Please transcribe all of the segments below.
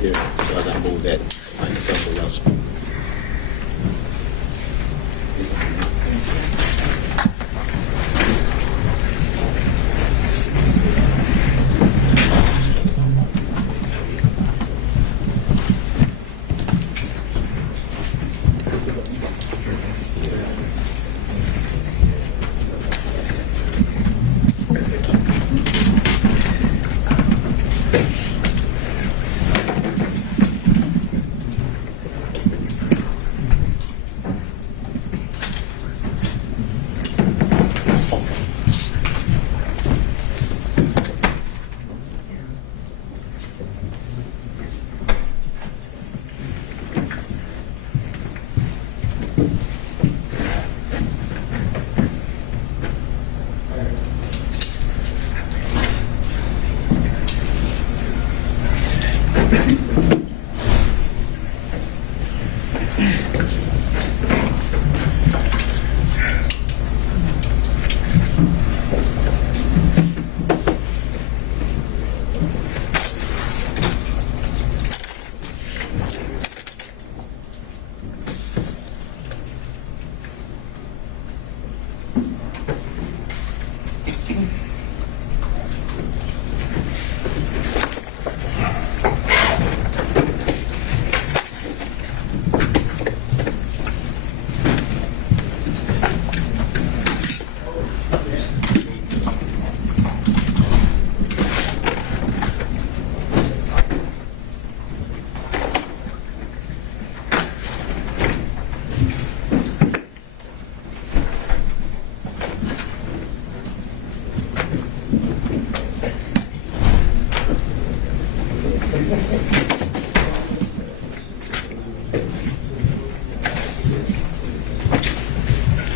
here, so I gotta move that like something else.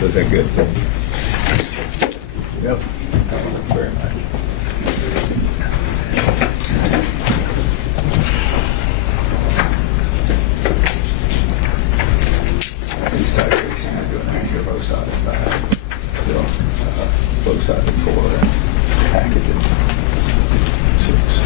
Was that good? Yep. Thank you very much. These guys racing are doing their both sides of that. Both sides of 4 and packaging 6.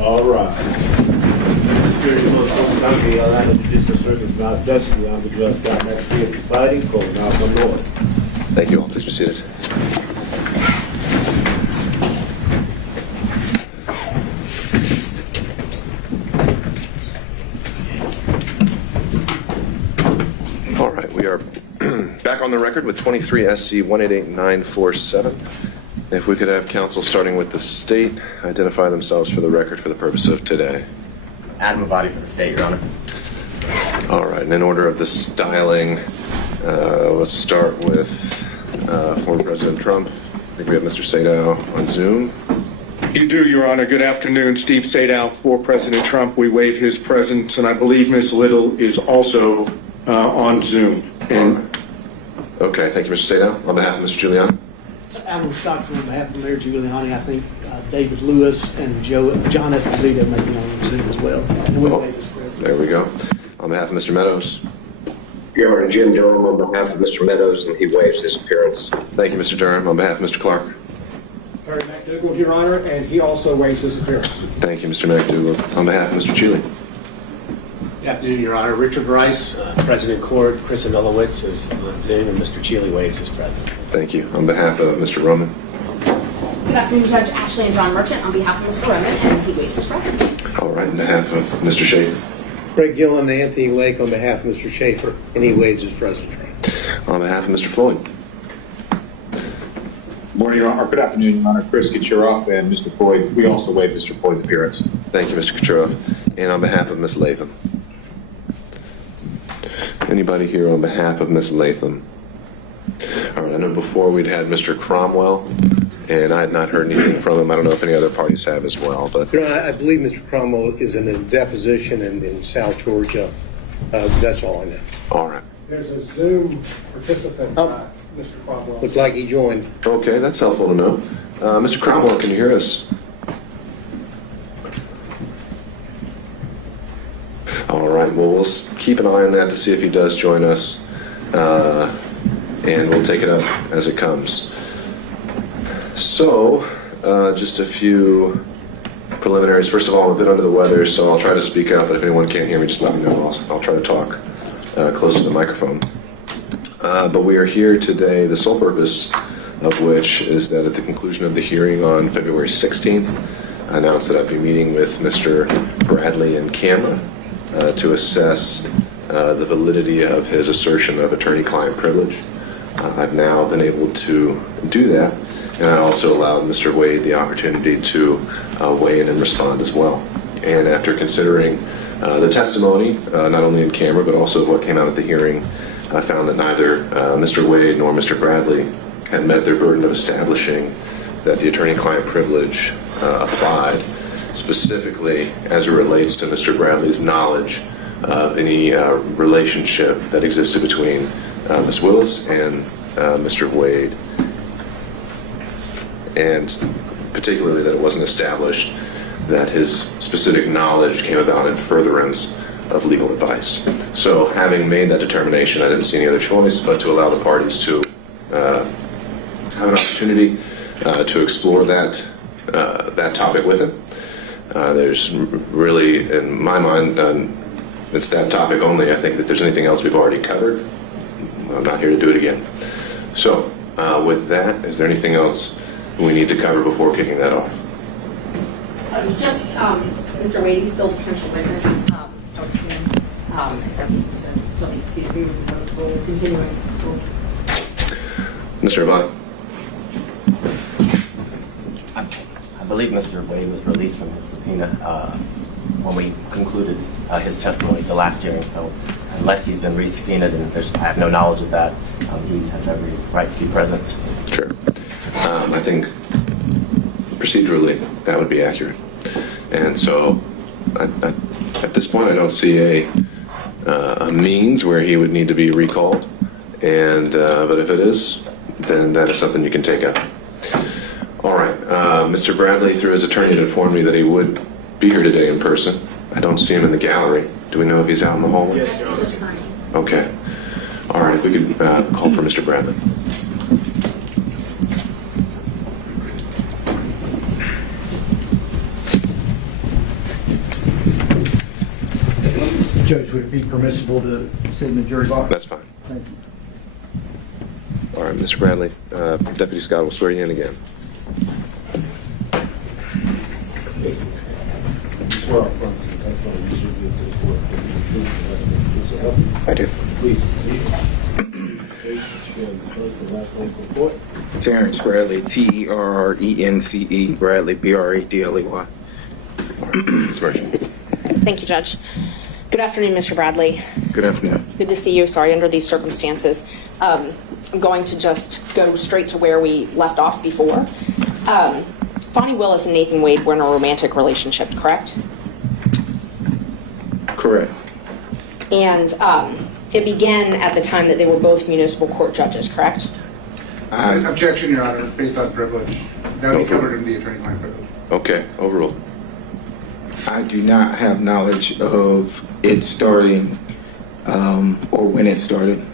All right. Fulton County, Atlanta Judicial Circuit now session. The Honorable Judge Scott McPhee presiding. Court now come to order. Thank you all. Please be seated. All right, we are back on the record with 23 SC 188947. If we could have counsel starting with the state identify themselves for the record for the purpose of today. Adam Avati for the state, Your Honor. All right, and in order of the styling, let's start with former President Trump. I think we have Mr. Sadow on Zoom. You do, Your Honor. Good afternoon. Steve Sadow for President Trump. We waive his presence, and I believe Ms. Little is also on Zoom. And Okay, thank you, Mr. Sadow. On behalf of Mr. Giuliani. Admiral Stockton on behalf of Mayor Giuliani, I think David Lewis and John Esposito may be on the Zoom as well. And we'll waive his presence. There we go. On behalf of Mr. Meadows. Your Honor, Jim Durham on behalf of Mr. Meadows, and he waives his appearance. Thank you, Mr. Durham. On behalf of Mr. Clark. Harry McDougall, Your Honor, and he also waives his appearance. Thank you, Mr. McDougall. On behalf of Mr. Chile. Good afternoon, Your Honor. Richard Rice, President Court, Chris Anulowitz is on Zoom, and Mr. Chile waives his presence. Thank you. On behalf of Mr. Roman. Good afternoon, Judge Ashley and John Merchant, on behalf of Mr. Roman, and he waives his presence. All right, on behalf of Mr. Schaefer. Greg Gillen and Anthony Lake on behalf of Mr. Schaefer, and he waives his presence. On behalf of Mr. Floyd. Morning, Your Honor. Good afternoon, Your Honor. Chris Kucherov and Mr. Floyd. We also waive Mr. Floyd's appearance. Thank you, Mr. Kucherov. And on behalf of Ms. Latham. Anybody here on behalf of Ms. Latham? All right, I know before we'd had Mr. Cromwell, and I had not heard anything from him. I don't know if any other parties have as well, but... You know, I believe Mr. Cromwell is in a deposition in South Georgia. That's all I know. All right. There's a Zoom participant, Mr. Cromwell. Looked like he joined. Okay, that's helpful to know. Mr. Cromwell, can you hear us? All right, well, we'll keep an eye on that to see if he does join us, and we'll take it up as it comes. So, just a few preliminaries. First of all, I'm a bit under the weather, so I'll try to speak up, but if anyone can't hear me, just let me know. I'll try to talk close to the microphone. But we are here today, the sole purpose of which is that at the conclusion of the hearing on February 16th, I announced that I'd be meeting with Mr. Bradley in camera to assess the validity of his assertion of attorney-client privilege. I've now been able to do that, and I also allowed Mr. Wade the opportunity to weigh in and respond as well. And after considering the testimony, not only in camera, but also of what came out at the hearing, I found that neither Mr. Wade nor Mr. Bradley had met their burden of establishing that the attorney-client privilege applied, specifically as it relates to Mr. Bradley's knowledge of any relationship that existed between Ms. Willis and Mr. Wade, and particularly that it wasn't established that his specific knowledge came about in furtherance of legal advice. So having made that determination, I didn't see any other choice but to allow the parties to have an opportunity to explore that topic with him. There's really, in my mind, it's that topic only. I think that if there's anything else we've already covered, I'm not here to do it again. So with that, is there anything else we need to cover before kicking that off? Just Mr. Wade, he's still a potential witness. So he still needs to be continuing. Mr. Avani. I believe Mr. Wade was released from his subpoena when we concluded his testimony at the last hearing. So unless he's been re-subpoenaed, and I have no knowledge of that, he has every right to be present. Sure. I think procedurally that would be accurate. And so at this point I don't see a means where he would need to be recalled. And but if it is, then that is something you can take up. All right. Mr. Bradley, through his attorney, had informed me that he would be here today in person. I don't see him in the gallery. Do we know if he's out in the hallway? Yes, Your Honor. Okay. All right. If we could call for Mr. Bradley. Judge, would it be permissible to sit in the jury box? That's fine. Thank you. All right, Mr. Bradley. Deputy Scott will swear you in again. I do. Please proceed. First and last name for the court. Terrence Bradley, Terrence, Bradley, Bradley. Ms. Merchant. Thank you, Judge. Good afternoon, Mr. Bradley. Good afternoon. Good to see you. Sorry, under these circumstances. I'm going to just go straight to where we left off before. Fani Willis and Nathan Wade were in a romantic relationship, correct? Correct. And it began at the time that they were both municipal court judges, correct? Objection, Your Honor, based on privilege. That would be covered in the attorney-client privilege. Okay, overruled. I do not have knowledge of it starting or when it started.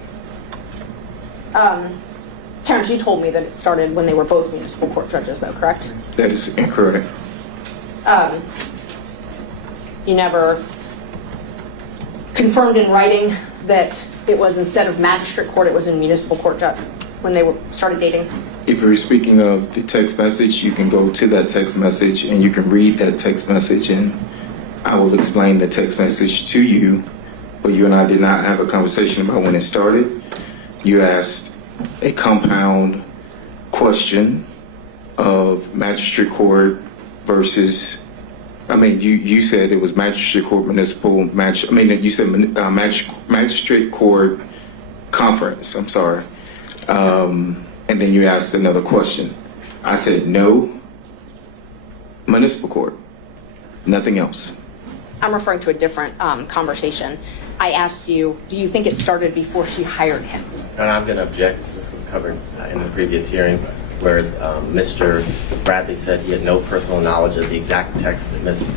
Terrence, you told me that it started when they were both municipal court judges, though, correct? That is incorrect. You never confirmed in writing that it was, instead of magistrate court, it was in municipal court judge when they started dating? If you're speaking of the text message, you can go to that text message and you can read that text message, and I will explain the text message to you. But you and I did not have a conversation about when it started. You asked a compound question of magistrate court versus, you said it was magistrate court municipal you said magistrate court conference, I'm sorry. And then you asked another question. I said no, municipal court, nothing else. I'm referring to a different conversation. I asked you, do you think it started before she hired him? And I'm going to object. This was covered in the previous hearing where Mr. Bradley said he had no personal knowledge of the exact text that Ms.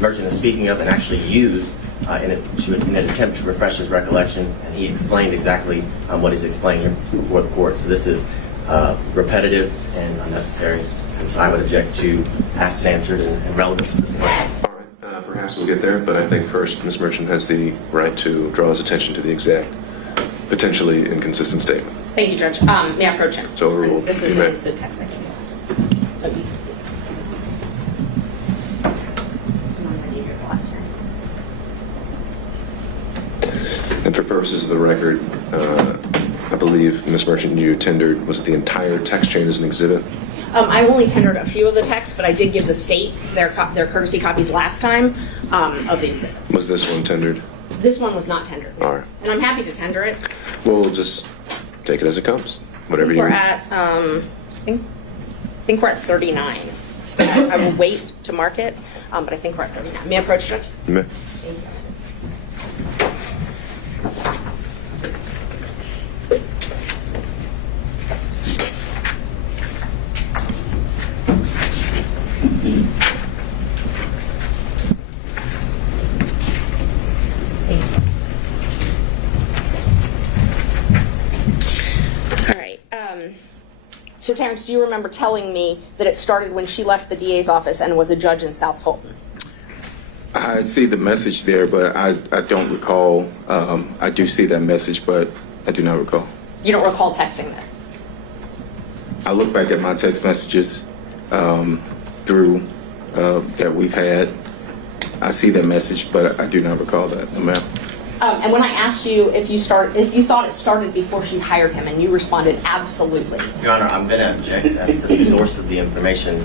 Merchant is speaking of and actually used in an attempt to refresh his recollection. And he explained exactly what he's explaining here before the court. So this is repetitive and unnecessary. And so I would object to asked and answered and relevance at this point. Perhaps we'll get there, but I think first Ms. Merchant has the right to draw his attention to the exact, potentially inconsistent statement. Thank you, Judge. May I approach him? So overruled. And this is You may. the text I gave you. So you can see. So I'm going to need your last hearing. And for purposes of the record, I believe Ms. Merchant, you tendered, was it the entire text chain as an exhibit? I only tendered a few of the texts, but I did give the state their courtesy copies last time of the exhibits. Was this one tendered? This one was not tendered. All right. And I'm happy to tender it. We'll just take it as it comes. Whatever you We're need. at, I think we're at 39. I will wait to mark it, but I think we're at 39. May I approach, Judge? You may. Thank you. So, Terrence, do you remember telling me that it started when she left the DA's office and was a judge in South Fulton? I see the message there, but I don't recall. I do see that message, but I do not recall. You don't recall texting this? I look back at my text messages through that we've had. I see that message, but I do not recall that. No, ma'am. And when I asked you if you thought it started before she hired him, and you responded absolutely. Your Honor, I'm going to object as to the source of the information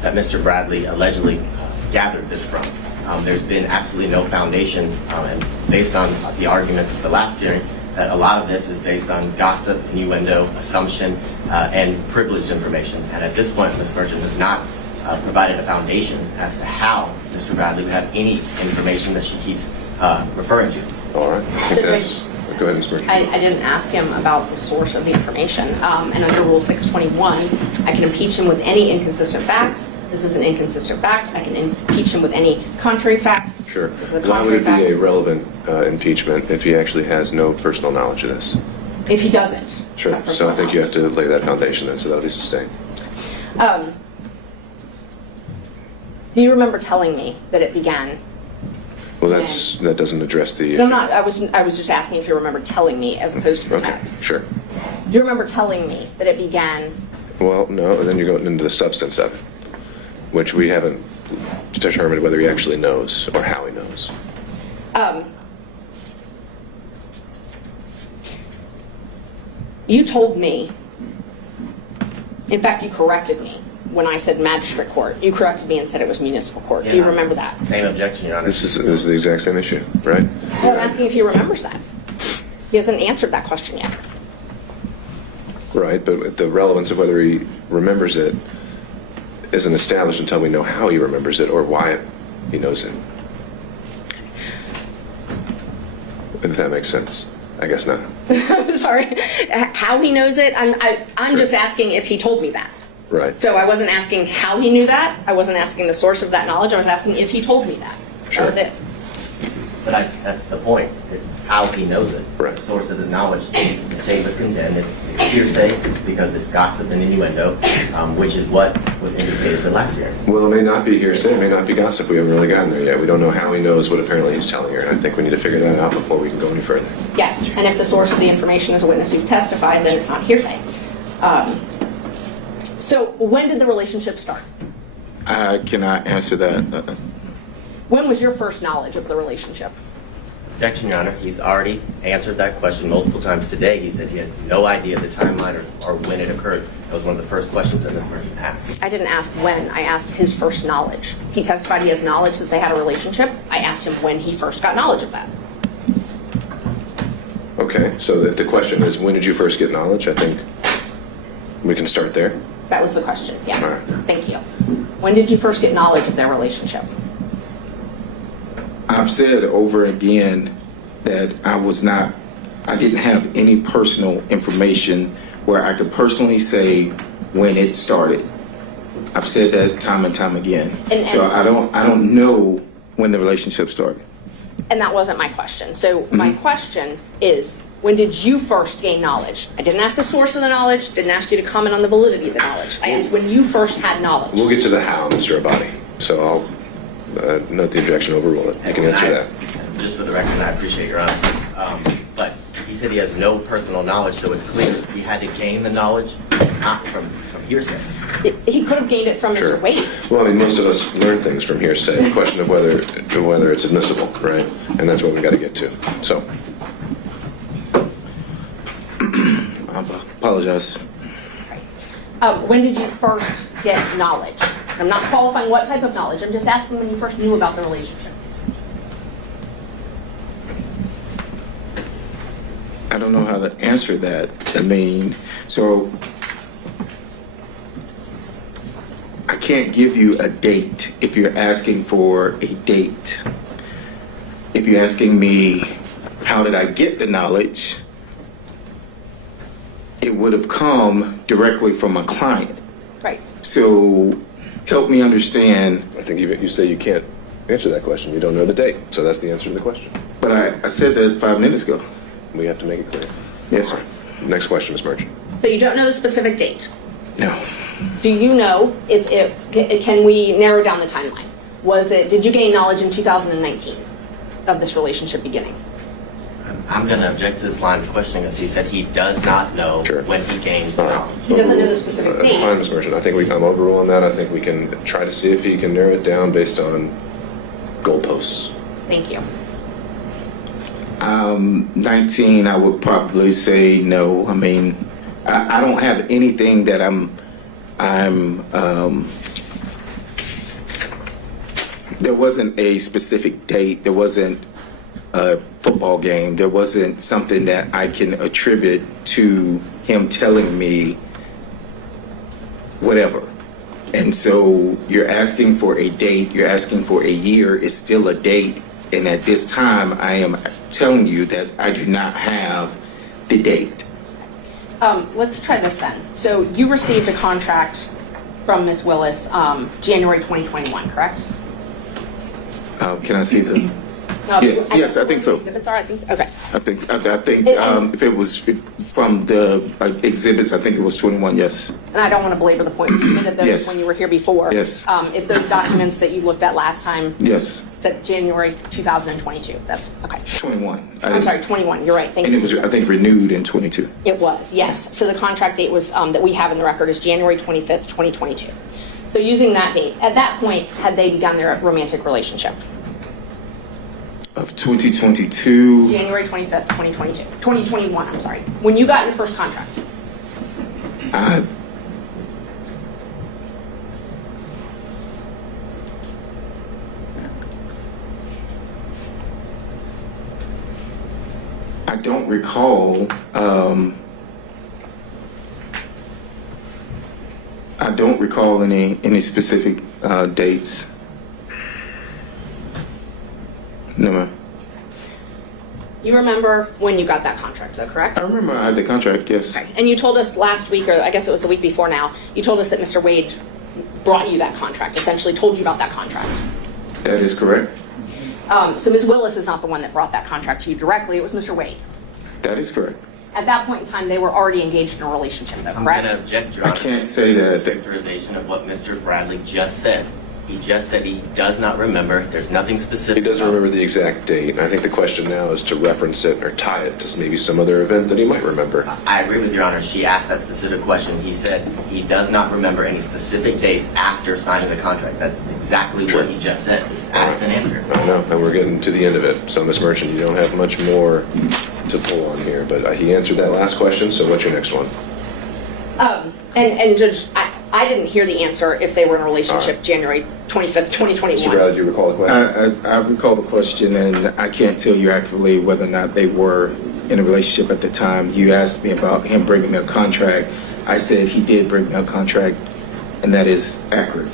that Mr. Bradley allegedly gathered this from. There's been absolutely no foundation, and based on the arguments of the last hearing, that a lot of this is based on gossip, innuendo, assumption, and privileged information. And at this point, Ms. Merchant has not provided a foundation as to how Mr. Bradley would have any information that she keeps referring to. All right. I think that's... Go ahead, Ms. Merchant. I didn't ask him about the source of the information. And under Rule 621, I can impeach him with any inconsistent facts. This is an inconsistent fact. I can impeach him with any contrary facts. Sure. This is a Why would contrary it fact. be a relevant impeachment if he actually has no personal knowledge of this? If he doesn't. Sure. So I think you have to lay that foundation then, so that'll be sustained. Do you remember telling me that it began? Well, that doesn't address the... No, not. I was just asking if you remember telling me as opposed to the text. Sure. Do you remember telling me that it began? Well, no, and then you're going into the substance of it, which we haven't determined whether he actually knows or how he knows. You told me, in fact, you corrected me when I said magistrate court. You corrected me and said it was municipal court. Do you remember that? Same objection, Your Honor. This is the exact same issue, right? Well, I'm asking if he remembers that. He hasn't answered that question yet. Right, but the relevance of whether he remembers it isn't established until we know how he remembers it or why he knows it. If that makes sense. I guess not. I'm sorry. How he knows it, I'm just asking if he told me that. Right. So I wasn't asking how he knew that. I wasn't asking the source of that knowledge. I was asking if he told me that. Sure. That was it. But that's the point. It's how he knows it. Right. The source of his knowledge. The state would contend is hearsay because it's gossip and innuendo, which is what was indicated the last hearing. Well, it may not be hearsay, it may not be gossip. We haven't really gotten there yet. We don't know how he knows what apparently he's telling her, and I think we need to figure that out before we can go any further. Yes, and if the source of the information is a witness who've testified, then it's not hearsay. So when did the relationship start? I cannot answer that. When was your first knowledge of the relationship? Objection, Your Honor. He's already answered that question multiple times today. He said he has no idea the timeline or when it occurred. That was one of the first questions that Ms. Merchant asked. I didn't ask when. I asked his first knowledge. He testified he has knowledge that they had a relationship. I asked him when he first got knowledge of that. Okay, so if the question is, when did you first get knowledge? I think we can start there. That was the question. Yes. All right. Thank you. When did you first get knowledge of their relationship? I've said over again that I didn't have any personal information where I could personally say when it started. I've said that time and time again. So I don't know when the relationship started. And that wasn't my question. So my question is, when did you first gain knowledge? I didn't ask the source of the knowledge, didn't ask you to comment on the validity of the knowledge. I asked when you first had knowledge. We'll get to the how, Mr. Abadi. So I'll note the objection, overrule it. You can answer that. Just for the record, and I appreciate your honesty, but he said he has no personal knowledge, so it's clear he had to gain the knowledge, not from hearsay. He could have gained it from Sure. Mr. Wade. Well, I mean, most of us learn things from hearsay. The question of whether it's admissible, right? And that's what we've got to get to. So, I apologize. When did you first get knowledge? I'm not qualifying what type of knowledge. I'm just asking when you first knew about the relationship. I don't know how to answer that. I mean, so I can't give you a date if you're asking for a date. If you're asking me, how did I get the knowledge? It would have come directly from my client. Right. So help me understand. I think you say you can't answer that question. You don't know the date. So that's the answer to the question. But I said that 5 minutes ago. We have to make it clear. Yes, sir. Next question, Ms. Merchant. So you don't know the specific date? No. Do you know can we narrow down the timeline? Did you gain knowledge in 2019 of this relationship beginning? I'm going to object to this line of questioning as he said he does not know when he gained knowledge. He doesn't know the specific That's date. fine, Ms. Merchant. I think I'm overruling that. I think we can try to see if he can narrow it down based on goalposts. Thank you. 19, I would probably say no. I mean, I don't have anything that there wasn't a specific date. There wasn't a football game. There wasn't something that I can attribute to him telling me whatever. And so you're asking for a date, you're asking for a year, it's still a date. And at this time, I am telling you that I do not have the date. Let's try this then. So you received a contract from Ms. Willis January 2021, correct? Can I see the? Yes, I think so. Exhibits are, I think, okay. I think if it was from the exhibits, I think it was 21, yes. And I don't want to belabor the point, but you did those Yes. when you were here before. Yes. If those documents that you looked at last time Yes, said January 2022, that's, okay. 21. I'm sorry, 21, you're right, thank And you. it was, I think, renewed in 22. It was, yes. So the contract date was, that we have in the record is January 25th, 2022. So using that date, at that point, had they begun their romantic relationship? Of 2022. January 25th, 2022. 2021, I'm sorry. When you got your first contract. I don't recall. I don't recall any specific dates. No, ma'am. You remember when you got that contract, though, correct? I remember I had the contract, yes. Okay. And you told us last week, or I guess it was the week before now, you told us that Mr. Wade brought you that contract, essentially told you about that contract. That is correct. So Ms. Willis is not the one that brought that contract to you directly, it was Mr. Wade. That is correct. At that point in time, they were already engaged in a relationship, though, I'm correct? going to object, Your I Honor. can't say that. Characterization of what Mr. Bradley just said. He just said he does not remember. There's nothing specific. He doesn't remember the exact date. I think the question now is to reference it or tie it to maybe some other event that he might remember. I agree with Your Honor. She asked that specific question. He said he does not remember any specific dates after signing the contract. That's exactly what he just said. This is asked and answered. I know, and we're getting to the end of it. So, Ms. Merchant, you don't have much more to pull on here, but he answered that last question, so what's your next one? And Judge, I didn't hear the answer if they were in a relationship January 25th, 2021. Mr. Bradley, do you recall the question? I recall the question, and I can't tell you accurately whether or not they were in a relationship at the time. You asked me about him bringing me a contract. I said he did bring me a contract, and that is accurate.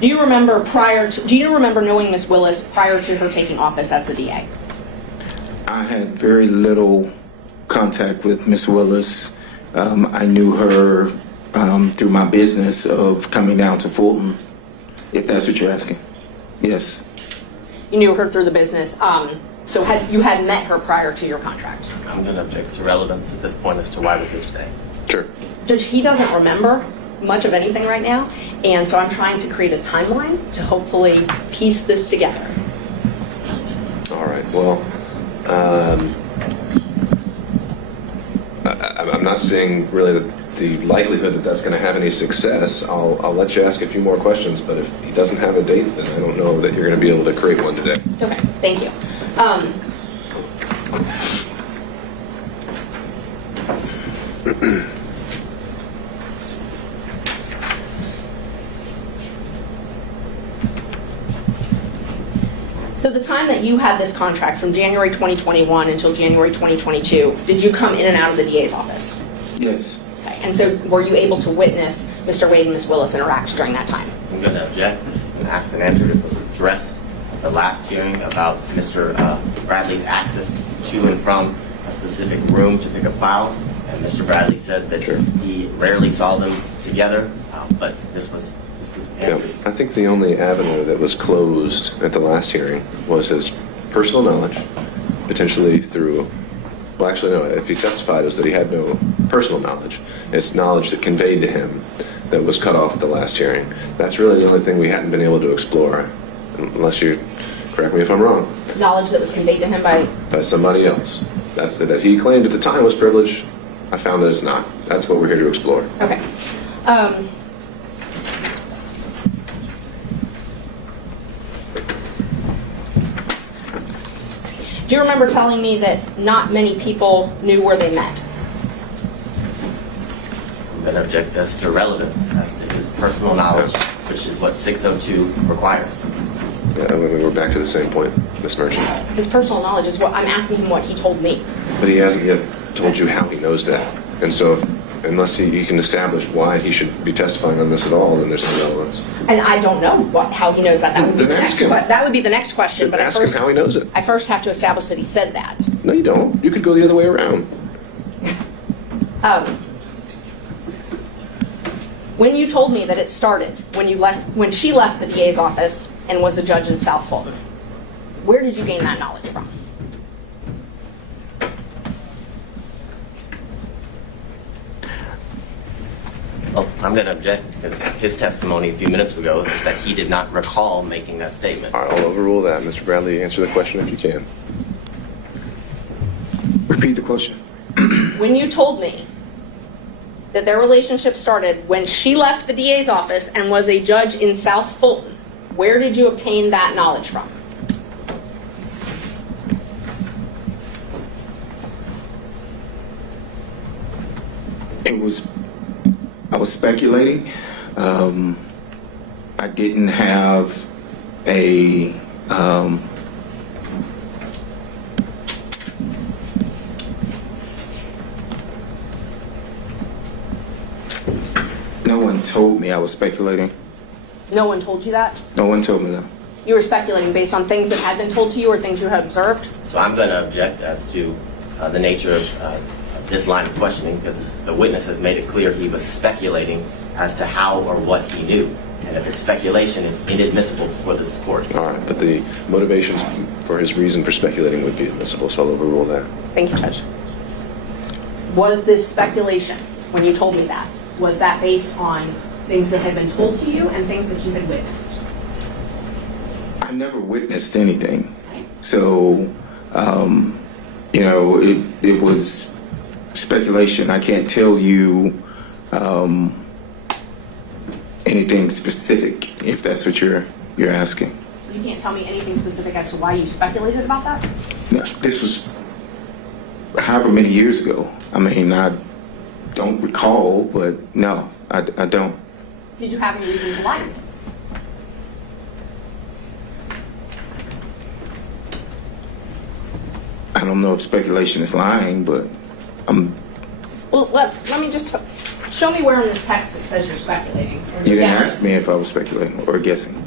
Do you remember knowing Ms. Willis prior to her taking office as the DA? I had very little contact with Ms. Willis. I knew her through my business of coming down to Fulton, if that's what you're asking. Yes. You knew her through the business. So you had met her prior to your contract? I'm going to object to relevance at this point as to why we're here today. Sure. Judge, he doesn't remember much of anything right now, and so I'm trying to create a timeline to hopefully piece this together. All right, well, I'm not seeing really the likelihood that that's going to have any success. I'll let you ask a few more questions, but if he doesn't have a date, then I don't know that you're going to be able to create one today. Okay, thank you. So the time that you had this contract from January 2021 until January 2022, did you come in and out of the DA's office? Yes. Okay, and so were you able to witness Mr. Wade and Ms. Willis interact during that time? I'm going to object. This has been asked and answered. It was addressed at the last hearing about Mr. Bradley's access to and from a specific room to pick up files. And Mr. Bradley said that he rarely saw them together, but this was answered. I think the only avenue that was closed at the last hearing was his personal knowledge, potentially through, well, actually, no, if he testified, it was that he had no personal knowledge. It's knowledge that conveyed to him that was cut off at the last hearing. That's really the only thing we hadn't been able to explore, unless you correct me if I'm wrong. Knowledge that was conveyed to him by somebody else. That's that he claimed at the time was privilege. I found that it's not. That's what we're here to explore. Okay. Do you remember telling me that not many people knew where they met? I'm going to object as to relevance, as to his personal knowledge, which is what 602 requires. Yeah, we're back to the same point, Ms. Merchant. His personal knowledge is what I'm asking him what he told me. But he hasn't yet told you how he knows that. And so, unless he can establish why he should be testifying on this at all, then there's no relevance. And I don't know how he knows that. That would be the next question. But ask him how he knows it. I first have to establish that he said that. No, you don't. You could go the other way around. When you told me that it started when she left the DA's office and was a judge in South Fulton, where did you gain that knowledge from? Well, I'm going to object because his testimony a few minutes ago is that he did not recall making that statement. All right, I'll overrule that. Mr. Bradley, answer the question if you can. Repeat the question. When you told me that their relationship started when she left the DA's office and was a judge in South Fulton, where did you obtain that knowledge from? I was speculating. I didn't have a no one told me I was speculating. No one told you that? No one told me that. You were speculating based on things that had been told to you or things you had observed? So I'm going to object as to the nature of this line of questioning because the witness has made it clear he was speculating as to how or what he knew. And if it's speculation, it's inadmissible before this court. All right, but the motivations for his reason for speculating would be admissible, so I'll overrule that. Thank you, Judge. Was this speculation, when you told me that, was that based on things that had been told to you and things that you had witnessed? I never witnessed anything. So, you know, it was speculation. I can't tell you anything specific, if that's what you're asking. You can't tell me anything specific as to why you speculated about that? No, this was however many years ago. I mean, I don't recall, but no, I don't. Did you have any reason to lie? I don't know if speculation is lying, but Well, let me just show me where in this text it says you're speculating. Or you didn't guessing. ask me if I was speculating or guessing.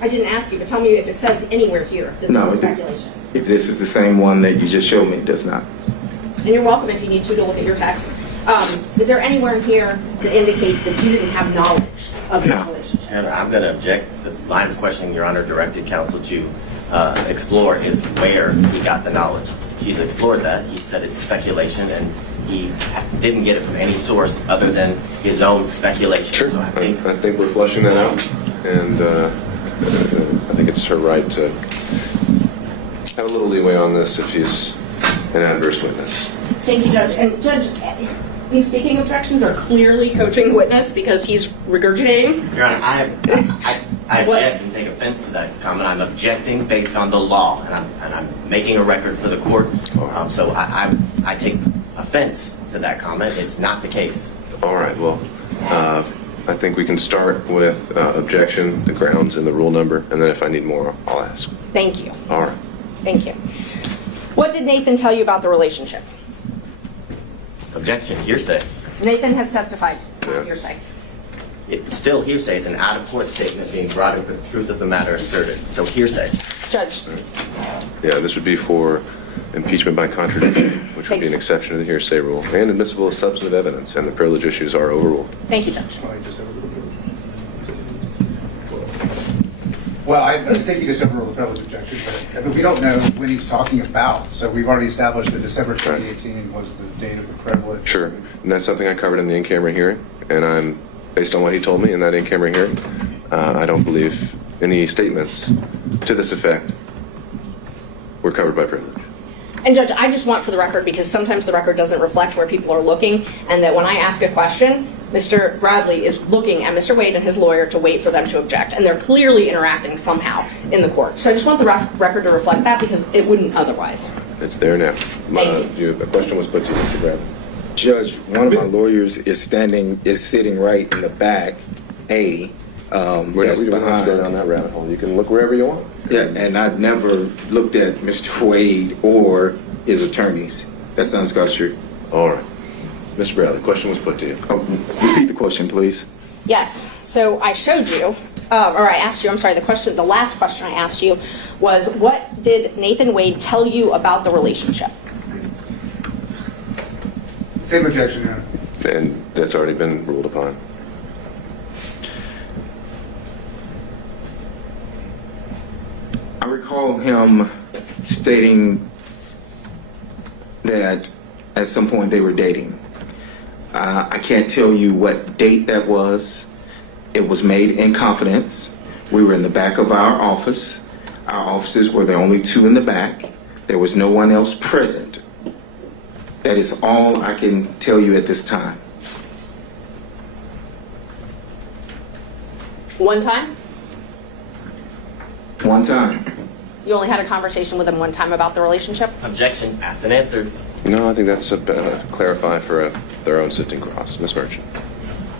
I didn't ask you, but tell me if it says anywhere here that No, this is it didn't. speculation. If this is the same one that you just showed me, it does not. And you're welcome if you need to look at your text. Is there anywhere in here that indicates that you didn't have knowledge of this relationship? And I'm going to object. The line of questioning Your Honor directed counsel to explore is where he got the knowledge. He's explored that. He said it's speculation, and he didn't get it from any source other than his own speculation. Sure, So I think we're flushing that out, and I think it's her right to have a little leeway on this if he's an adverse witness. Thank you, Judge. And Judge, these speaking objections are clearly coaching the witness because he's regurgitating. Your Honor, I object and take offense to that comment. I'm objecting based on the law, and I'm making a record for the court. So I take offense to that comment. It's not the case. All right, well, I think we can start with objection, the grounds, and the rule number, and then if I need more, I'll ask. Thank you. All right. Thank you. What did Nathan tell you about the relationship? Objection, hearsay. Nathan has testified. It's not Yeah. hearsay. It's still hearsay. It's an out-of-court statement being brought in, the truth of the matter asserted. So hearsay. Judge. Yeah, this would be for impeachment by contradiction, which would be an exception to the hearsay rule, and admissible as substantive evidence, and the privilege issues are overruled. Thank you, Judge. Well, I think you just overruled the privilege objection, but we don't know when he's talking about. So we've already established that December 2018 was the date of the privilege. Sure, and that's something I covered in the in-camera hearing, and based on what he told me in that in-camera hearing, I don't believe any statements to this effect were covered by privilege. And Judge, I just want for the record, because sometimes the record doesn't reflect where people are looking, and that when I ask a question, Mr. Bradley is looking at Mr. Wade and his lawyer to wait for them to object, and they're clearly interacting somehow in the court. So I just want the record to reflect that because it wouldn't otherwise. It's there now. Thank you. A question was put to you, Mr. Bradley. Judge, one of my lawyers is sitting right in the back. We That's don't have to behind. go down that rabbit hole. You can look wherever you want. Yeah, and I've never looked at Mr. Wade or his attorneys. That sounds God's truth. All right. Mr. Bradley, question was put to you. Repeat the question, please. Yes. So I showed you, or I asked you, I'm sorry, the last question I asked you was, what did Nathan Wade tell you about the relationship? Same objection, Your Honor. And that's already been ruled upon. I recall him stating that at some point they were dating. I can't tell you what date that was. It was made in confidence. We were in the back of our office. Our offices were the only two in the back. There was no one else present. That is all I can tell you at this time. One time? One time. You only had a conversation with him one time about the relationship? Objection, asked and answered. No, I think that's clarify for their own sitting cross. Ms. Merchant.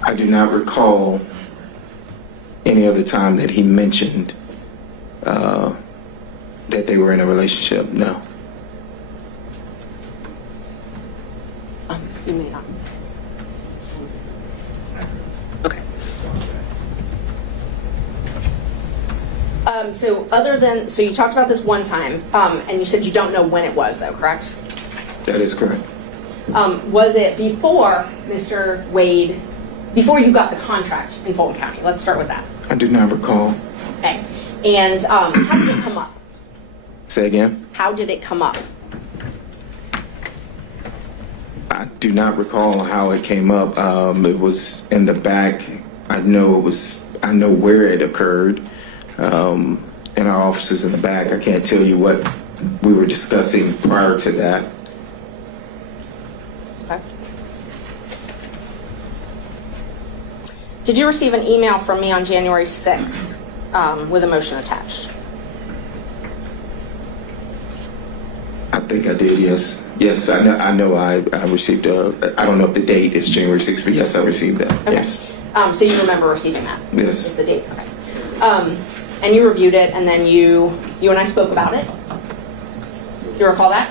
I do not recall any other time that he mentioned that they were in a relationship. No. You may not. Okay. So you talked about this one time, and you said you don't know when it was, though, correct? That is correct. Was it before Mr. Wade, before you got the contract in Fulton County? Let's start with that. I do not recall. Okay. And how did it come up? Say again? How did it come up? I do not recall how it came up. It was in the back. I know where it occurred. In our offices in the back. I can't tell you what we were discussing prior to that. Okay. Did you receive an email from me on January 6th with a motion attached? I think I did, yes. Yes, I know I received I don't know if the date is January 6th, but yes, I received that. Okay. Yes. So you remember receiving that? Yes. The date, okay. And you reviewed it, and then you and I spoke about it? You recall that?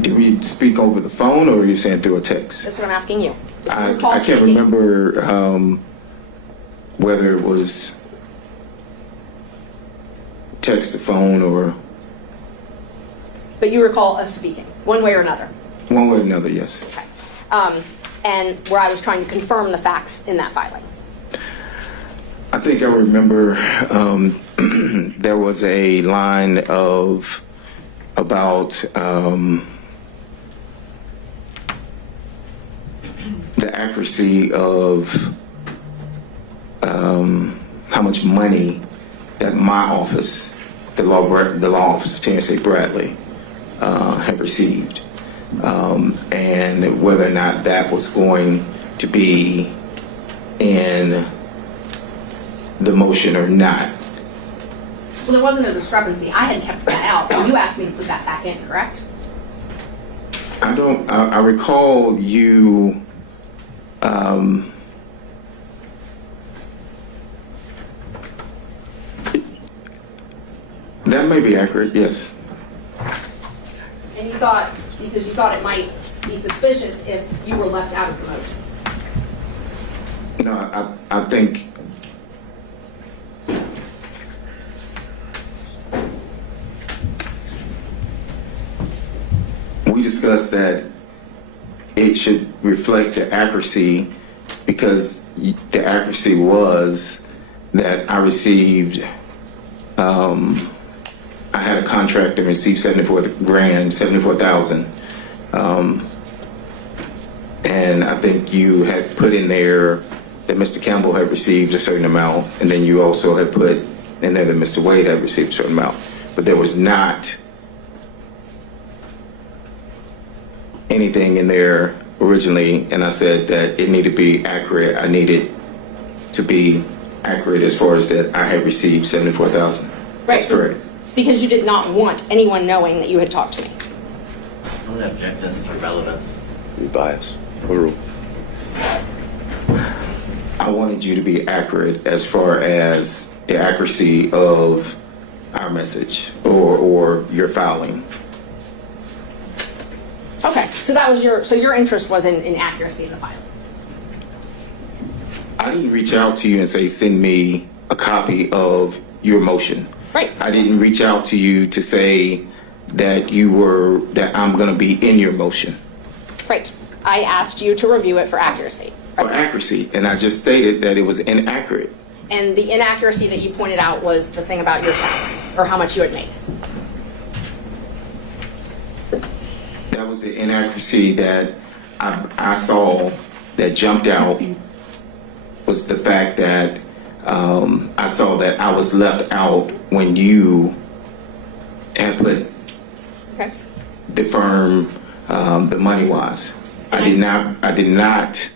Did we speak over the phone, or are you saying through a text? That's what I'm asking you. I can't remember whether it was text or phone or... But you recall us speaking, one way or another? One way or another, yes. Okay. And where I was trying to confirm the facts in that filing. I think I remember there was a line of about the accuracy of how much money that my office, the law office of Terrence Bradley, have received, and whether or not that was going to be in the motion or not. Well, there wasn't a discrepancy. I had kept that out, and you asked me to put that back in, correct? I recall you that may be accurate, yes. And you thought, because you thought it might be suspicious if you were left out of the motion. No, I think we discussed that it should reflect the accuracy, because the accuracy was that I received, I had a contract and received $74,000. And I think you had put in there that Mr. Campbell had received a certain amount, and then you also had put in there that Mr. Wade had received a certain amount. But there was not anything in there originally, and I said that it needed to be accurate. I needed to be accurate as far as that I had received $74,000. Right. That's correct. Because you did not want anyone knowing that you had talked to me. I'm going to object this for relevance. You bias. Overruled. I wanted you to be accurate as far as the accuracy of our message or your filing. Okay, so that was your interest was in accuracy of the filing. I didn't reach out to you and say, send me a copy of your motion. Right. I didn't reach out to you to say that I'm going to be in your motion. Right. I asked you to review it for accuracy. For accuracy, and I just stated that it was inaccurate. And the inaccuracy that you pointed out was the thing about your salary, or how much you had made. That was the inaccuracy that I saw that jumped out, was the fact that I saw that I was left out when you had put the firm, the money wise. I did not,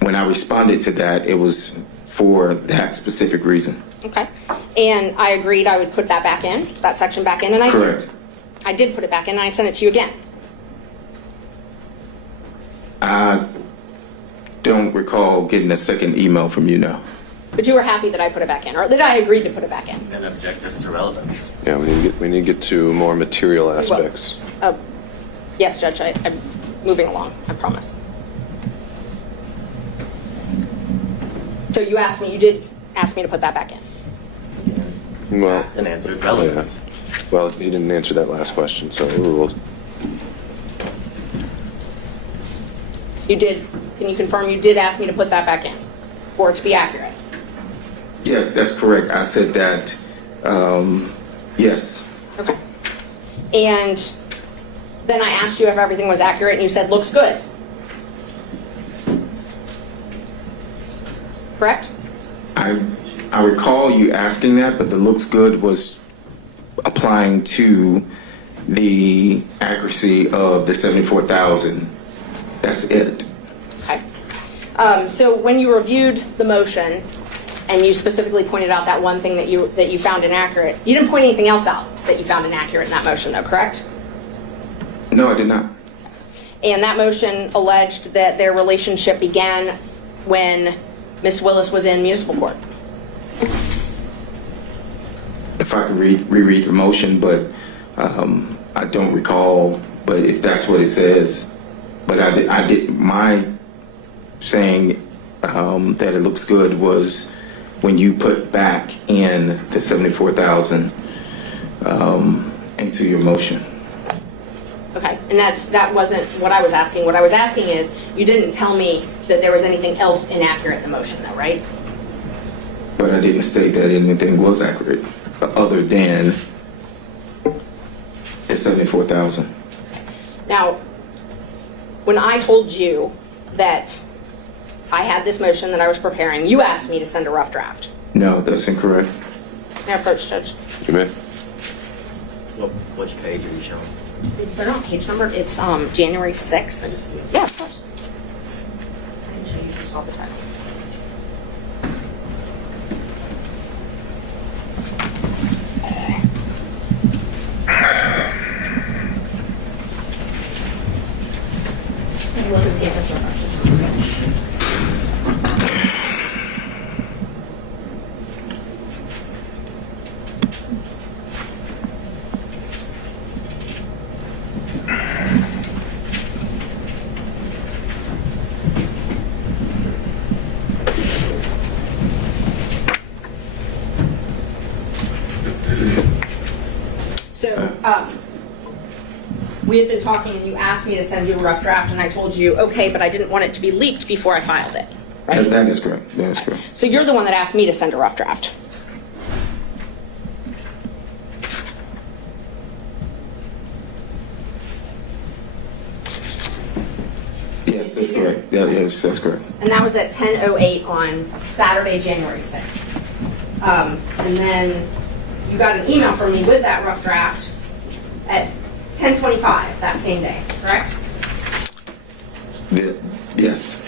when I responded to that, it was for that specific reason. Okay. And I agreed I would put that back in, that section back in, and I Correct. I did put it back in, and I sent it to you again. I don't recall getting a second email from you now. But you were happy that I put it back in, or that I agreed to put it back in. I'm going to object this to relevance. Yeah, we need to get to more material aspects. Yes, Judge, I'm moving along, I promise. So you did ask me to put that back in. Well, Asked and answered relevance. well, he didn't answer that last question, so overruled. You did, can you confirm you did ask me to put that back in for it to be accurate? Yes, that's correct. I said that, yes. Okay. And then I asked you if everything was accurate and you said looks good. Correct? I recall you asking that, but the looks good was applying to the accuracy of the 74,000. That's it. Okay. So when you reviewed the motion and you specifically pointed out that one thing that you found inaccurate, you didn't point anything else out that you found inaccurate in that motion, though, correct? No, I did not. And that motion alleged that their relationship began when Ms. Willis was in municipal court. If I could reread the motion, but I don't recall. But if that's what it says, but I did my saying that it looks good was when you put back in the 74,000 into your motion. Okay, and that wasn't what I was asking. What I was asking is, you didn't tell me that there was anything else inaccurate in the motion, though, right? But I didn't state that anything was accurate, other than the 74,000. Now, when I told you that I had this motion that I was preparing, you asked me to send a rough draft. No, that's incorrect. May I approach, Judge? You may. Which page are you showing? They're not page numbered. It's January 6th. Yeah, of course. I can show you just all the text. Take a look and see if this reflects. So, we had been talking and you asked me to send you a rough draft and I told you, okay, but I didn't want it to be leaked before I filed it. Right? That is correct. That is correct. So you're the one that asked me to send a rough draft. Yes, that's correct. Yeah, yes, that's correct. And that was at 10:08 on Saturday, January 6th. And then you got an email from me with that rough draft at 10:25 that same day, correct? Yes.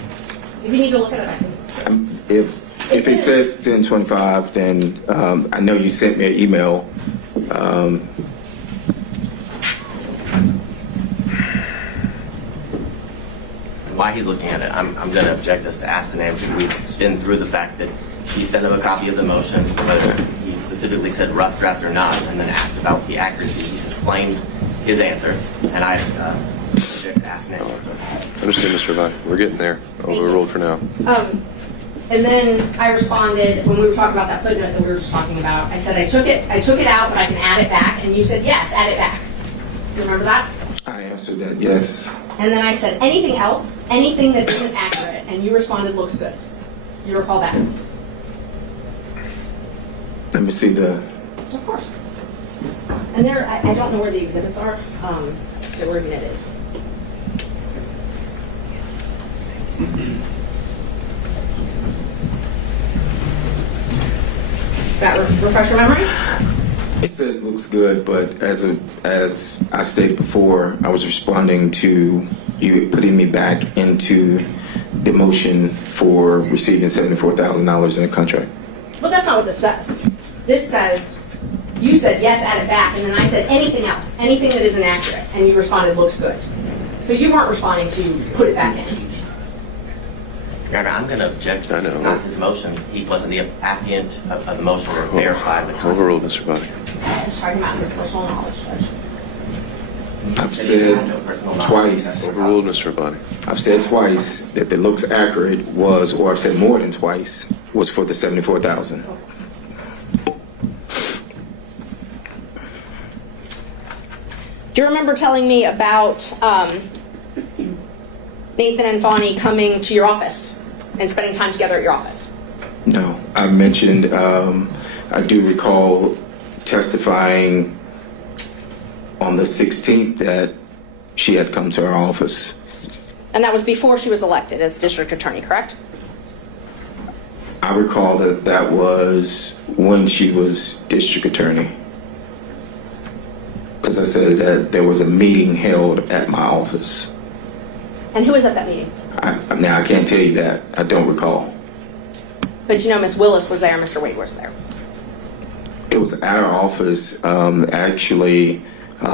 If you need to look at it, I can. If it says 10:25, then I know you sent me an email. While he's looking at it, I'm going to object us to ask and answer. We've been through the fact that he sent him a copy of the motion, whether he specifically said rough draft or not, and then asked about the accuracy. He's explained his answer, and I object to ask and answer. So. Understood, Mr. Vine. We're getting there. Overruled for now. And then I responded when we were talking about that footnote that we were just talking about. I said I took it out, but I can add it back. And you said yes, add it back. You remember that? I answered that yes. And then I said anything else, anything that isn't accurate, and you responded looks good. You recall that? Let me see the. Of course. And there, I don't know where the exhibits are that were admitted. That refresh your memory? It says looks good, but as I stated before, I was responding to you putting me back into the motion for receiving $74,000 in a contract. Well, that's not what this says. This says, you said yes, add it back, and then I said anything else, anything that isn't accurate, and you responded looks good. So you weren't responding to put it back in. Your Honor, I'm going to object. This is not his motion. He wasn't the affiant of the motion or verified the contract. Overruled, Mr. Vine. I'm just talking about his personal knowledge, Judge. I've Said he had said no personal knowledge. twice. Overruled, Mr. Rabbani. I've said twice that the looks accurate was, or I've said more than twice, was for the 74,000. Do you remember telling me about Nathan and Fani coming to your office and spending time together at your office? No, I mentioned, I do recall testifying on the 16th that she had come to our office. And that was before she was elected as district attorney, correct? I recall that that was when she was district attorney. Because I said that there was a meeting held at my office. And who was at that meeting? Now, I can't tell you that. I don't recall. But you know Miss Willis was there, Mr. Wade was there. It was at our office. Actually,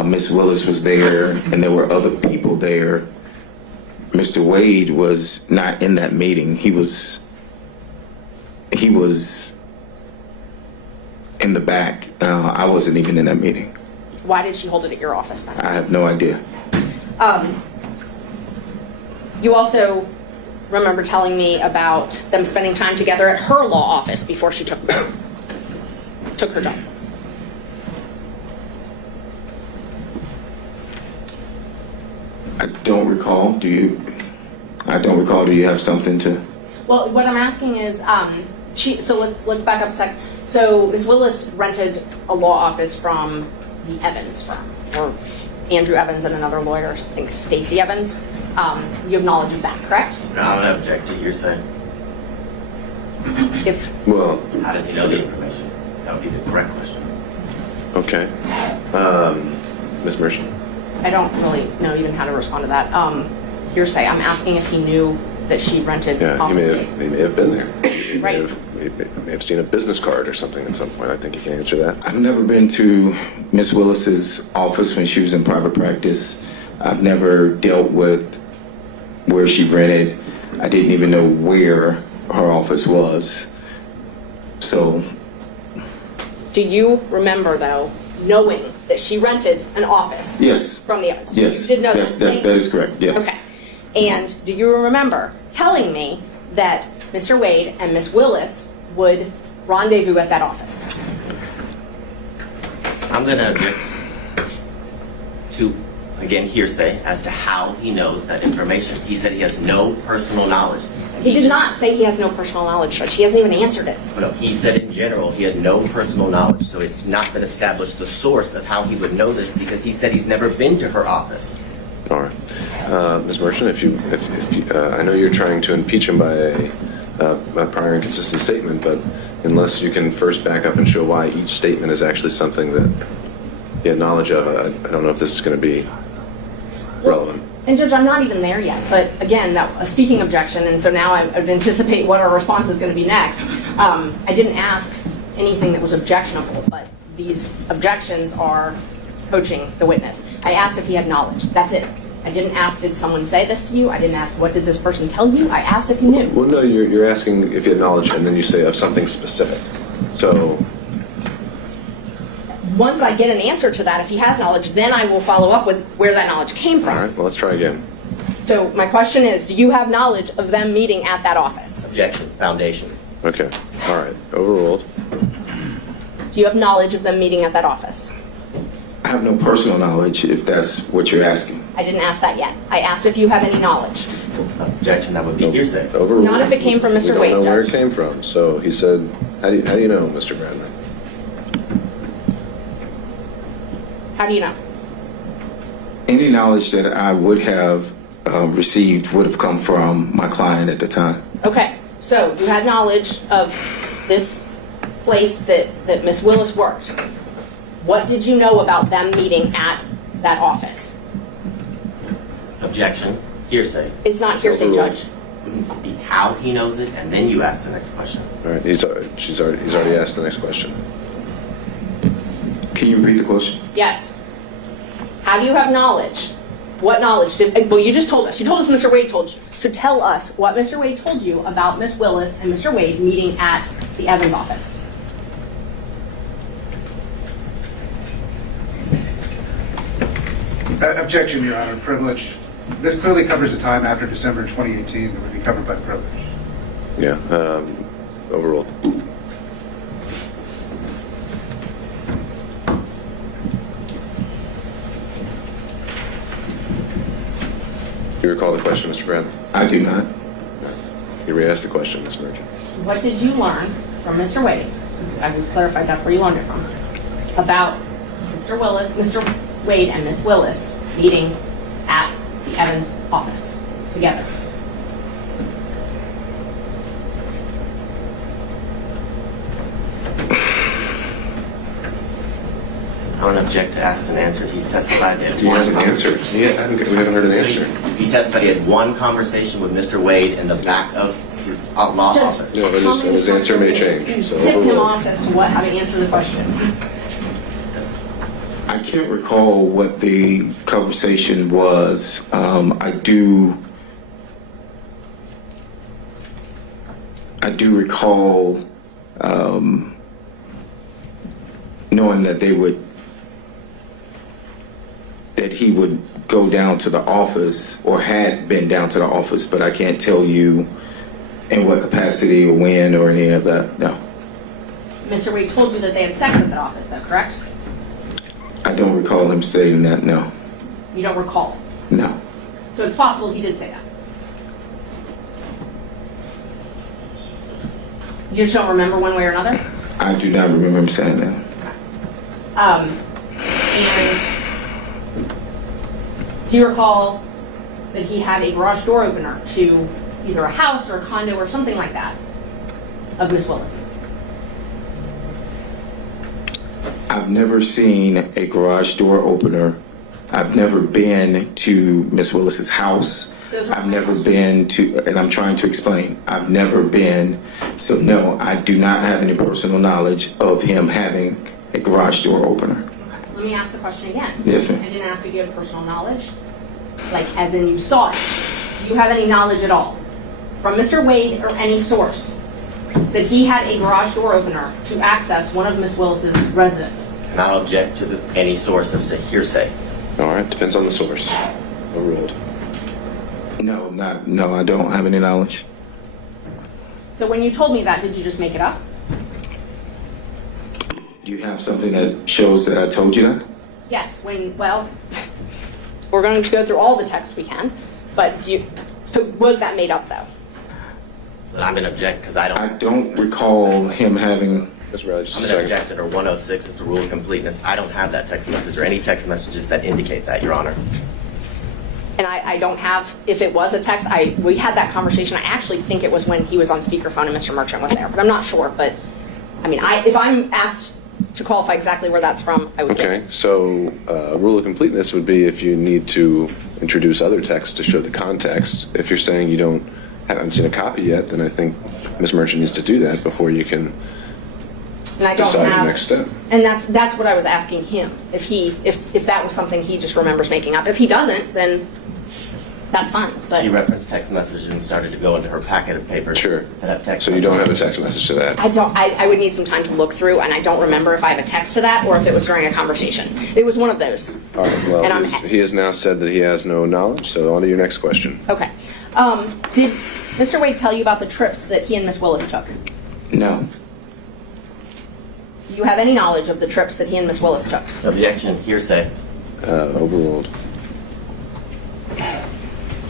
Miss Willis was there, and there were other people there. Mr. Wade was not in that meeting. He was in the back. I wasn't even in that meeting. Why did she hold it at your office then? I have no idea. You also remember telling me about them spending time together at her law office before she took her job. I don't recall. Do you? I don't recall. Do you have something to? Well, what I'm asking is, let's back up a sec. So Ms. Willis rented a law office from the Evans firm, or Andrew Evans and another lawyer, I think Stacy Evans. You have knowledge of that, correct? No, I'm going to object to hearsay. Well, How does he know the information? That would be the correct question. okay. Ms. Mershon? I don't really know even how to respond to that. Hearsay, I'm asking if he knew that she rented Yeah, offices. he may have been there. He Right. may have seen a business card or something at some point. I think you can answer that. I've never been to Miss Willis's office when she was in private practice. I've never dealt with where she rented. I didn't even know where her office was. So, Do you remember, though, knowing that she rented an office yes. from the Evans? Yes. You did know Yes, that? that is correct. Yes. Okay. And do you remember telling me that Mr. Wade and Miss Willis would rendezvous at that office? I'm going to object to, again, hearsay as to how he knows that information. He said he has no personal knowledge. He did not say he has no personal knowledge, Judge. He hasn't even answered it. No, he said in general he had no personal knowledge, so it's not been established the source of how he would know this because he said he's never been to her office. All right. Ms. Mershon, if you, I know you're trying to impeach him by a prior inconsistent statement, but unless you can first back up and show why each statement is actually something that he had knowledge of, I don't know if this is going to be relevant. And Judge, I'm not even there yet, but again, a speaking objection, and so now I would anticipate what our response is going to be next. I didn't ask anything that was objectionable, but these objections are coaching the witness. I asked if he had knowledge. That's it. I didn't ask, did someone say this to you? I didn't ask, what did this person tell you? I asked if you knew. Well, no, you're asking if you had knowledge, and then you say of something specific. So, Once I get an answer to that, if he has knowledge, then I will follow up with where that knowledge came from. all right, well, let's try again. So my question is, do you have knowledge of them meeting at that office? Objection, foundation. Okay, all right, overruled. Do you have knowledge of them meeting at that office? I have no personal knowledge, if that's what you're asking. I didn't ask that yet. I asked if you have any knowledge. Objection, that would be hearsay. Overruled. Not if it came from Mr. We Wade, don't know where it Judge. came from. So he said, how do you know, Mr. Bradley? How do you know? Any knowledge that I would have received would have come from my client at the time. Okay, so you had knowledge of this place that Miss Willis worked. What did you know about them meeting at that office? Objection, hearsay. It's not hearsay, Overruled. Judge. Wouldn't it be how he knows it, and then you ask the next question. All right, he's already asked the next question. Can you repeat the question? Yes. How do you have knowledge? What knowledge did, well, you just told us. You told us Mr. Wade told you. So tell us what Mr. Wade told you about Miss Willis and Mr. Wade meeting at the Evans office. Objection, Your Honor. Privilege. This clearly covers the time after December 2018 that would be covered by the privilege. Yeah, overruled. You recall the question, Mr. Bradley? I do not. You re-asked the question, Ms. Merchant. What did you learn from Mr. Wade? I was clarified that's where you learned it from. About Mr. Wade and Ms. Willis meeting at the Evans office together. I don't object to asked and answered. He's testified that He hasn't answered. We haven't heard an answer. He testified he had one conversation with Mr. Wade in the back of his law office. No, and his answer may change. So Tip him overruled. off as to how to answer the question. I can't recall what the conversation was. I do recall knowing that he would go down to the office or had been down to the office, but I can't tell you in what capacity or when or any of that. No. Mr. Wade told you that they had sex at that office, though, correct? I don't recall him saying that, no. You don't recall. No. So it's possible he did say that. You just don't remember one way or another? I do not remember him saying that. And do you recall that he had a garage door opener to either a house or a condo or something like that of Miss Willis's? I've never seen a garage door opener. I've never been to Miss Willis's house. I've never been to, and I'm trying to explain, I've never been, so no, I do not have any personal knowledge of him having a garage door opener. Okay. Let me ask the question again. Yes, ma'am. I didn't ask if you had personal knowledge, like as in you saw it. Do you have any knowledge at all from Mr. Wade or any source that he had a garage door opener to access one of Miss Willis's residence? And I'll object to any source as to hearsay. All right, depends on the source. Overruled. No, I don't have any knowledge. So when you told me that, did you just make it up? Do you have something that shows that I told you that? Yes, well, we're going to go through all the texts we can, but so was that made up though? But I'm going to object because I don't recall him having... That's right, just I'm a going to second. object under 106 as the rule of completeness. I don't have that text message or any text messages that indicate that, Your Honor. And I don't have, if it was a text, we had that conversation. I actually think it was when he was on speakerphone and Mr. Merchant was there, but I'm not sure. But I mean, if I'm asked to qualify exactly where that's from, I would give Okay, it. so rule of completeness would be if you need to introduce other text to show the context. If you're saying you haven't seen a copy yet, then I think Ms. Merchant needs to do that before you can And I don't decide have, your next step. And that's what I was asking him. If that was something he just remembers making up. If he doesn't, then that's fine. But She referenced text messages and started to go into her packet of papers. Sure. That have text So you don't have a messages. text message to that? I would need some time to look through, and I don't remember if I have a text to that or if it was during a conversation. It was one of those. All right, well, And he has now said that he has no knowledge, so on to your next question. Okay. Did Mr. Wade tell you about the trips that he and Miss Willis took? No. Do you have any knowledge of the trips that he and Miss Willis took? Objection, hearsay. Overruled.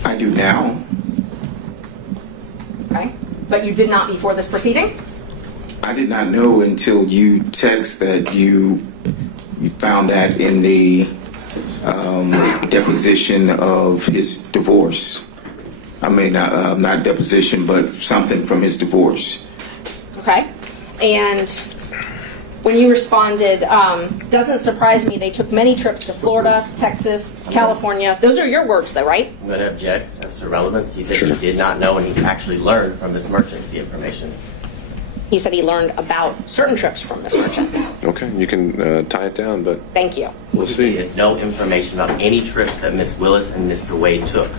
I do now. Okay. But you did not before this proceeding? I did not know until you text that you found that in the deposition of his divorce. I mean, not deposition, but something from his divorce. Okay. And when you responded, doesn't surprise me, they took many trips to Florida, Texas, California. Those are your words, though, right? I'm going to object as to relevance. He said Sure. he did not know, and he actually learned from Ms. Merchant the information. He said he learned about certain trips from Miss Merchant. Okay, you can tie it down, but Thank you. we'll He said he see. had no information about any trips that Ms. Willis and Mr. Wade took.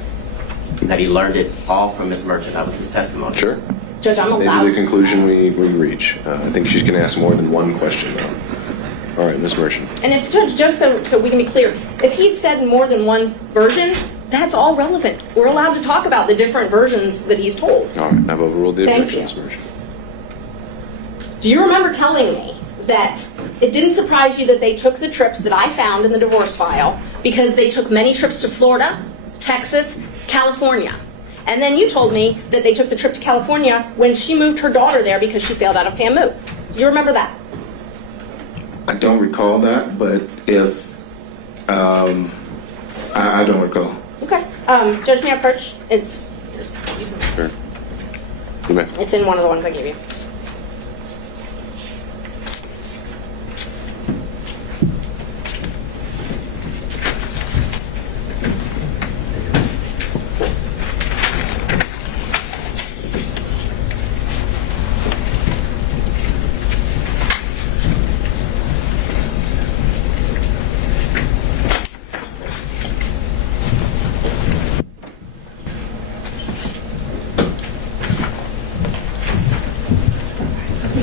That he learned it all from Ms. Merchant. That was his testimony. Sure. Judge, I'm Maybe allowed the conclusion we reach. I think she's going to ask more than one question, though. All right, Ms. Mershon. And if, Judge, just so we can be clear, if he said more than one version, that's all relevant. We're allowed to talk about the different versions that he's told. All right, I've overruled the Thank objection, you. Ms. Mershon. Do you remember telling me that it didn't surprise you that they took the trips that I found in the divorce file because they took many trips to Florida, Texas, California? And then you told me that they took the trip to California when she moved her daughter there because she failed out of FAMU. Do you remember that? I don't recall that, but if I don't recall. Okay. Judge, may I approach? It's Sure. You may. It's in one of the ones I gave you.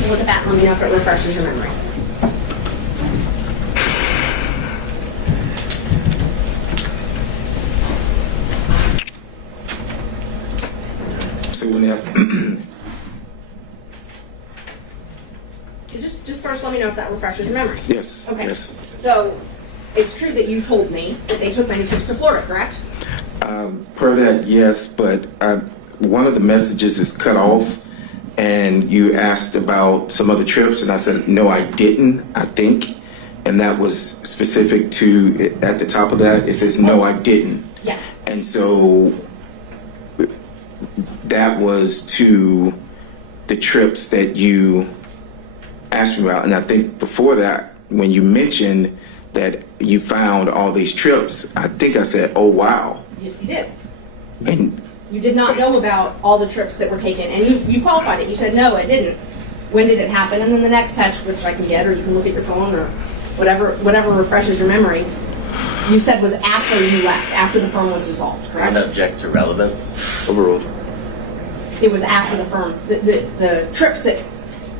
Look at that. Let me know if it refreshes your memory. So when Just first let me know if that refreshes your memory. yes, Okay. yes. So it's true that you told me that they took many trips to Florida, correct? Per that, yes, but one of the messages is cut off, and you asked about some other trips, and I said, no, I didn't, I think. And that was specific to, at the top of that, it says, no, I didn't. Yes. And so that was to the trips that you asked me about. And I think before that, when you mentioned that you found all these trips, I think I said, oh, wow. Yes, you did. And You did not know about all the trips that were taken, and you qualified it. You said, no, I didn't. When did it happen? And then the next text, which I can get, or you can look at your phone, or whatever refreshes your memory, you said was after you left, after the firm was dissolved, I'm correct? going to object to relevance. Overruled. It was after the firm, the trips that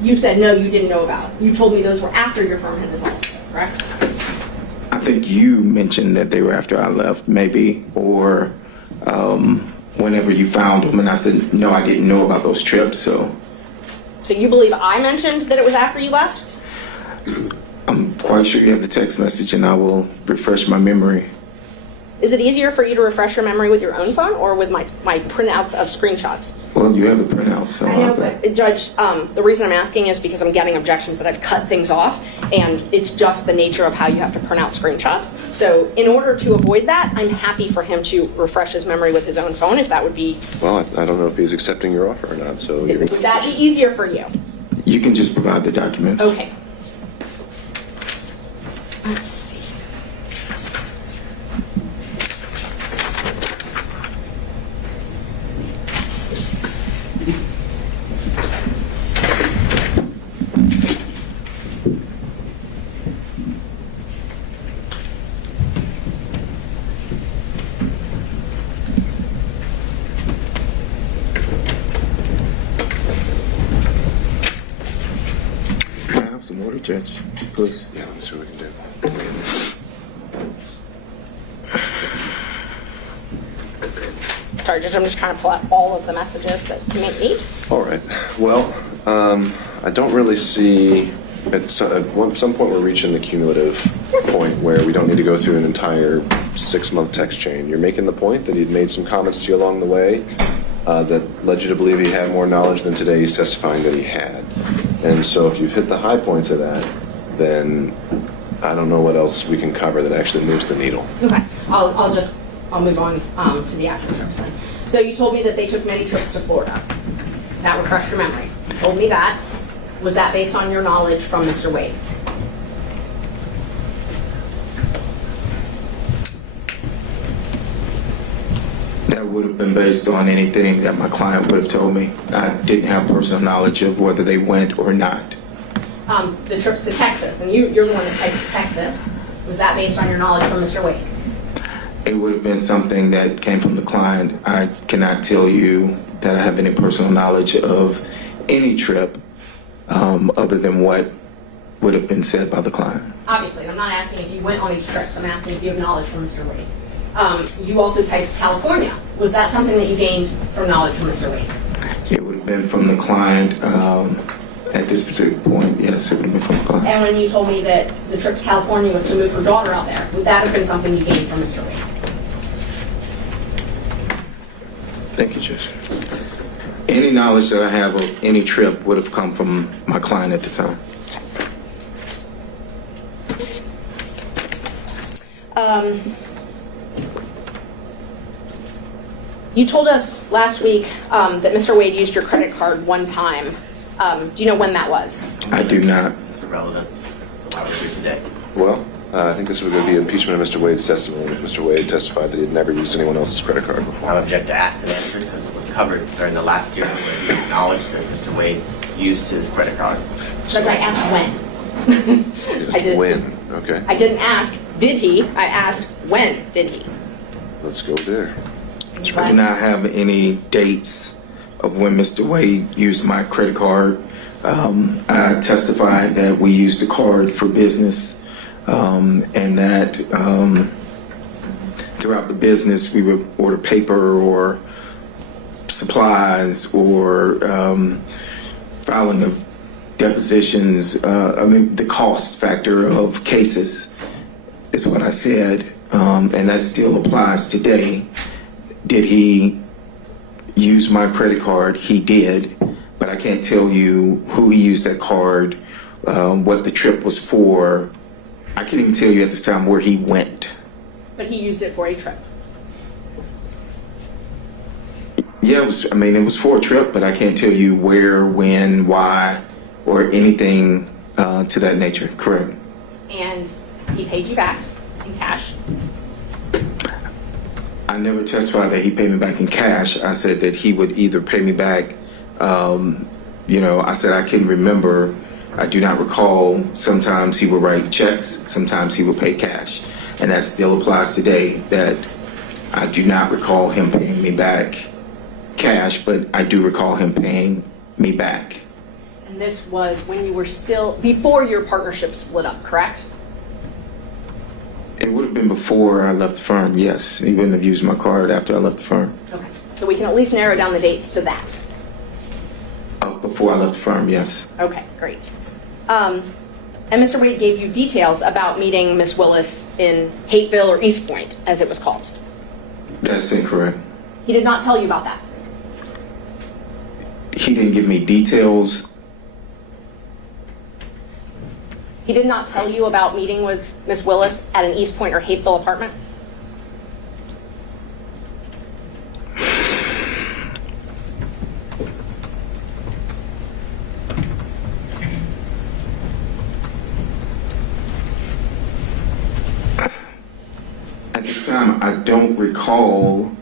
you said, no, you didn't know about. You told me those were after your firm had dissolved, correct? I think you mentioned that they were after I left, maybe, or whenever you found them. And I said, no, I didn't know about those trips, so. So you believe I mentioned that it was after you left? I'm quite sure you have the text message, and I will refresh my memory. Is it easier for you to refresh your memory with your own phone or with my printouts of screenshots? Well, you have the printout, so. I know, but Judge, the reason I'm asking is because I'm getting objections that I've cut things off, and it's just the nature of how you have to print out screenshots. So in order to avoid that, I'm happy for him to refresh his memory with his own phone, if that would be, Well, I don't know if he's accepting your offer or not, so you're would that be easier for you? You can just provide the documents. Okay. Let's see. Can I have some water, Judge, please? Yeah, let me see what we can do. Sorry, Judge, I'm just trying to pull out all of the messages that you may need. All right. Well, I don't really see, at some point we're reaching the cumulative point where we don't need to go through an entire 6-month text chain. You're making the point that he'd made some comments to you along the way that led you to believe he had more knowledge than today he's testifying that he had. And so if you've hit the high points of that, then I don't know what else we can cover that actually moves the needle. Okay, I'll move on to the actual trips then. So you told me that they took many trips to Florida. That refreshed your memory. You told me that. Was that based on your knowledge from Mr. Wade? That would have been based on anything that my client would have told me. I didn't have personal knowledge of whether they went or not. The trips to Texas, and you're the one that typed to Texas. Was that based on your knowledge from Mr. Wade? It would have been something that came from the client. I cannot tell you that I have any personal knowledge of any trip other than what would have been said by the client. obviously, and I'm not asking if you went on these trips, I'm asking if you have knowledge from Mr. Wade. You also typed California. Was that something that you gained from knowledge from Mr. Wade? It would have been from the client at this particular point. Yes, it would have been from the client. And when you told me that the trip to California was to move her daughter out there, would that have been something you gained from Mr. Wade? Thank you, Judge. Any knowledge that I have of any trip would have come from my client at the time. You told us last week that Mr. Wade used your credit card one time. Do you know when that was? I do not. The relevance of why we're here today. Well, I think this would be impeachment of Mr. Wade's testimony. Mr. Wade testified that he had never used anyone else's credit card before. I object to asked and answered because it was covered during the last year where he acknowledged that Mr. Wade used his credit card. But I asked when. Just when? Okay. I didn't ask, did he? I asked, when did he? Let's go there. I do not have any dates of when Mr. Wade used my credit card. I testified that we used the card for business, and that throughout the business we would order paper or supplies or filing of depositions. The cost factor of cases is what I said, and that still applies today. Did he use my credit card? He did, but I can't tell you who he used that card, what the trip was for. I can't even tell you at this time where he went. But he used it for a trip. Yeah, it was for a trip, but I can't tell you where, when, why, or anything to that nature. Correct. And he paid you back in cash. I never testified that he paid me back in cash. I said that he would either pay me back, I said I can remember. I do not recall. Sometimes he would write checks. Sometimes he would pay cash. And that still applies today, that I do not recall him paying me back cash, but I do recall him paying me back. And this was when you were still, before your partnership split up, correct? It would have been before I left the firm, yes. He wouldn't have used my card after I left the firm. Okay. So we can at least narrow down the dates to that. Before I left the firm, yes. Okay, great. And Mr. Wade gave you details about meeting Miss Willis in Hateville or East Point, as it was called. That's incorrect. He did not tell you about that. He didn't give me details. He did not tell you about meeting with Miss Willis at an East Point or Hateville apartment? At this time, I don't recall.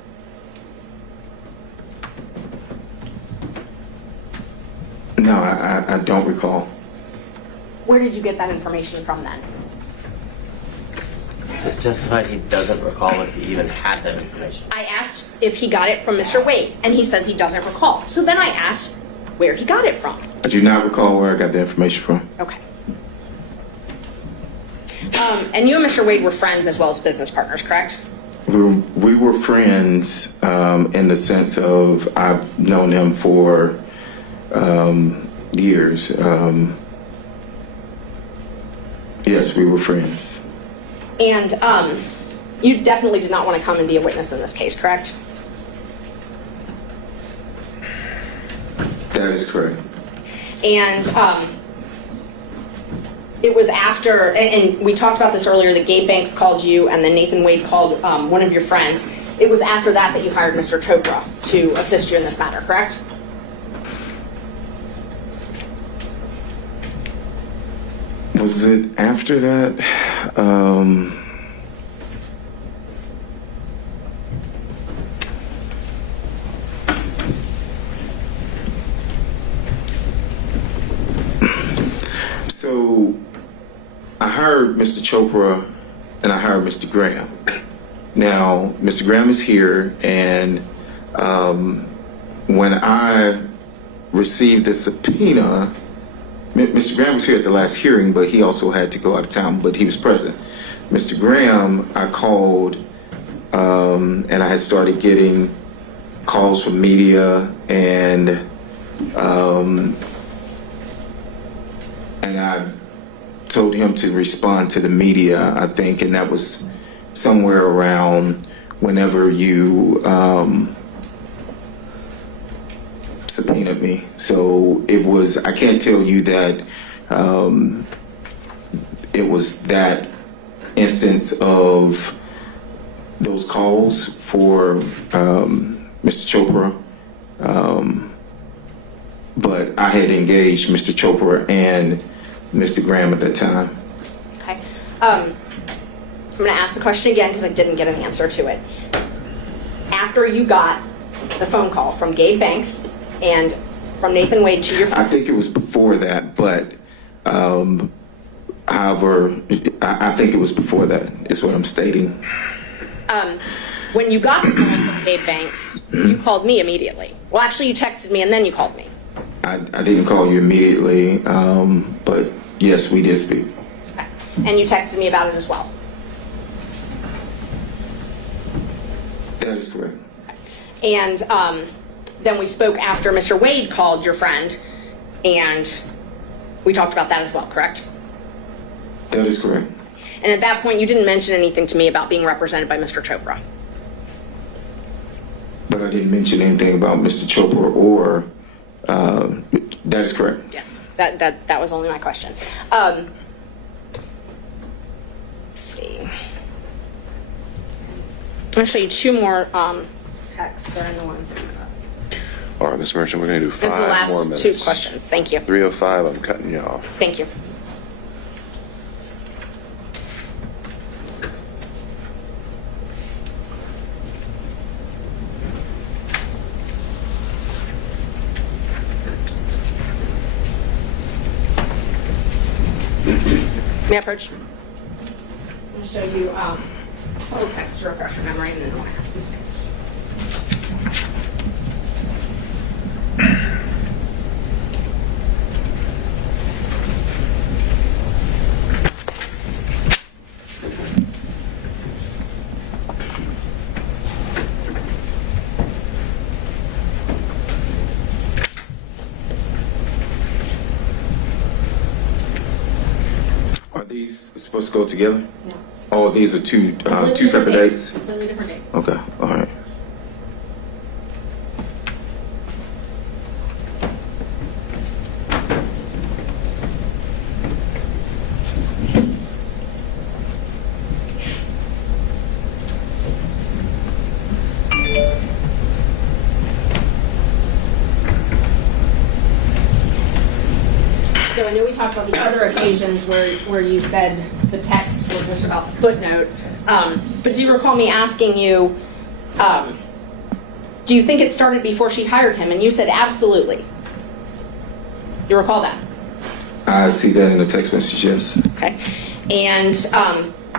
No, I don't recall. Where did you get that information from then? He's testified he doesn't recall if he even had that information. I asked if he got it from Mr. Wade, and he says he doesn't recall. So then I asked where he got it from. I do not recall where I got the information from. Okay. And you and Mr. Wade were friends as well as business partners, correct? We were friends in the sense of I've known him for years. Yes, we were friends. And you definitely did not want to come and be a witness in this case, correct? That is correct. And it was after, and we talked about this earlier, that Gabe Banks called you and then Nathan Wade called one of your friends. It was after that you hired Mr. Chopra to assist you in this matter, correct? Was it after that? So I hired Mr. Chopra and I hired Mr. Graham. Now, Mr. Graham is here, and when I received the subpoena Mr. Graham was here at the last hearing, but he also had to go out of town, but he was present. Mr. Graham, I called, and I had started getting calls from media, and I told him to respond to the media, I think, and that was somewhere around whenever you subpoenaed me. So it was, I can't tell you that it was that instance of those calls for Mr. Chopra, but I had engaged Mr. Chopra and Mr. Graham at that time. Okay. I'm going to ask the question again because I didn't get an answer to it. After you got the phone call from Gabe Banks and from Nathan Wade to your phone. I think it was before that, but however, I think it was before that is what I'm stating. When you got the call from Gabe Banks, you called me immediately. Well, actually, you texted me and then you called me. I didn't call you immediately, but yes, we did speak. Okay. And you texted me about it as well. That is correct. And then we spoke after Mr. Wade called your friend, and we talked about that as well, correct? That is correct. And at that point, you didn't mention anything to me about being represented by Mr. Chopra. But I didn't mention anything about Mr. Chopra or, that is correct. Yes, that was only my question. Let's see. I'm going to show you two more texts. They're in the ones that you got. All right, Ms. Merchant, we're going to do 5 This is the more last minutes. 2 questions. Thank you. 3:05, I'm cutting you off. Thank you. May I approach? I'm going to show you a couple texts to refresh your memory, and then I'll ask you. Are these supposed to go together? No. Oh, these are two Completely separate different dates? Completely different dates. Okay, all right. So I know we talked about the other occasions where you said the texts were just about the footnote, but do you recall me asking you, do you think it started before she hired him? And you said absolutely. You recall that? I see that in the text message, yes. Okay. And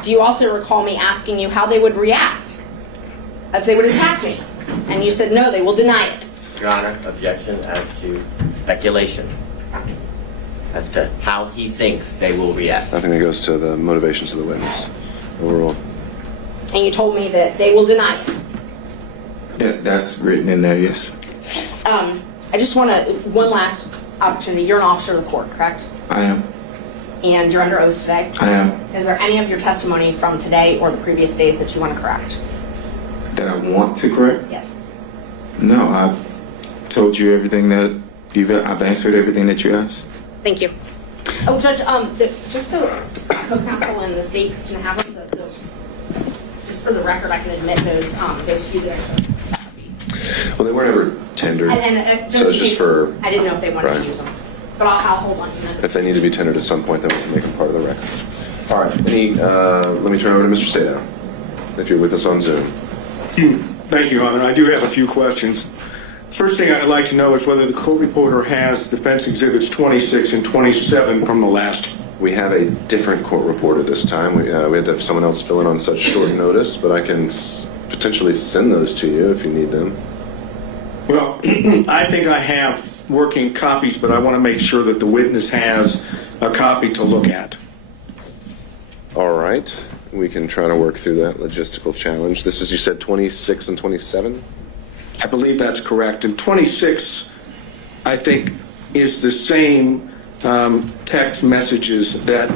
do you also recall me asking you how they would react if they would attack me? And you said no, they will deny it. Your Honor, objection as to speculation as to how he thinks they will react. I think that goes to the motivations of the witness. Overall. And you told me that they will deny it. That's written in there, yes. I just want to, one last opportunity. You're an officer of the court, correct? I am. And you're under oath today? I am. Is there any of your testimony from today or the previous days that you want to correct? That I want to correct? Yes. No, I've told you everything that I've answered everything that you asked. Thank you. Oh, Judge, just so co-counsel and the state can have them, just for the record, I can admit those two that I took. Well, they weren't ever tendered. And So it's just for. I didn't know if they wanted Right. to use them, but I'll hold on to them. If they need to be tendered at some point, then we can make them part of the record. All right. Let me turn over to Mr. Sadow, if you're with us on Zoom. Thank you, Your Honor. I do have a few questions. First thing I'd like to know is whether the court reporter has defense exhibits 26 and 27 from the last. We have a different court reporter this time. We had to have someone else fill in on such short notice, but I can potentially send those to you if you need them. Well, I think I have working copies, but I want to make sure that the witness has a copy to look at. All right. We can try to work through that logistical challenge. This is, you said 26 and 27? I believe that's correct. And 26, I think, is the same text messages that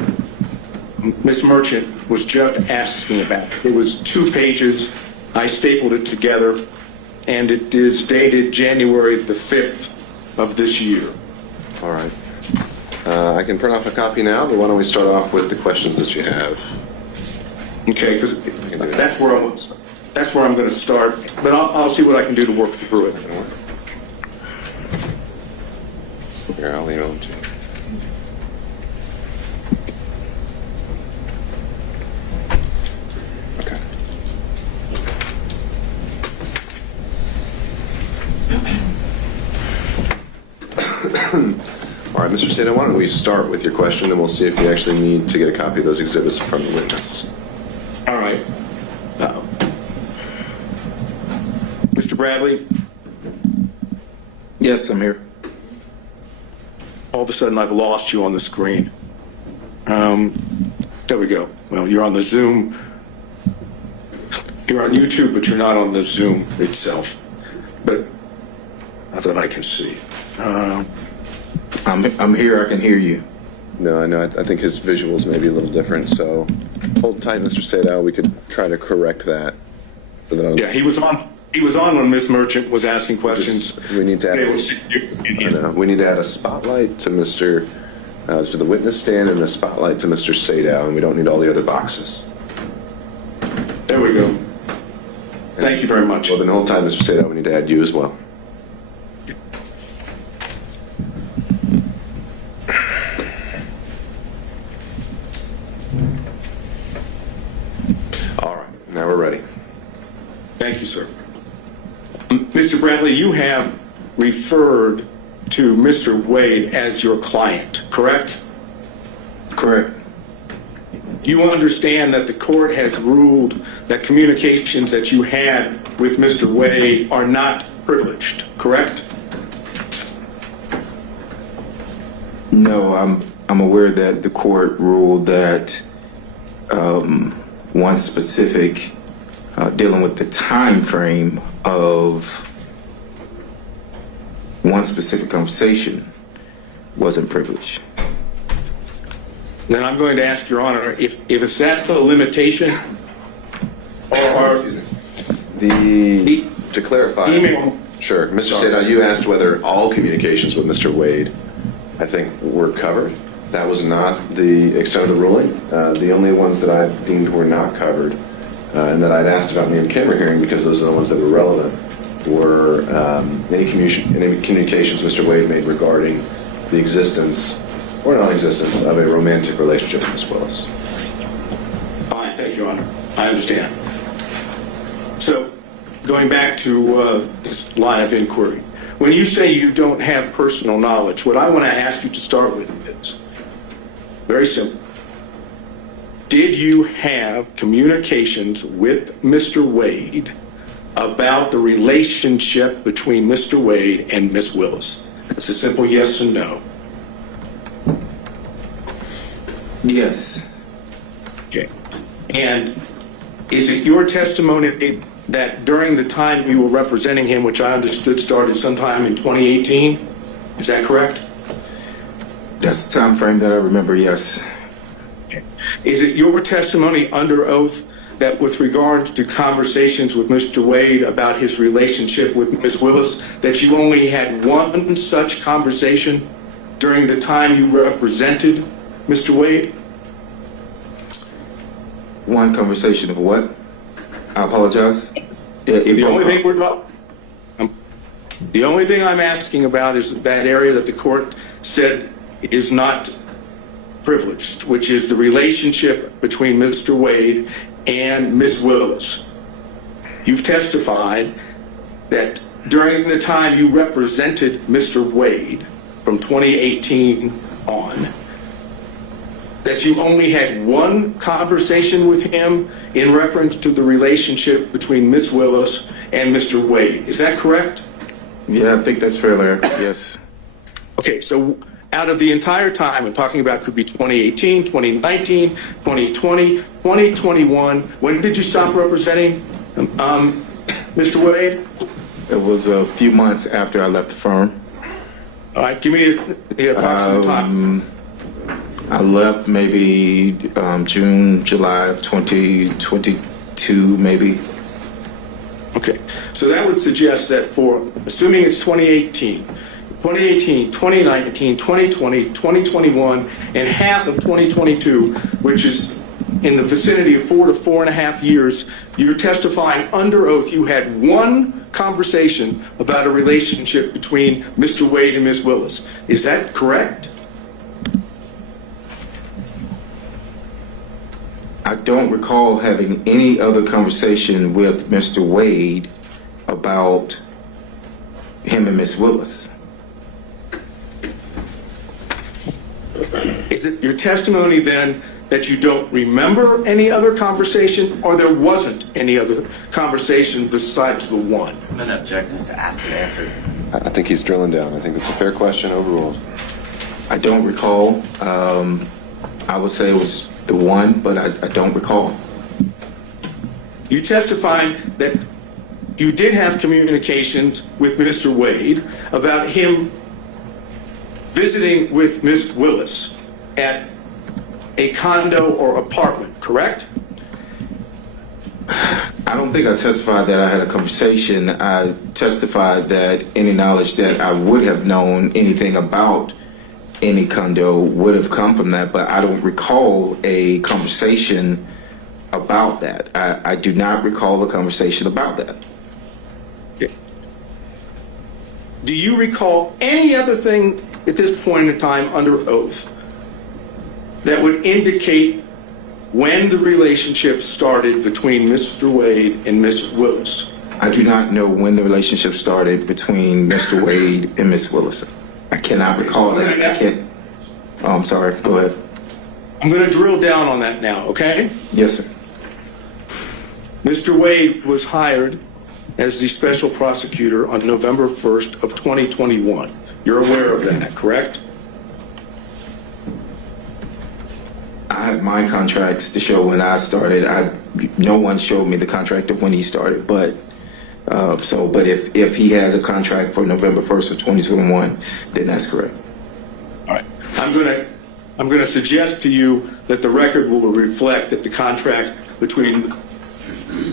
Ms. Merchant was just asking me about. It was 2 pages. I stapled it together, and it is dated January the 5th of this year. All right. I can print off a copy now, but why don't we start off with the questions that you have? Okay, because that's where I'm going to start, but I'll see what I can do to work through it. Here, I'll email them to you. Okay. All right, Mr. Sadow, why don't we start with your question, then we'll see if you actually need to get a copy of those exhibits from the witness. All right. Mr. Bradley? Yes, I'm here. All of a sudden, I've lost you on the screen. There we go. Well, you're on the Zoom. You're on YouTube, but you're not on the Zoom itself. But not that I can see. I'm here. I can hear you. No, I know. I think his visuals may be a little different, so hold tight, Mr. Sadow. We could try to correct that. So that Yeah, he was on. He was on when Ms. Merchant was asking questions. We need to add. We need to add a spotlight to to the witness stand and a spotlight to Mr. Sadow, and we don't need all the other boxes. There we go. Thank you very much. Well, then hold tight, Mr. Sadow. We need to add you as well. All right, now we're ready. Thank you, sir. Mr. Bradley, you have referred to Mr. Wade as your client, correct? Correct. You understand that the court has ruled that communications that you had with Mr. Wade are not privileged, correct? No, I'm aware that the court ruled that one specific dealing with the time frame of one specific conversation wasn't privileged. Then I'm going to ask Your Honor, if it's that the limitation, or to clarify, email. Sure, Mr. Sadow, you asked whether all communications with Mr. Wade, I think, were covered. That was not the extent of the ruling. The only ones that I deemed were not covered, and that I'd asked about in the camera hearing, because those are the ones that were relevant, were any communications Mr. Wade made regarding the existence or non-existence of a romantic relationship with Ms. Willis. Fine, thank you, Your Honor. I understand. So, going back to this line of inquiry, when you say you don't have personal knowledge, what I want to ask you to start with is very simple. Did you have communications with Mr. Wade about the relationship between Mr. Wade and Ms. Willis? It's a simple yes and no. Yes. Okay. And is it your testimony that during the time you were representing him, which I understood started sometime in 2018, is that correct? That's the time frame that I remember, yes. Is it your testimony under oath that with regard to conversations with Mr. Wade about his relationship with Ms. Willis, that you only had one such conversation during the time you represented Mr. Wade? One conversation of what? I apologize. The only thing I'm asking about is that area that the court said is not privileged, which is the relationship between Mr. Wade and Ms. Willis. You've testified that during the time you represented Mr. Wade from 2018 on, that you only had one conversation with him in reference to the relationship between Ms. Willis and Mr. Wade. Is that correct? Yeah, I think that's fairly accurate, yes. Okay, so out of the entire time, I'm talking about could be 2018, 2019, 2020, 2021. When did you stop representing Mr. Wade? It was a few months after I left the firm. All right, give me the approximate time. I left maybe June, July of 2022, maybe. Okay, so that would suggest that for, assuming it's 2018, 2019, 2020, 2021, and half of 2022, which is in the vicinity of 4 to 4.5 years, you're testifying under oath you had one conversation about a relationship between Mr. Wade and Ms. Willis. Is that correct? I don't recall having any other conversation with Mr. Wade about him and Ms. Willis. Is it your testimony then that you don't remember any other conversation, or there wasn't any other conversation besides the one? I'm going to object as to asked and answered. I think he's drilling down. I think that's a fair question overruled. I don't recall. I would say it was the one, but I don't recall. You testified that you did have communications with Mr. Wade about him visiting with Ms. Willis at a condo or apartment, correct? I don't think I testified that I had a conversation. I testified that any knowledge that I would have known anything about any condo would have come from that, but I don't recall a conversation about that. I do not recall a conversation about that. Okay. Do you recall any other thing at this point in time under oath that would indicate when the relationship started between Mr. Wade and Ms. Willis? I do not know when the relationship started between Mr. Wade and Ms. Willis. I cannot recall that. I can't. Oh, I'm sorry. Go ahead. I'm going to drill down on that now, okay? Yes, sir. Mr. Wade was hired as the special prosecutor on November 1st of 2021. You're aware of that, correct? I have my contracts to show when I started. No one showed me the contract of when he started, but if he has a contract for November 1st of 2021, then that's correct. All right. I'm going to suggest to you that the record will reflect that the contract between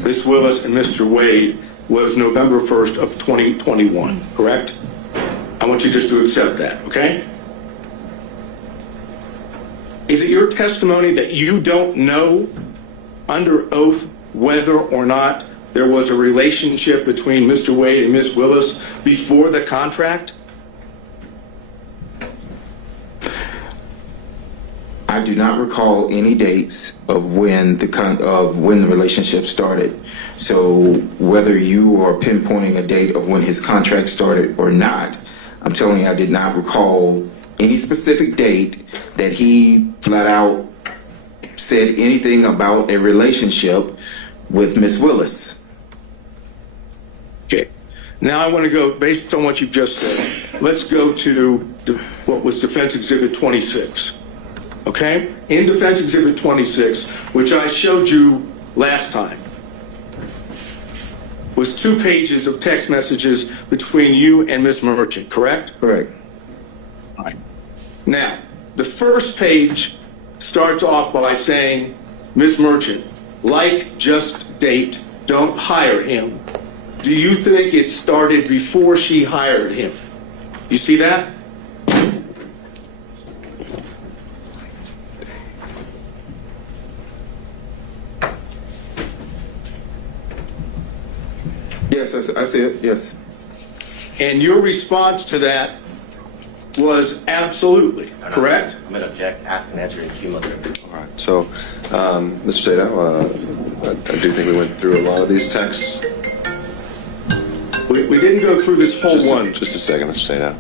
Ms. Willis and Mr. Wade was November 1st of 2021, correct? I want you just to accept that, okay? Is it your testimony that you don't know under oath whether or not there was a relationship between Mr. Wade and Ms. Willis before the contract? I do not recall any dates of when the relationship started. So whether you are pinpointing a date of when his contract started or not, I'm telling you I did not recall any specific date that he flat out said anything about a relationship with Miss Willis. Okay. Now I want to go, based on what you've just said, let's go to what was Defense Exhibit 26. Okay? In Defense Exhibit 26, which I showed you last time, was 2 pages of text messages between you and Miss Merchant, correct? Correct. All right. Now, the first page starts off by saying, Miss Merchant, like, just date, don't hire him. Do you think it started before she hired him? You see that? Yes, I see it, yes. And your response to that was absolutely, correct? I'm going to object, ask and answer in cumulative. All right. So, Mr. Sadow, I do think we went through a lot of these texts. We didn't go through this whole one. Just a second, Mr. Sadow.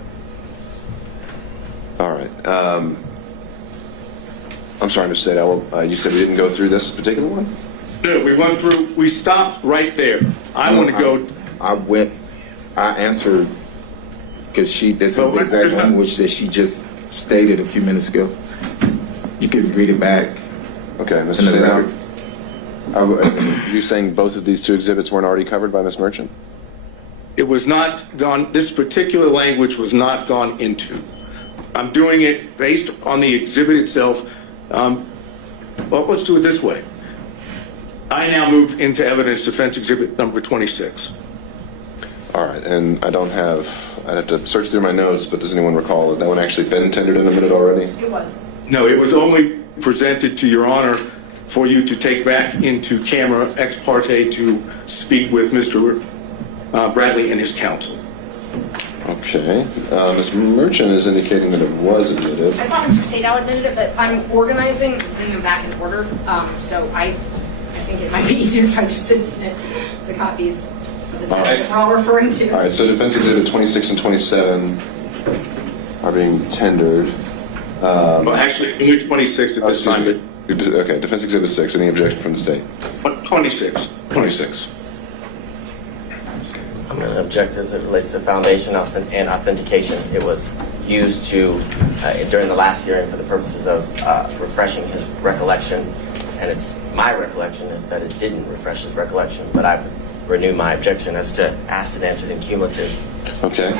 All right. I'm sorry, Mr. Sadow. You said we didn't go through this particular one? No, we stopped right there. I want to go. I answered because this is the exact language that she just stated a few minutes ago. You could read it back. Okay, Mr. In the Sadow. record. Are you saying both of these two exhibits weren't already covered by Ms. Merchant? It was not gone, this particular language was not gone into. I'm doing it based on the exhibit itself. Well, let's do it this way. I now move into evidence defense exhibit number 26. All right, and I'd have to search through my notes, but does anyone recall that one actually been tendered and admitted already? It was. No, it was only presented to Your Honor for you to take back into camera ex parte to speak with Mr. Bradley and his counsel. Okay. Ms. Merchant is indicating that it was admitted. I thought Mr. Sadow admitted it, but I'm organizing, putting them back in order. So I think it might be easier if I just admit the copies. So that's what we're all referring to. All right, so defense exhibit 26 and 27 are being tendered. Well, actually, only 26 at this time. Okay, defense exhibit 6, any objection from the state? 26. 26. I'm going to object as it relates to foundation and authentication. It was used to, during the last hearing for the purposes of refreshing his recollection, and it's my recollection is that it didn't refresh his recollection, but I renew my objection as to acid, answered, and cumulative. Okay.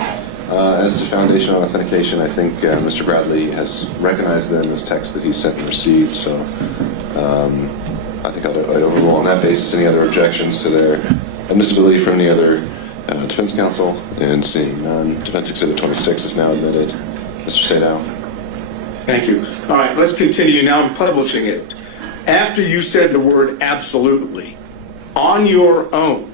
As to foundation and authentication, I think Mr. Bradley has recognized them as texts that he sent and received, so I think I'd overrule on that basis any other objections to their admissibility from any other defense counsel, and seeing none, defense exhibit 26 is now admitted. Mr. Sadow. Thank you. All right, let's continue. Now I'm publishing it. After you said the word absolutely, on your own,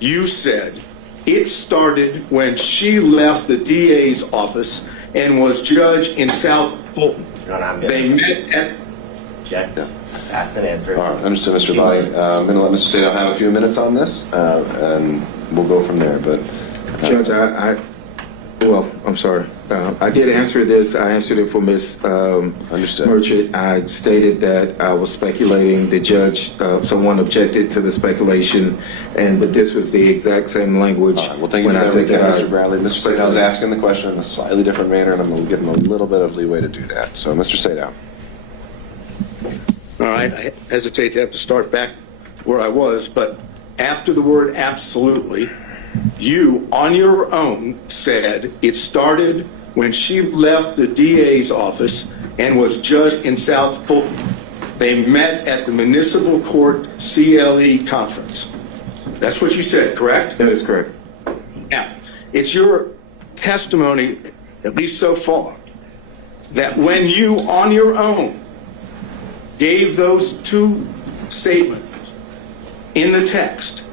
you said it started when she left the DA's office and was judge in South Fulton. They met at... Object. Asked and answered. All right, understood, Mr. Body. I'm going to let Mr. Sadow have a few minutes on this, and we'll go from there. But Judge, I'm sorry. I did answer this. I answered it for Ms. Merchant. I stated that I was speculating. The judge, someone objected to the speculation, but this was the exact same language. Well, thank you for that, Mr. Bradley. Mr. Sadow is asking the question in a slightly different manner, and I'm going to give him a little bit of leeway to do that. So, Mr. Sadow. All right, I hesitate to have to start back where I was, but after the word absolutely, you, on your own, said it started when she left the DA's office and was judge in South Fulton. They met at the Municipal Court CLE conference. That's what you said, correct? That is correct. Now, it's your testimony, at least so far, that when you, on your own, gave those two statements in the text,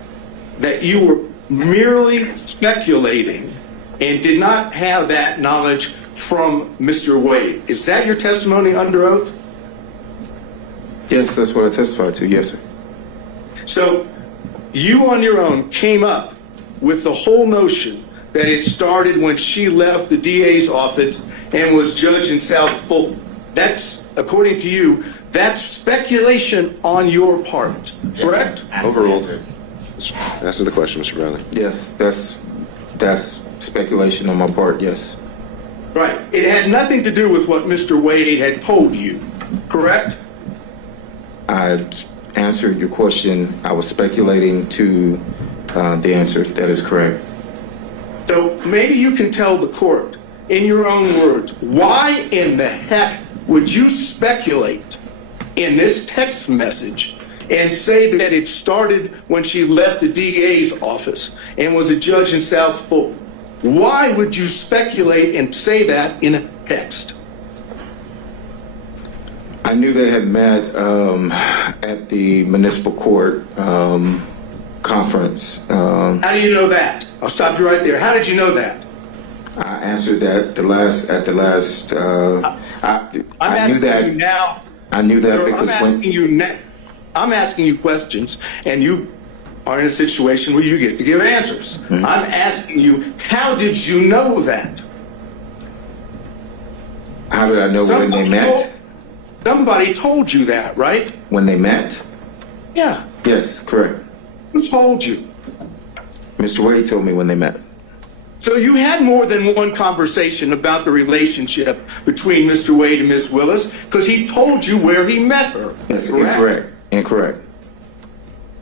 that you were merely speculating and did not have that knowledge from Mr. Wade. Is that your testimony under oath? Yes, that's what I testified to. Yes, sir. So you on your own came up with the whole notion that it started when she left the DA's office and was judge in South Fulton. That's, according to you, that's speculation on your part, correct? Overruled. Answer the question, Mr. Bradley. Yes, that's speculation on my part, yes. Right. It had nothing to do with what Mr. Wade had told you, correct? I answered your question. I was speculating to the answer. That is correct. So maybe you can tell the court, in your own words, why in the heck would you speculate in this text message and say that it started when she left the DA's office and was a judge in South Fulton? Why would you speculate and say that in a text? I knew they had met at the municipal court conference. How do you know that? I'll stop you right there. How did you know that? I answered that at the last. I knew that. You now. I knew that Sir, because I'm asking you questions, and you are in a situation where you get to give answers. Mm-hmm. I'm asking you, how did you know that? How did I know when they met? Somebody told you that, right? When they met? Yeah. Yes, correct. Who told you? Mr. Wade told me when they met. So you had more than one conversation about the relationship between Mr. Wade and Ms. Willis because he told you where he met her. That's correct? incorrect. Incorrect.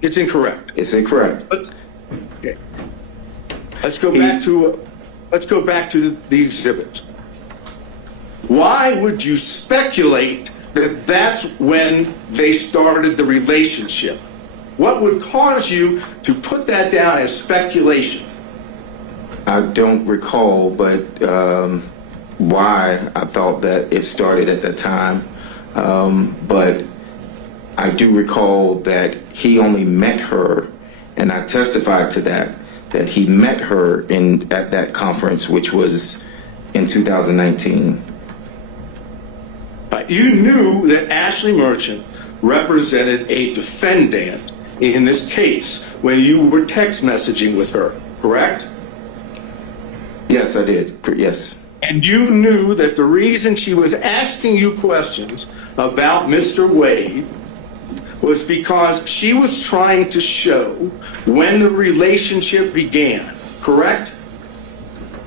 It's incorrect. It's incorrect. Okay. Let's go back to the exhibit. Why would you speculate that that's when they started the relationship? What would cause you to put that down as speculation? I don't recall, but why I thought that it started at that time. But I do recall that he only met her, and I testified to that he met her at that conference, which was in 2019. You knew that Ashley Merchant represented a defendant in this case when you were text messaging with her, correct? Yes, I did. Yes. And you knew that the reason she was asking you questions about Mr. Wade was because she was trying to show when the relationship began, correct?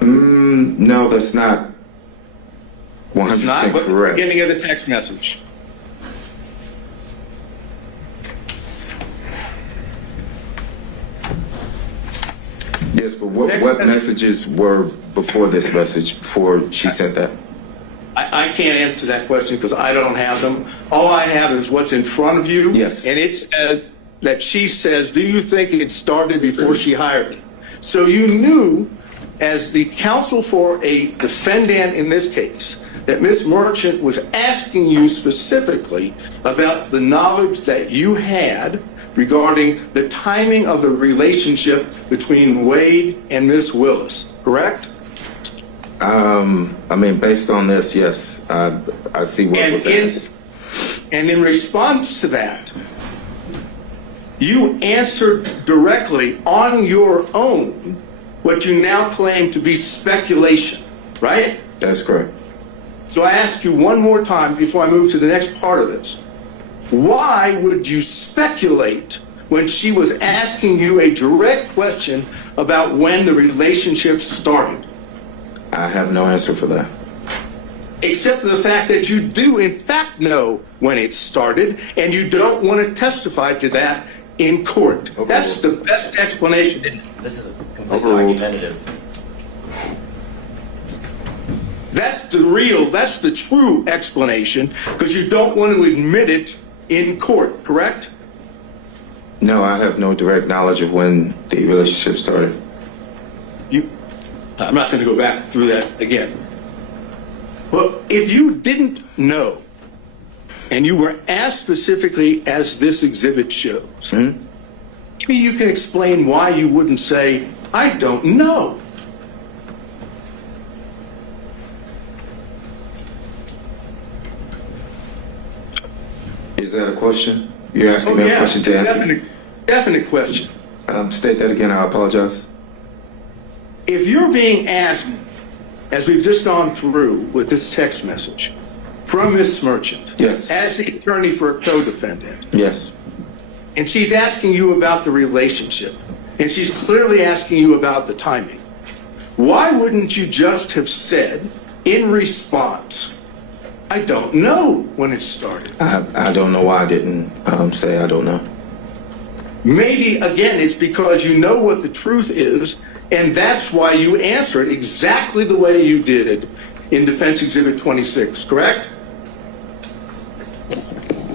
No, that's not 100% It's not, but correct. the beginning of the text message. Yes, but what messages were before this message, before she sent that? I can't answer that question because I don't have them. All I have is what's in front of you. Yes. And it says that she says, do you think it started before she hired me? So you knew, as the counsel for a defendant in this case, that Ms. Merchant was asking you specifically about the knowledge that you had regarding the timing of the relationship between Wade and Ms. Willis, correct? I mean, based on this, yes, I see what was asked. And in response to that, you answered directly on your own what you now claim to be speculation, right? That's correct. So I ask you one more time before I move to the next part of this. Why would you speculate when she was asking you a direct question about when the relationship started? I have no answer for that. Except for the fact that you do in fact know when it started, and you don't want to testify to that in court. That's the best explanation. This is completely argumentative. That's the true explanation, because you don't want to admit it in court, correct? No, I have no direct knowledge of when the relationship started. I'm not going to go back through that again. But if you didn't know, and you were asked specifically as this exhibit shows, maybe you can explain why you wouldn't say, I don't know. Is that a question? You're asking me a question to answer? Definite question. State that again, I apologize. If you're being asked, as we've just gone through with this text message from Ms. Merchant, yes, as the attorney for a co-defendant, yes, and she's asking you about the relationship, and she's clearly asking you about the timing, why wouldn't you just have said in response, I don't know when it started? I don't know why I didn't say I don't know. Maybe, again, it's because you know what the truth is, and that's why you answered exactly the way you did in Defense Exhibit 26, correct?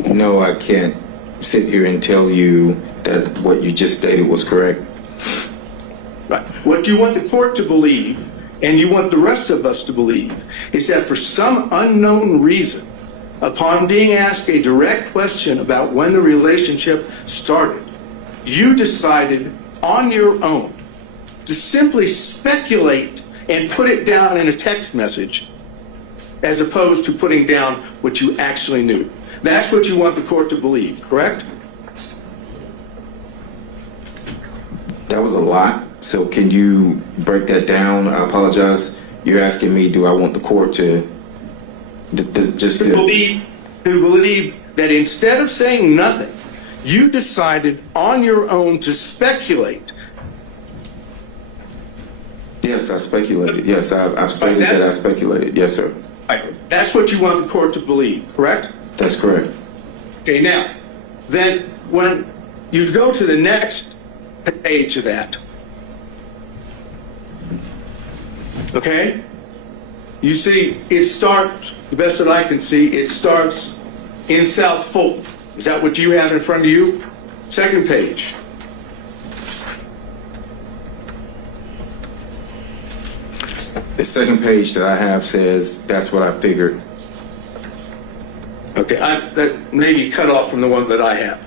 No, I can't sit here and tell you that what you just stated was correct. Right. What you want the court to believe, and you want the rest of us to believe, is that for some unknown reason, upon being asked a direct question about when the relationship started, you decided on your own to simply speculate and put it down in a text message as opposed to putting down what you actually knew. That's what you want the court to believe, correct? That was a lot. So can you break that down? I apologize. You're asking me, do I want the court to believe that instead of saying nothing, you decided on your own to speculate Yes, I speculated. Yes, I've stated that I speculated. Yes, sir. That's what you want the court to believe, correct? That's correct. Okay, now, then when you go to the next page of that, okay, you see it starts, the best that I can see, it starts in South Fulton. Is that what you have in front of you? Second page. The second page that I have says that's what I figured. Okay, that may be cut off from the one that I have.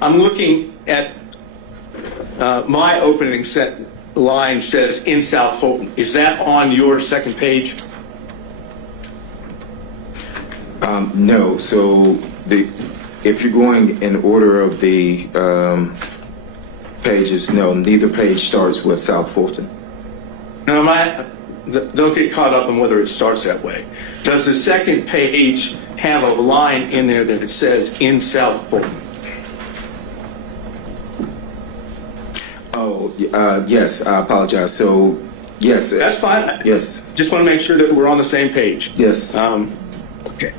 I'm looking at my opening line says in South Fulton. Is that on your second page? No. So if you're going in order of the pages, no, neither page starts with South Fulton. No, don't get caught up in whether it starts that way. Does the second page have a line in there that it says in South Fulton? Oh, yes, I apologize. So, yes. That's fine. Yes. Just want to make sure that we're on the same page. Yes. Okay.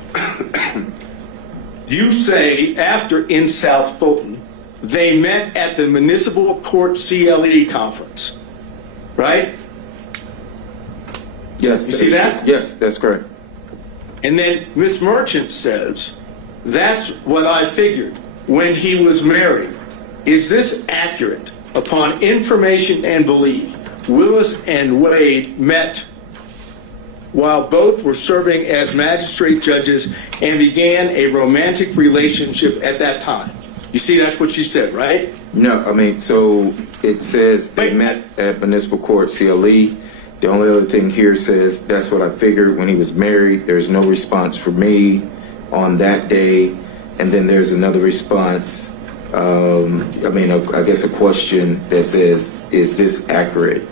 You say after in South Fulton, they met at the Municipal Court CLE conference, right? Yes. You see that? Yes, that's correct. And then Ms. Merchant says, that's what I figured when he was married. Is this accurate? Upon information and belief, Willis and Wade met while both were serving as magistrate judges and began a romantic relationship at that time. You see, that's what she said, right? No, I mean, so it says they met at Municipal Court CLE. The only other thing here says that's what I figured when he was married. There's no response for me on that day. And then there's another response, I guess a question that says, is this accurate?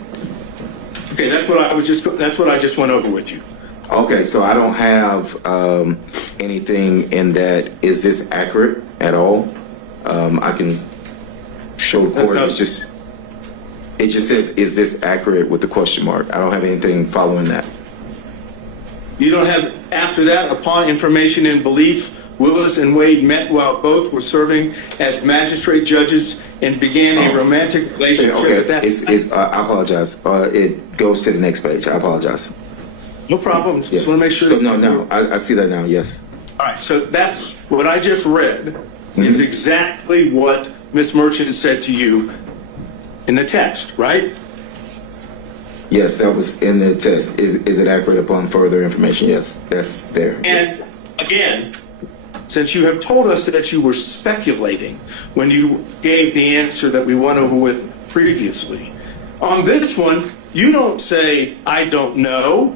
Okay, that's what I just went over with you. Okay, so I don't have anything in that, is this accurate at all? I can show the court. It just says, is this accurate with the question mark? I don't have anything following that. You don't have, after that, upon information and belief, Willis and Wade met while both were serving as magistrate judges and began a romantic relationship at that time? I apologize. It goes to the next page. I apologize. No problem. Yes. Just want to make sure. So I see that now, yes. All right, so that's what I just read is exactly what Ms. Merchant said to you in the text, right? Yes, that was in the text. Is it accurate upon further information? Yes, that's there. And again, since you have told us that you were speculating when you gave the answer that we went over with previously, on this one, you don't say, I don't know.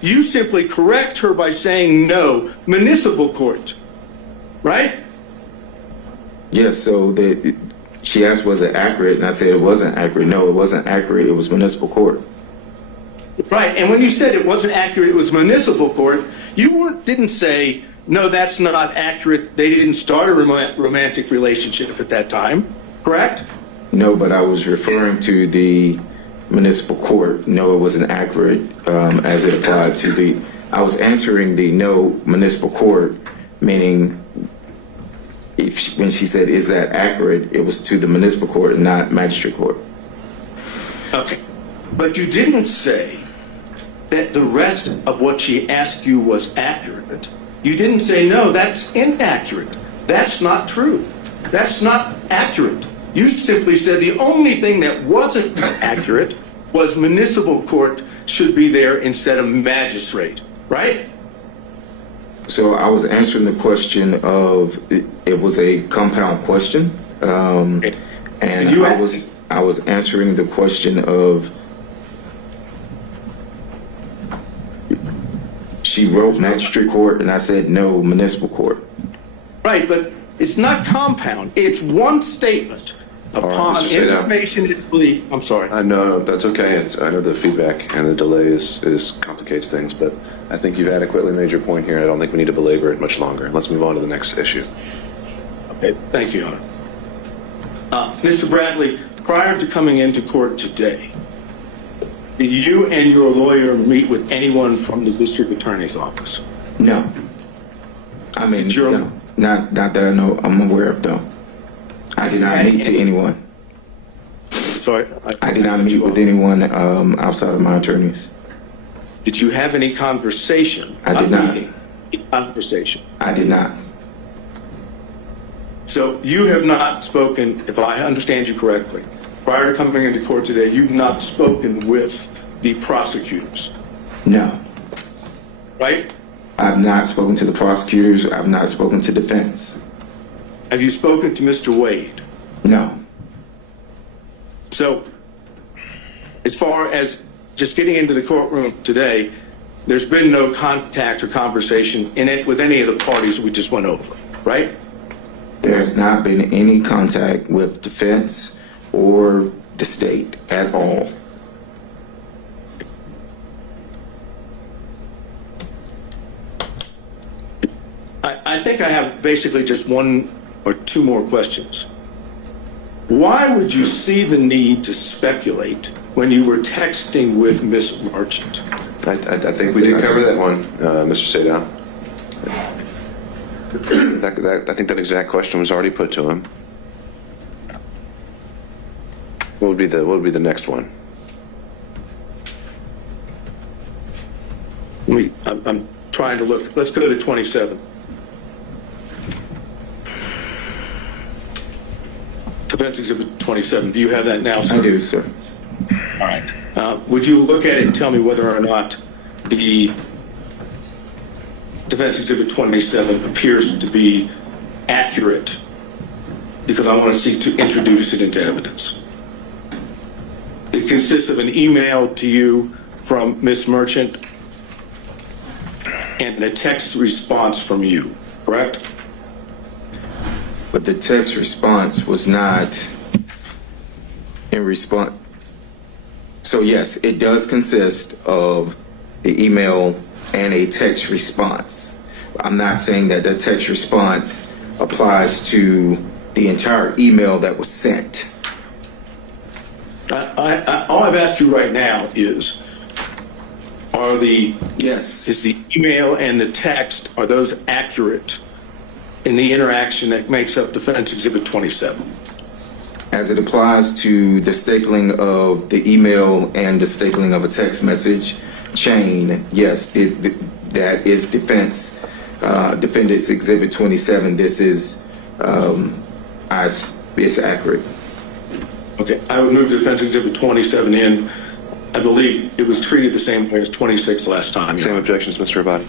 You simply correct her by saying no, municipal court, right? Yes, so she asked, was it accurate? And I said it wasn't accurate. No, it wasn't accurate. It was municipal court. Right, and when you said it wasn't accurate, it was municipal court, you didn't say, no, that's not accurate. They didn't start a romantic relationship at that time, correct? No, but I was referring to the municipal court. No, it wasn't accurate as it applied to I was answering the no municipal court, meaning when she said, is that accurate, it was to the municipal court, not magistrate court. Okay, but you didn't say that the rest of what she asked you was accurate. You didn't say, no, that's inaccurate. That's not true. That's not accurate. You simply said the only thing that wasn't accurate was municipal court should be there instead of magistrate, right? So I was answering the question of, it was a compound question. And I was answering the question of, she wrote magistrate court and I said no, municipal court. Right, but it's not compound. It's one statement. Upon information and belief. I'm sorry. No, that's okay. I know the feedback and the delay complicates things, but I think you've adequately made your point here. I don't think we need to belabor it much longer. Let's move on to the next issue. Okay, thank you, Your Honor. Mr. Bradley, prior to coming into court today, Did you and your lawyer meet with anyone from the district attorney's office? No. I mean, Did your- no. Not that I know, I'm aware of, though. I did not meet to anyone. Sorry? I did not meet with anyone outside of my attorneys. Did you have any conversation? I did not. Conversation. I did not. So you have not spoken, if I understand you correctly, prior to coming into court today, you've not spoken with the prosecutors, No. right? I've not spoken to the prosecutors. I've not spoken to defense. Have you spoken to Mr. Wade? No. So, as far as just getting into the courtroom today, there's been no contact or conversation in it with any of the parties we just went over, right? There has not been any contact with defense or the state at all. I think I have basically just one or two more questions. Why would you see the need to speculate when you were texting with Miss Merchant? I think we did cover that one, Mr. Sadow. I think that exact question was already put to him. What would be the next one? I'm trying to look. Let's go to 27. Defense Exhibit 27. Do you have that now, sir? I do, sir. All right. Would you look at it and tell me whether or not the Defense Exhibit 27 appears to be accurate? Because I want to seek to introduce it into evidence. It consists of an email to you from Ms. Merchant and a text response from you, correct? But the text response was not in response. So yes, it does consist of the email and a text response. I'm not saying that the text response applies to the entire email that was sent. All I've asked you right now is, is the email and the text, are those accurate in the interaction that makes up Defense Exhibit 27? As it applies to the stapling of the email and the stapling of a text message chain, yes, that is Defendant's Exhibit 27. This is, it's accurate. Okay, I would move Defense Exhibit 27 in. I believe it was treated the same way as 26 last time. Same objections, Mr. Abadi?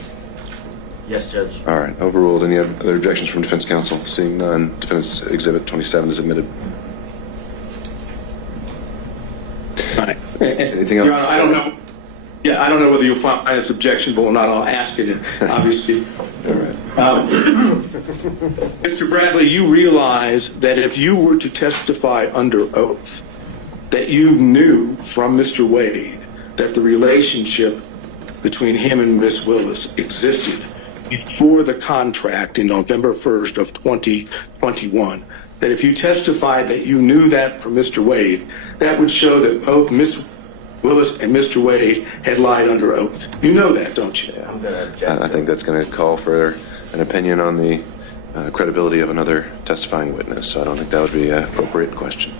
Yes, Judge. All right, overruled. Any other objections from defense counsel? Seeing none, Defense Exhibit 27 is admitted. All right. Anything else? Your Honor, I don't know. Yeah, I don't know whether you'll find this objectionable or not. I'll ask it, obviously. All right. Mr. Bradley, you realize that if you were to testify under oath, that you knew from Mr. Wade that the relationship between him and Miss Willis existed before the contract in November 1st of 2021, that if you testified that you knew that from Mr. Wade, that would show that both Miss Willis and Mr. Wade had lied under oath. You know that, don't you? Yeah. I'm going to object. I think that's going to call for an opinion on the credibility of another testifying witness, so I don't think that would be an appropriate question.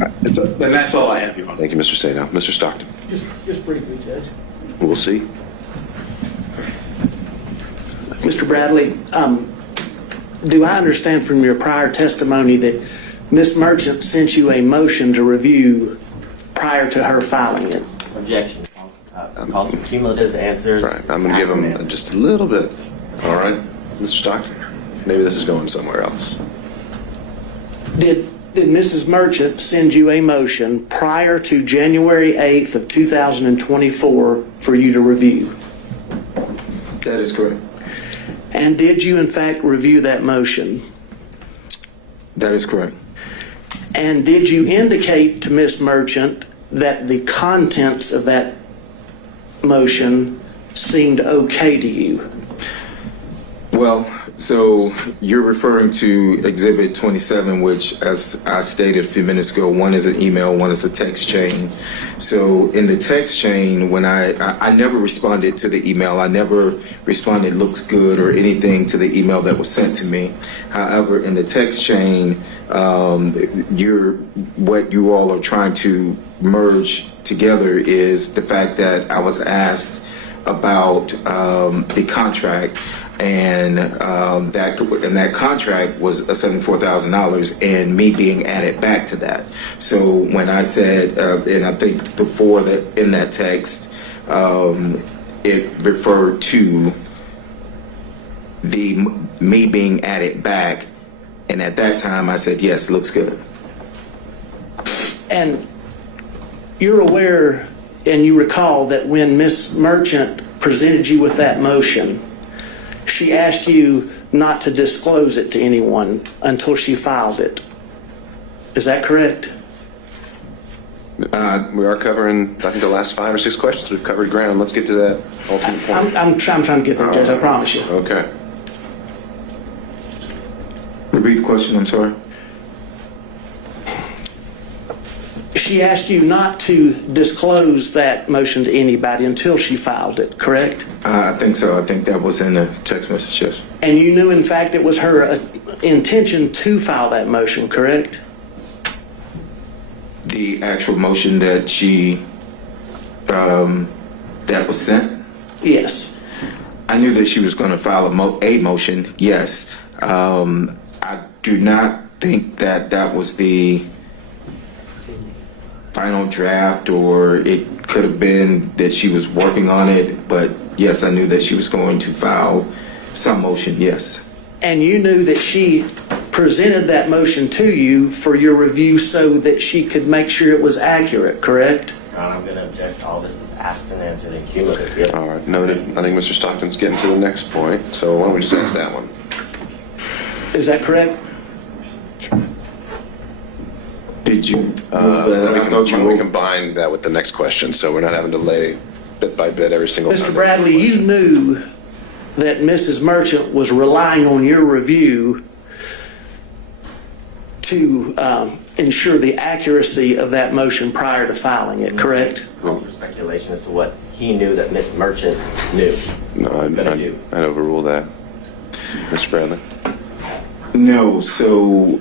All right. Then that's all I have, Your Honor. Thank you, Mr. Sadow. Mr. Stockton. Just briefly, Judge. We'll see. Mr. Bradley, do I understand from your prior testimony that Ms. Merchant sent you a motion to review prior to her filing it? Objection. Calls for cumulative answers. Right. I'm going to give him just a little bit. All right, Mr. Stockton. Maybe this is going somewhere else. Did Mrs. Merchant send you a motion prior to January 8th of 2024 for you to review? That is correct. And did you in fact review that motion? That is correct. And did you indicate to Ms. Merchant that the contents of that motion seemed okay to you? Well, So you're referring to Exhibit 27, which, as I stated a few minutes ago, one is an email, one is a text chain. So in the text chain, when I never responded to the email, I never responded looks good or anything to the email that was sent to me. However, in the text chain, what you all are trying to merge together is the fact that I was asked about the contract, and that contract was $74,000, and me being added back to that. So when I said, and I think before that in that text, it referred to me being added back, and at that time I said yes, looks good. And you're aware and you recall that when Ms. Merchant presented you with that motion, she asked you not to disclose it to anyone until she filed it. Is that correct? We are covering, I think, the last 5 or 6 questions. We've covered ground. Let's get to that ultimate point. I'm trying to get there, Judge, I promise you. Okay. Repeat the question, I'm sorry. She asked you not to disclose that motion to anybody until she filed it, correct? I think so. I think that was in the text message, yes. And you knew, in fact, it was her intention to file that motion, correct? The actual motion that that was sent? Yes. I knew that she was going to file a motion, yes. I do not think that was the final draft, or it could have been that she was working on it, but yes, I knew that she was going to file some motion, yes. And you knew that she presented that motion to you for your review so that she could make sure it was accurate, correct? Your Honor, I'm going to object. All this is asked and answered in cumulative. All right, noted. I think Mr. Stockton's getting to the next point, so why don't we just ask that one? Is that correct? Did you? Why don't we combine that with the next question, so we're not having to lay bit by bit every single time. Mr. Bradley, you knew that Mrs. Merchant was relying on your review to ensure the accuracy of that motion prior to filing it, correct? Speculation as to what he knew that Miss Merchant knew. No, I'd overrule that. Mr. Bradley? No, so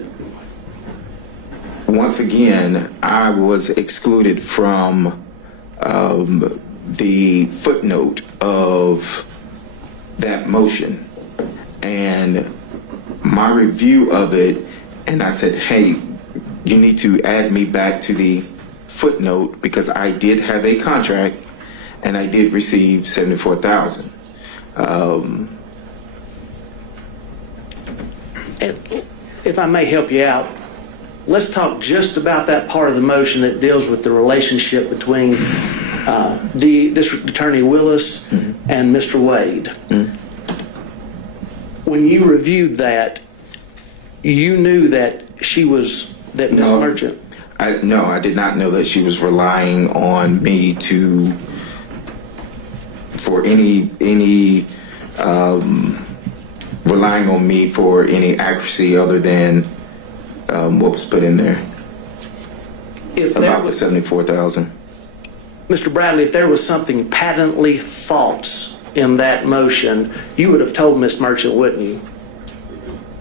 once again, I was excluded from the footnote of that motion, and my review of it, and I said, hey, you need to add me back to the footnote because I did have a contract and I did receive $74,000. If I may help you out, let's talk just about that part of the motion that deals with the relationship between the District Attorney Willis and Mr. Wade. When you reviewed that, you knew that Miss Merchant. No, I did not know that she was relying on me relying on me for any accuracy other than what was put in there about the $74,000. Mr. Bradley, if there was something patently false in that motion, you would have told Miss Merchant, wouldn't you?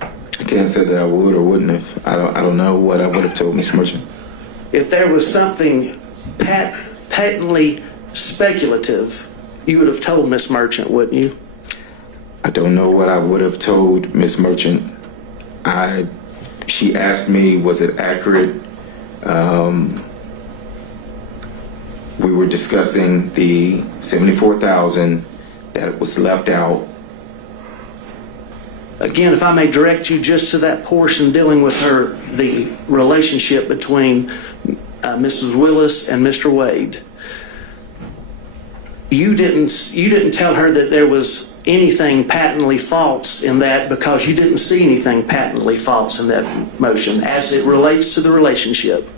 I can't say that I would or wouldn't have. I don't know what I would have told Miss Merchant. If there was something patently speculative, you would have told Miss Merchant, wouldn't you? I don't know what I would have told Miss Merchant. She asked me, was it accurate? We were discussing the $74,000 that was left out. Again, if I may direct you just to that portion dealing with the relationship between Mrs. Willis and Mr. Wade. You didn't tell her that there was anything patently false in that because you didn't see anything patently false in that motion as it relates to the relationship.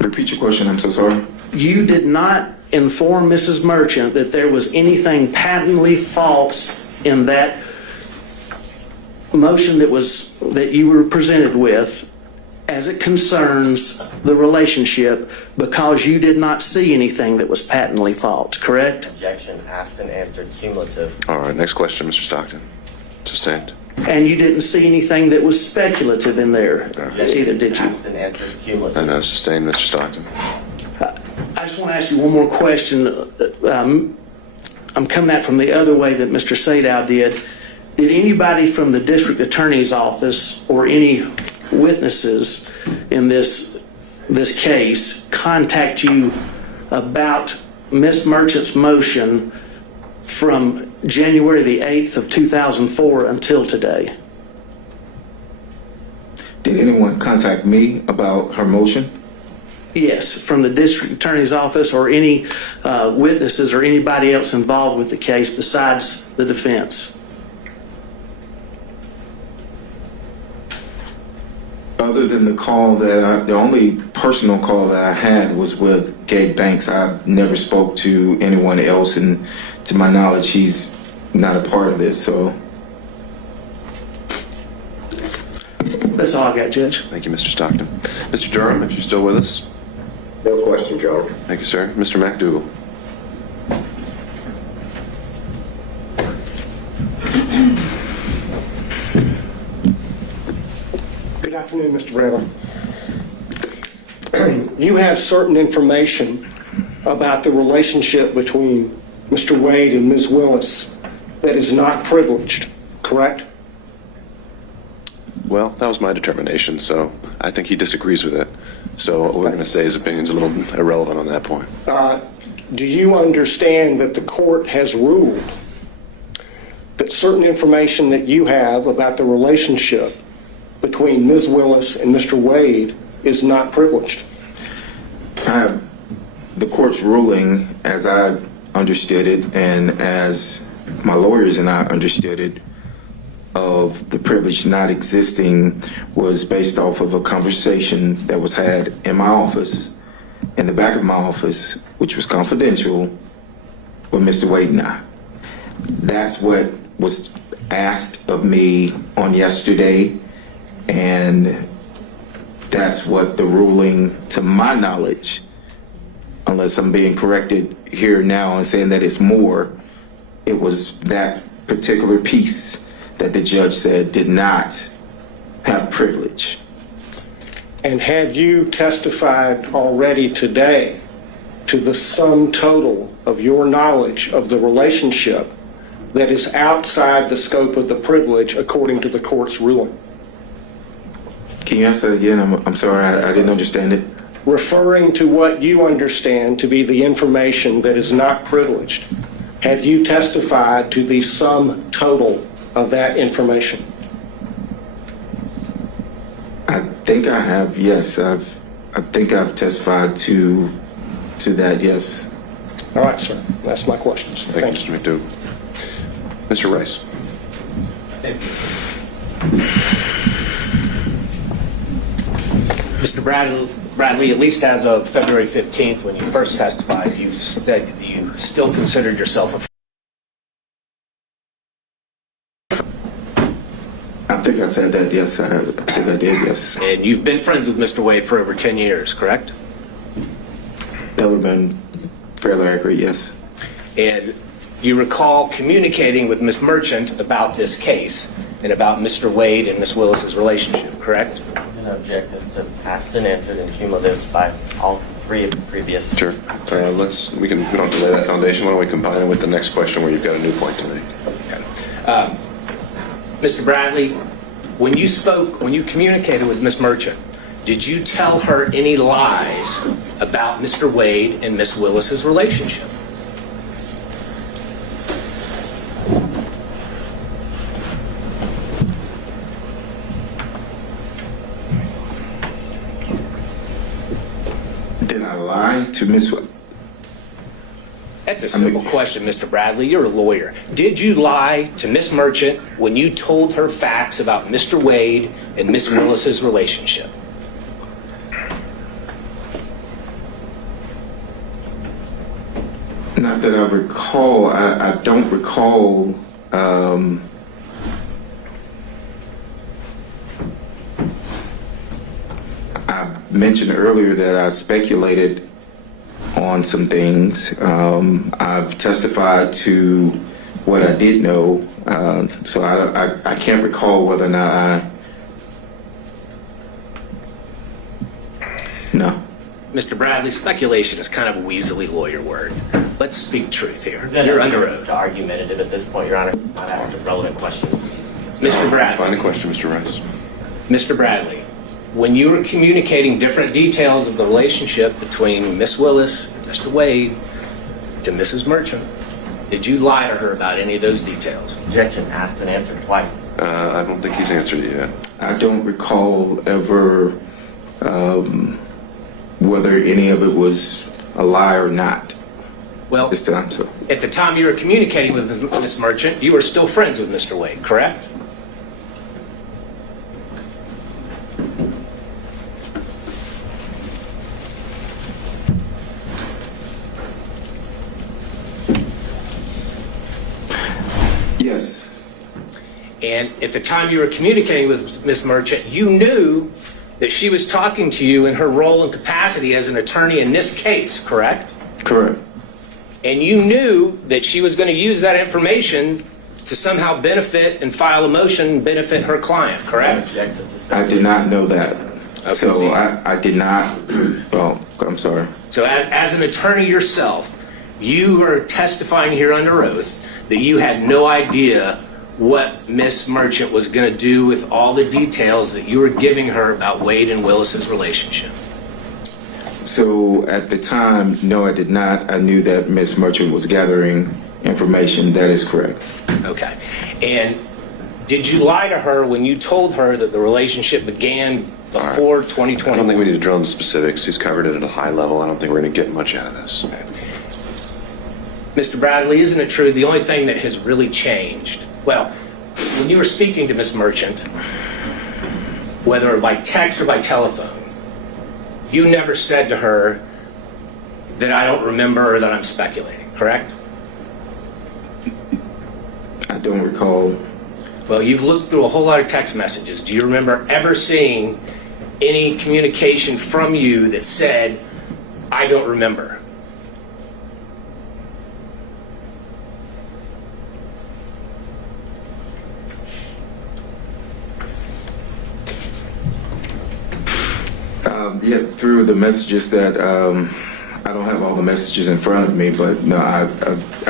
Repeat your question, I'm so sorry. you did not inform Mrs. Merchant that there was anything patently false in that motion that you were presented with as it concerns the relationship, because you did not see anything that was patently false, correct? Objection asked and answered cumulative. All right, next question, Mr. Stockton. Sustained. And you didn't see anything that was speculative in there either, did you? Asked and answered cumulative. I know, sustained, Mr. Stockton. I just want to ask you one more question. I'm coming at from the other way that Mr. Sadow did. Did anybody from the district attorney's office or any witnesses in this case contact you about Ms. Merchant's motion from January the 8th of 2004 until today? Did anyone contact me about her motion? Yes, from the district attorney's office or any witnesses or anybody else involved with the case besides the defense? Other than the call the only personal call that I had was with Gabe Banks. I never spoke to anyone else, and to my knowledge, he's not a part of this, so. That's all I got, Judge. Thank you, Mr. Stockton. Mr. Durham, if you're still with us. No question, John. Thank you, sir. Mr. McDougall. Good afternoon, Mr. Bradley. You have certain information about the relationship between Mr. Wade and Ms. Willis that is not privileged, correct? Well, that was my determination, so I think he disagrees with it. So what we're going to say his opinion is a little irrelevant on that point. Do you understand that the court has ruled that certain information that you have about the relationship between Ms. Willis and Mr. Wade is not privileged? The court's ruling, as I understood it, and as my lawyers and I understood it, of the privilege not existing was based off of a conversation that was had in my office, in the back of my office, which was confidential, with Mr. Wade and I. That's what was asked of me on yesterday, and that's what the ruling, to my knowledge, unless I'm being corrected here now and saying that it's more, it was that particular piece that the judge said did not have privilege. And have you testified already today to the sum total of your knowledge of the relationship that is outside the scope of the privilege according to the court's ruling? Can you ask that again? I'm sorry, I didn't understand it. Referring to what you understand to be the information that is not privileged, have you testified to the sum total of that information? I think I have, yes. I think I've testified to that, yes. All right, sir. That's my questions. Thank you, Mr. McDougall. Mr. Rice. Mr. Bradley, at least as of February 15th, when you first testified, you said that you still considered yourself a I think I said that, yes. I think I did, yes. And you've been friends with Mr. Wade for over 10 years, correct? That would have been fairly accurate, yes. And you recall communicating with Ms. Merchant about this case and about Mr. Wade and Ms. Willis's relationship, correct? I'm going to object as to asked and answered and cumulative by all three of the previous. Sure. We don't have to lay that foundation. Why don't we combine it with the next question where you've got a new point to make? Okay. Mr. Bradley, when you communicated with Ms. Merchant, did you tell her any lies about Mr. Wade and Ms. Willis's relationship? Did I lie to Ms. That's a simple question, Mr. Bradley. You're a lawyer. Did you lie to Ms. Merchant when you told her facts about Mr. Wade and Ms. Willis's relationship? Not that I recall. I don't recall. I mentioned earlier that I speculated on some things. I've testified to what I did know, so I can't recall whether or not No. Mr. Bradley, speculation is kind of a weaselly lawyer word. Let's speak truth here. Then You're under oath. Argumentative at this point, Your Honor. It's not asking relevant questions. Mr. Bradley. Find a question, Mr. Rice. Mr. Bradley, when you were communicating different details of the relationship between Miss Willis and Mr. Wade to Mrs. Merchant, did you lie to her about any of those details? Objection, asked and answered twice. I don't think he's answered it yet. I don't recall ever whether any of it was a lie or not. Well, this time, so. At the time you were communicating with Miss Merchant, you were still friends with Mr. Wade, correct? Yes. And at the time you were communicating with Miss Merchant, you knew that she was talking to you in her role and capacity as an attorney in this case, correct? Correct. And you knew that she was going to use that information to somehow benefit and file a motion benefit her client, correct? I did not know that. Okay, so I did not. Oh, I'm sorry. So as an attorney yourself, you are testifying here under oath that you had no idea what Miss Merchant was going to do with all the details that you were giving her about Wade and Willis's relationship. So at the time, no, I did not. I knew that Miss Merchant was gathering information. That is correct. Okay. And did you lie to her when you told her that the relationship began before 2020? I don't think we need to drill into specifics. He's covered it at a high level. I don't think we're going to get much out of this. Mr. Bradley, isn't it true the only thing that has really changed? Well, when you were speaking to Miss Merchant, whether by text or by telephone, you never said to her that I don't remember or that I'm speculating, correct? I don't recall. Well, you've looked through a whole lot of text messages. Do you remember ever seeing any communication from you that said, I don't remember? Yeah, through the messages that I don't have all the messages in front of me, but no, I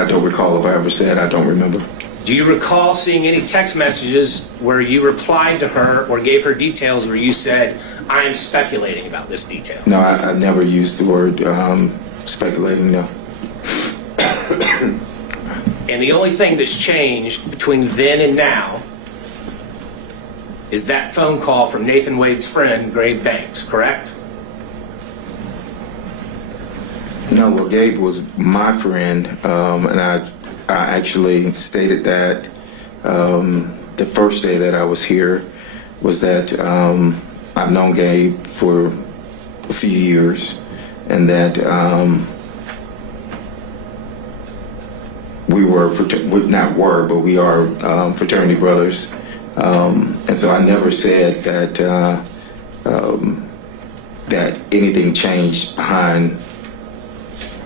don't recall if I ever said I don't remember. Do you recall seeing any text messages where you replied to her or gave her details where you said, I am speculating about this detail? No, I never used the word speculating, no. And the only thing that's changed between then and now is that phone call from Nathan Wade's friend, Gabe Banks, correct? No, well, Gabe was my friend, and I actually stated that the first day that I was here was that I've known Gabe for a few years, and that we are fraternity brothers. And so I never said that that anything changed behind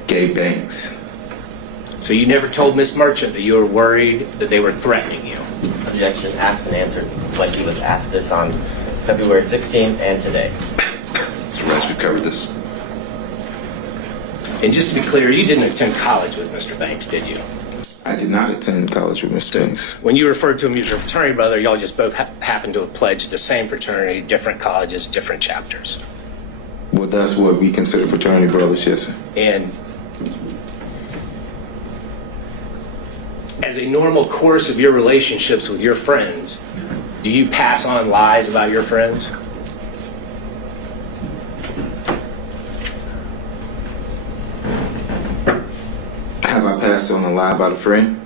Gabe Banks. So you never told Miss Merchant that you were worried that they were threatening you? Objection, asked and answered when he was asked this on February 16th and today. Mr. Rice, we've covered this. And just to be clear, you didn't attend college with Mr. Banks, did you? I did not attend college with Mr. Banks. When you referred to him as your fraternity brother, y'all just both happened to have pledged the same fraternity, different colleges, different chapters. Well, that's what we consider fraternity brothers, yes, sir. And as a normal course of your relationships with your friends, do you pass on lies about your friends? Have I passed on a lie about a friend?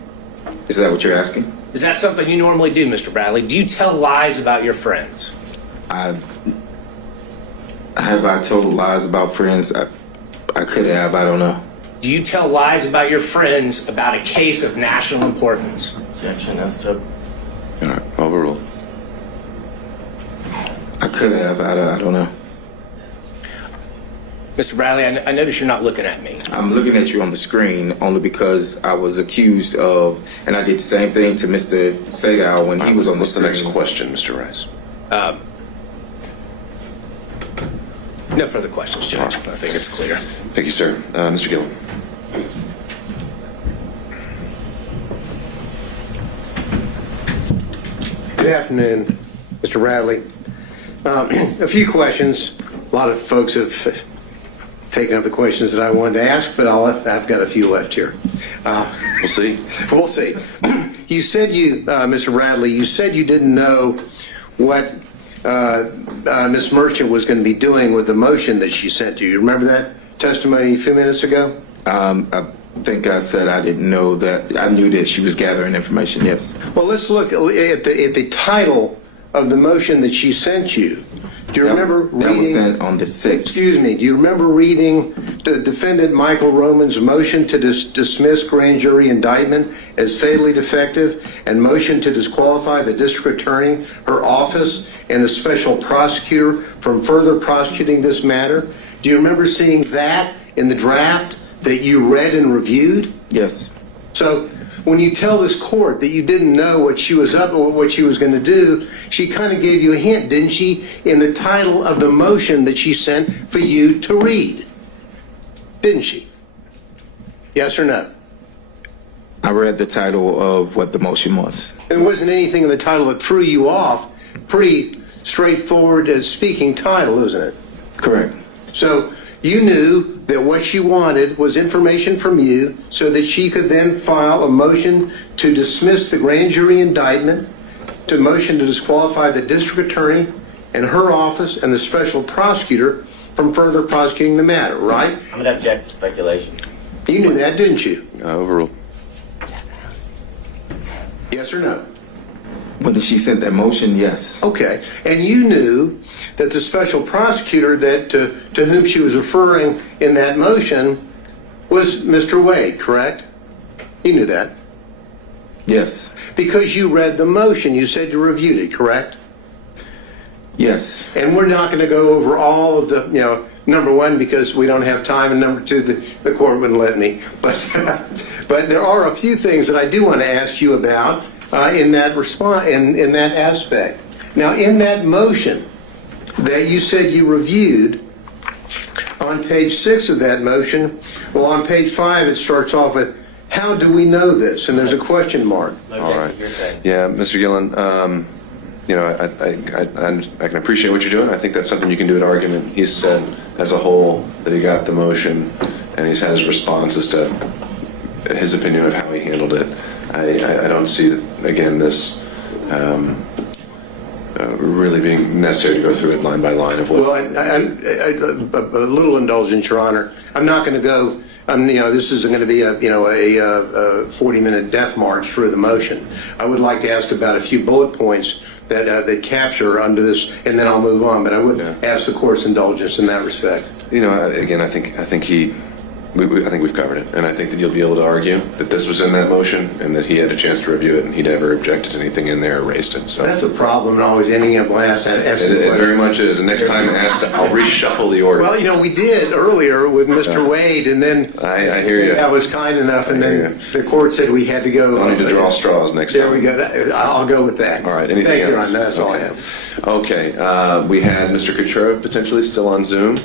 Is that what you're asking? Is that something you normally do, Mr. Bradley? Do you tell lies about your friends? Have I told lies about friends? I could have, I don't know. Do you tell lies about your friends about a case of national importance? Objection as to. All right, overruled. I could have. I don't know. Mr. Bradley, I notice you're not looking at me. I'm looking at you on the screen only because I was accused of, and I did the same thing to Mr. Sadow when he was on the What's the screen. next question, Mr. Rice? No further questions, Judge. I think it's clear. Thank you, sir. Mr. Gillen. Good afternoon, Mr. Bradley. A few questions. A lot of folks have taken up the questions that I wanted to ask, but I've got a few left here. We'll see. We'll see. You said Mr. Bradley, you said you didn't know what Ms. Merchant was going to be doing with the motion that she sent you. You remember that testimony a few minutes ago? I think I said I didn't know that. I knew that she was gathering information, yes. Well, let's look at the title of the motion that she sent you. Do you remember reading? That was sent on the 6th. Excuse me. Do you remember reading the defendant Michael Roman's motion to dismiss grand jury indictment as fatally defective and motion to disqualify the district attorney, her office, and the special prosecutor from further prosecuting this matter? Do you remember seeing that in the draft that you read and reviewed? Yes. So when you tell this court that you didn't know what she was up or what she was going to do, she kind of gave you a hint, didn't she, in the title of the motion that she sent for you to read? Didn't she? Yes or no? I read the title of what the motion was. There wasn't anything in the title that threw you off. Pretty straightforward speaking title, isn't it? Correct. So you knew that what she wanted was information from you so that she could then file a motion to dismiss the grand jury indictment, to motion to disqualify the district attorney and her office and the special prosecutor from further prosecuting the matter, right? I'm going to object to speculation. You knew that, didn't you? Overruled. Yes or no? When she sent that motion, yes. Okay. And you knew that the special prosecutor that to whom she was referring in that motion was Mr. Wade, correct? You knew that. Yes. Because you read the motion, you said you reviewed it, correct? Yes. And we're not going to go over all of the, number one, because we don't have time, and number two, the court wouldn't let me. But there are a few things that I do want to ask you about in that response, in that aspect. Now, in that motion that you said you reviewed, on page 6 of that motion, well, on page 5 it starts off with, how do we know this? And there's a question mark. All right. Yeah, Mr. Gillen, I can appreciate what you're doing. I think that's something you can do at argument. He's said as a whole that he got the motion, and he's had his response as to his opinion of how he handled it. I don't see, again, this really being necessary to go through it line by line of what. Well, a little indulgence, Your Honor. I'm not going to go. This isn't going to be a 40-minute death march through the motion. I would like to ask about a few bullet points that capture under this, and then I'll move on. But I would ask the court's indulgence in that respect. Again, I think we've covered it, and I think that you'll be able to argue that this was in that motion and that he had a chance to review it, and he never objected to anything in there or raised it. So that's a problem, and always ending up last. It very much is. And next time, I'll reshuffle the order. Well, we did earlier with Mr. Wade, and then I hear you. That was kind enough, and then the court said we had to go. I need to draw straws next time. There we go. I'll go with that. All right. Anything else? Thank you, else? Ron. That's all I have. Okay. We had Mr. Kucherov potentially still on Zoom.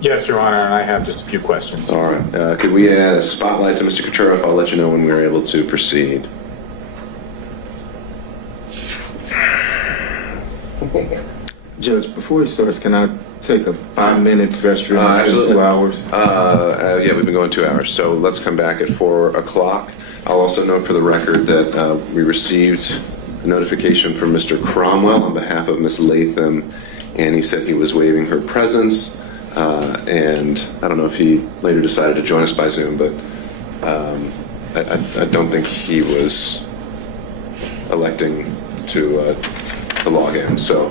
Yes, Your Honor, and I have just a few questions. All right. Could we add a spotlight to Mr. Kucherov? I'll let you know when we're able to proceed. Judge, before he starts, can I take a 5-minute restroom? Absolutely. 2 hours? Yeah, we've been going 2 hours, so let's come back at 4 o'clock. I'll also note for the record that we received a notification from Mr. Cromwell on behalf of Ms. Latham, and he said he was waiving her presence. And I don't know if he later decided to join us by Zoom, but I don't think he was electing to log in. So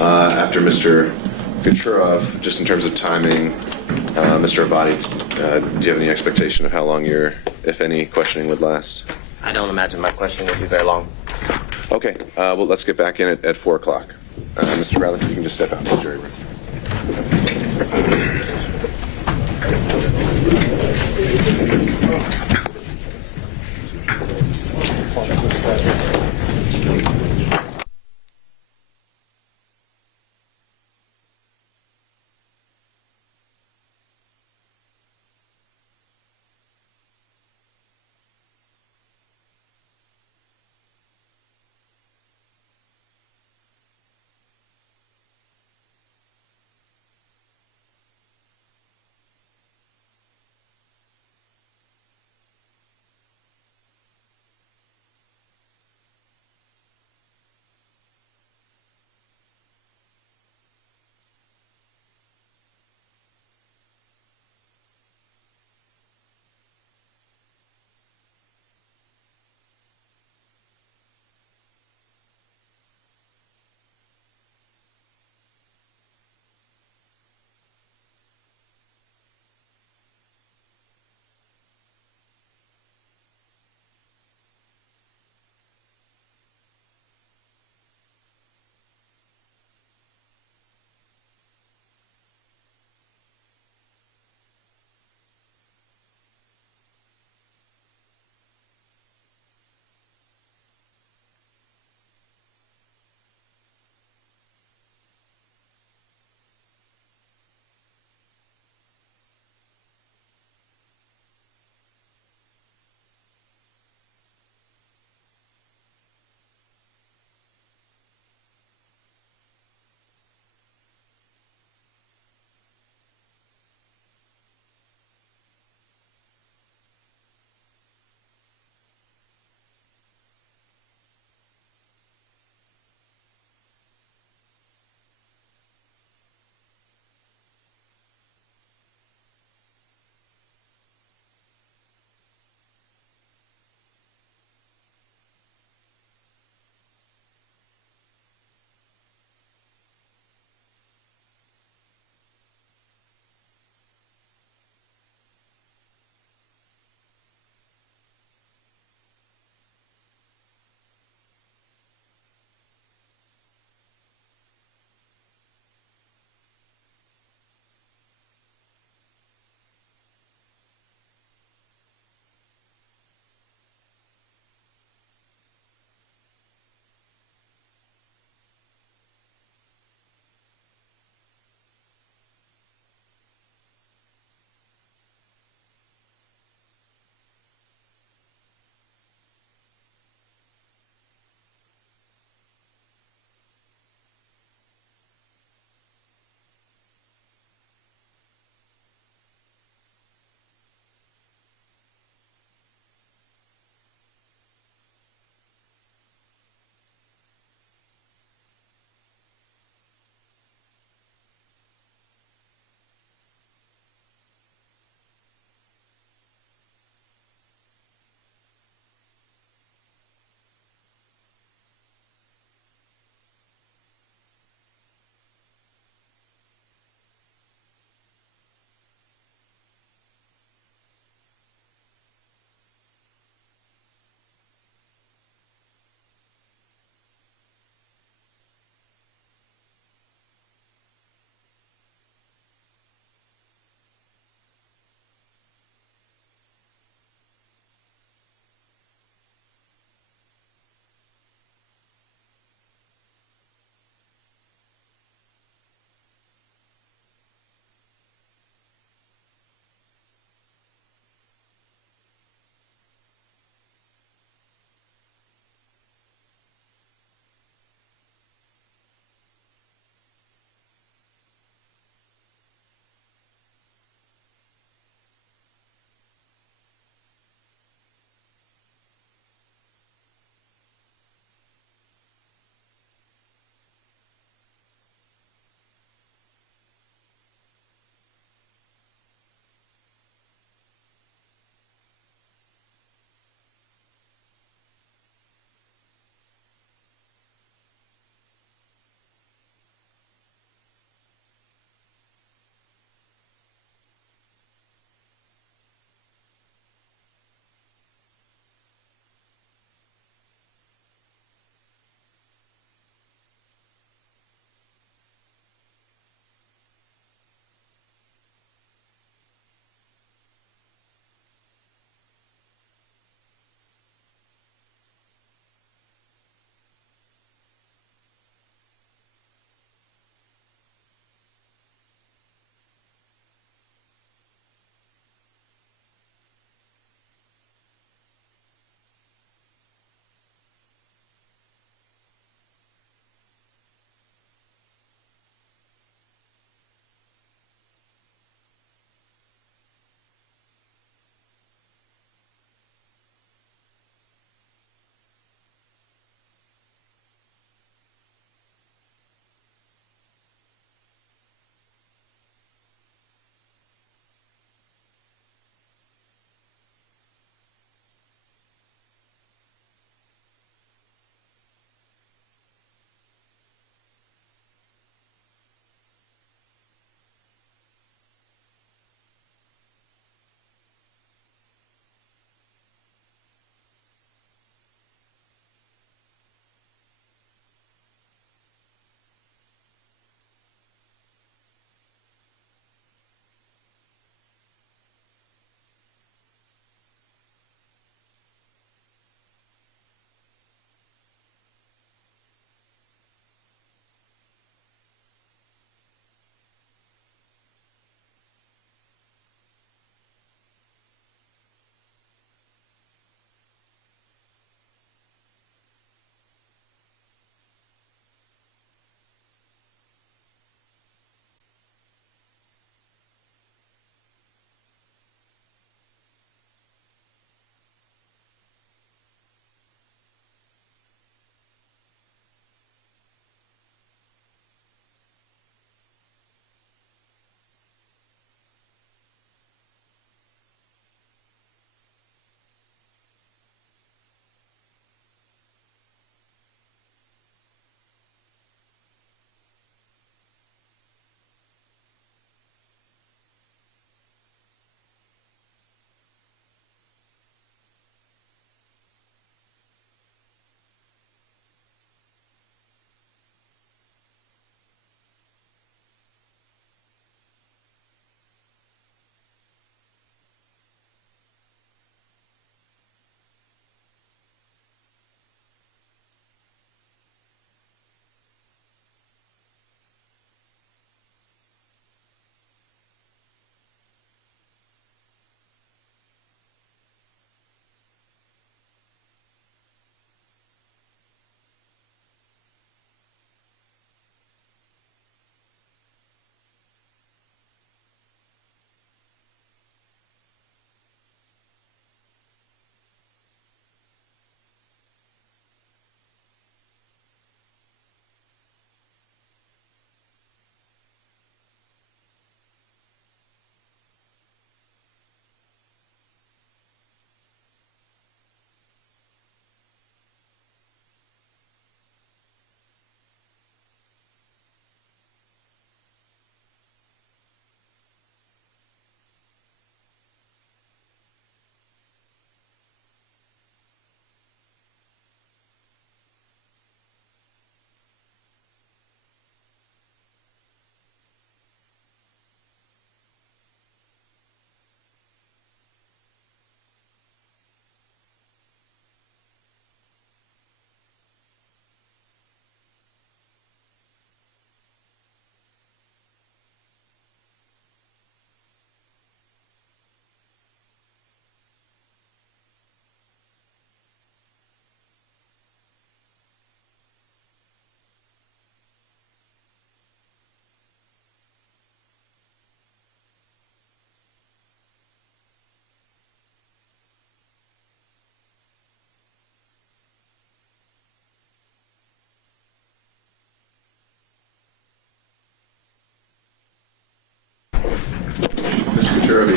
after Mr. Kucherov, just in terms of timing, Mr. Abadi, do you have any expectation of how long your, if any, questioning would last? I don't imagine my question will be very long. Okay, well, let's get back in at 4 o'clock. Mr. Bradley, you can just step out to the jury room.